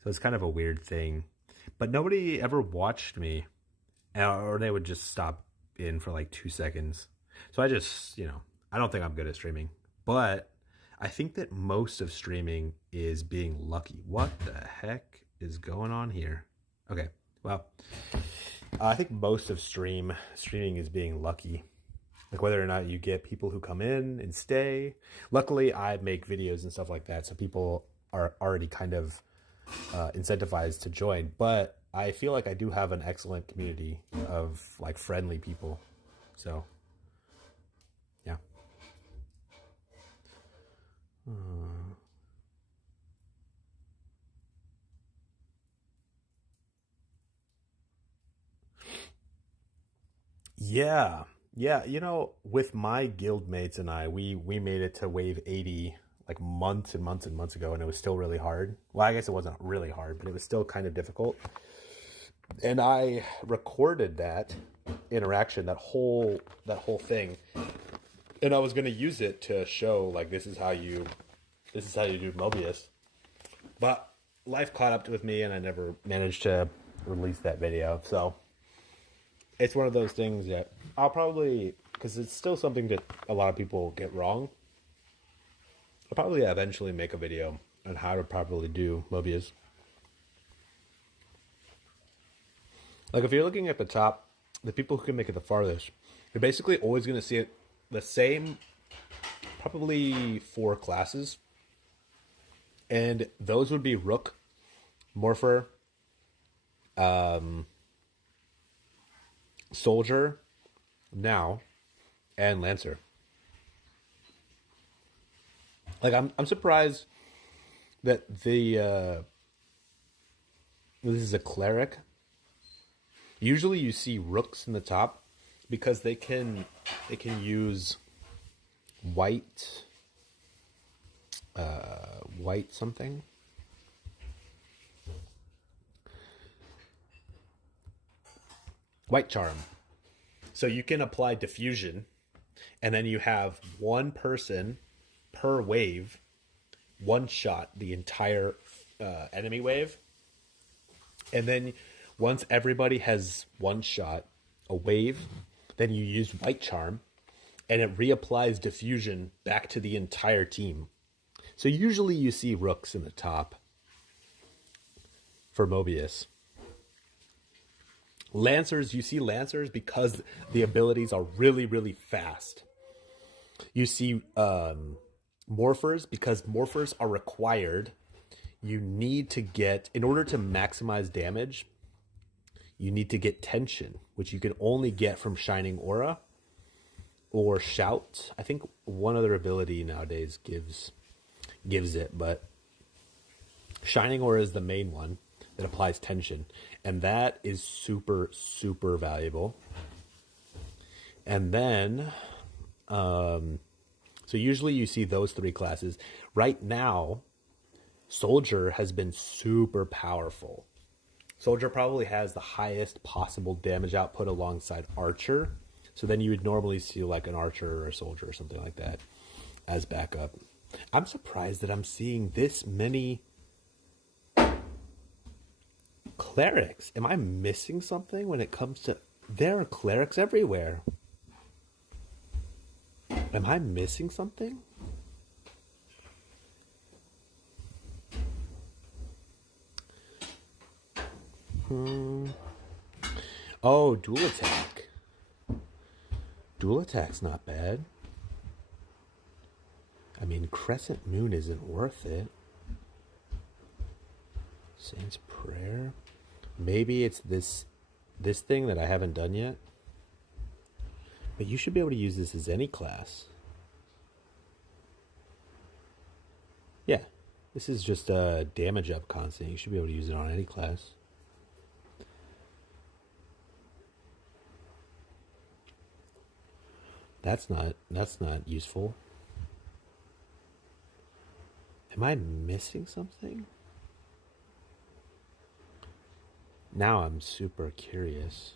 So it's kind of a weird thing. But nobody ever watched me, or they would just stop in for like 2 seconds. So I just, I don't think I'm good at streaming. But I think that most of streaming is being lucky. What the heck is going on here? Okay, well, I think most of streaming is being lucky. Like whether or not you get people who come in and stay. Luckily, I make videos and stuff like that, so people are already kind of incentivized to join. But I feel like I do have an excellent community of like friendly people. So, yeah. Yeah. Yeah, with my guild mates and we made it to wave 80 like months and months and months ago, and it was still really hard. Well, I guess it wasn't really hard, but it was still kind of difficult. And I recorded that interaction, that whole thing, and I was going to use it to show like this is how you do Mobius. But life caught up with me, and I never managed to release that video. So it's one of those things that I'll probably, because it's still something that a lot of people get wrong, I'll probably eventually make a video on how to properly do Mobius. Like if you're looking at the top, the people who can make it the farthest, you're basically always going to see it the same, probably 4 classes. And those would be Rook, Morpher, Soldier, now, and Lancer. Like I'm surprised that this is a cleric. Usually you see rooks in the top because they can use white something. White charm. So you can apply diffusion, and then you have one person per wave, one shot the entire enemy wave. And then once everybody has one shot a wave, then you use white charm, and it reapplies diffusion back to the entire team. So usually you see rooks in the top for Mobius. Lancers, you see Lancers because the abilities are really, really fast. You see Morphers because Morphers are required. You need to get, in order to maximize damage, you need to get Tension, which you can only get from Shining Aura or Shout. I think one other ability nowadays gives it, but Shining Aura is the main one that applies tension, and that is super, super valuable. And then so usually you see those 3 classes. Right now Soldier has been super powerful. Soldier probably has the highest possible damage output alongside Archer, so then you would normally see like an Archer or a Soldier or something like that as backup. I'm surprised that I'm seeing this many clerics. Am I missing something when it comes to... There are clerics everywhere. Am I missing something? Oh, dual attack. Dual attack's not bad. I mean, Crescent Moon isn't worth it. Saint's Prayer. Maybe it's this thing that I haven't done yet. But you should be able to use this as any class. Yeah. This is just a damage up constant. You should be able to use it on any class. That's not useful. Am I missing something? Now I'm super curious.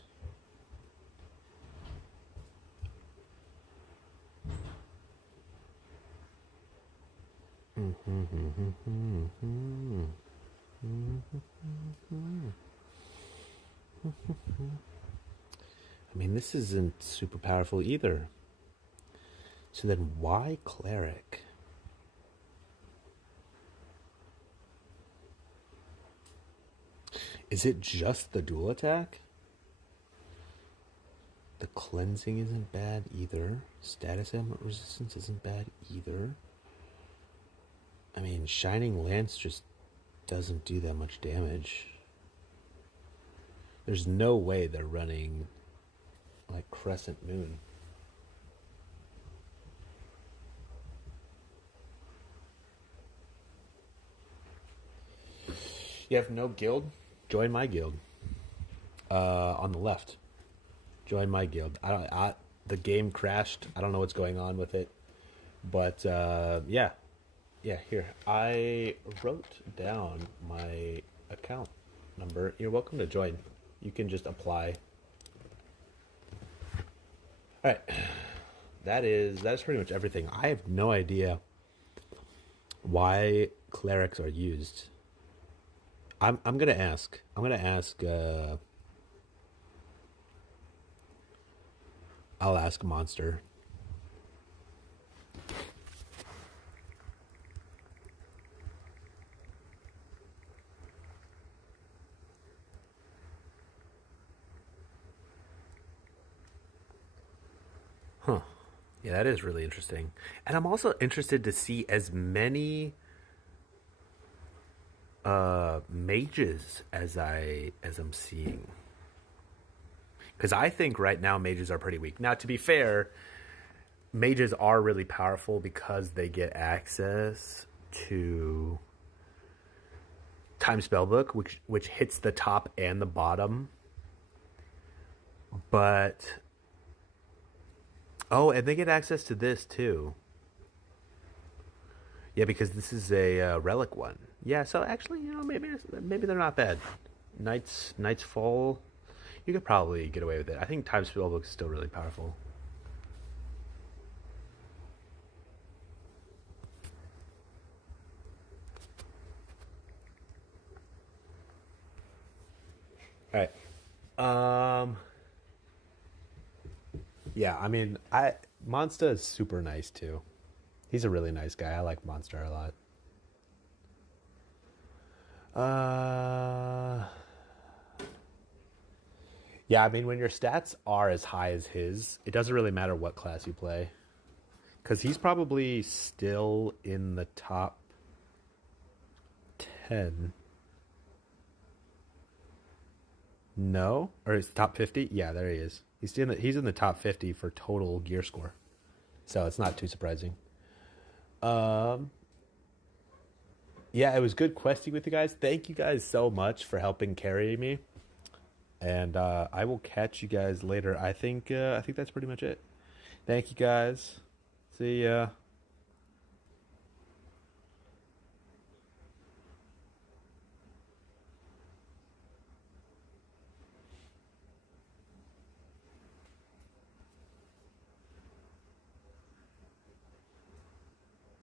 I mean, this isn't super powerful either. So then why cleric? Is it just the dual attack? The cleansing isn't bad either. Status ailment resistance isn't bad either. I mean, Shining Lance just doesn't do that much damage. There's no way they're running like Crescent Moon. You have no guild? Join my guild. On the left. Join my guild. The game crashed. I don't know what's going on with it. But yeah. Yeah, here. I wrote down my account number. You're welcome to join. You can just apply. Alright. That's pretty much everything. I have no idea why clerics are used. I'm gonna ask. I'll ask Monster. Huh. Yeah, that is really interesting. And I'm also interested to see as many mages as I'm seeing. Because I think right now mages are pretty weak. Now, to be fair, mages are really powerful because they get access to Time Spellbook, which hits the top and the bottom. But oh, and they get access to this too. Yeah, because this is a relic one. Yeah, so actually, maybe they're not bad. Knight's Fall. You could probably get away with it. I think Time Spellbook is still really powerful. All right. Yeah, I mean, Monster is super nice too. He's a really nice guy. I like Monster a lot. Yeah, I mean, when your stats are as high as his, it doesn't really matter what class you play. Because he's probably still in the top 10. No? Or is top 50? Yeah, there he is. He's in the top 50 for total gear score. So it's not too surprising. Yeah, it was good questing with you guys. Thank you guys so much for helping carry me. And I will catch you guys later. I think that's pretty much it. Thank you guys. See ya.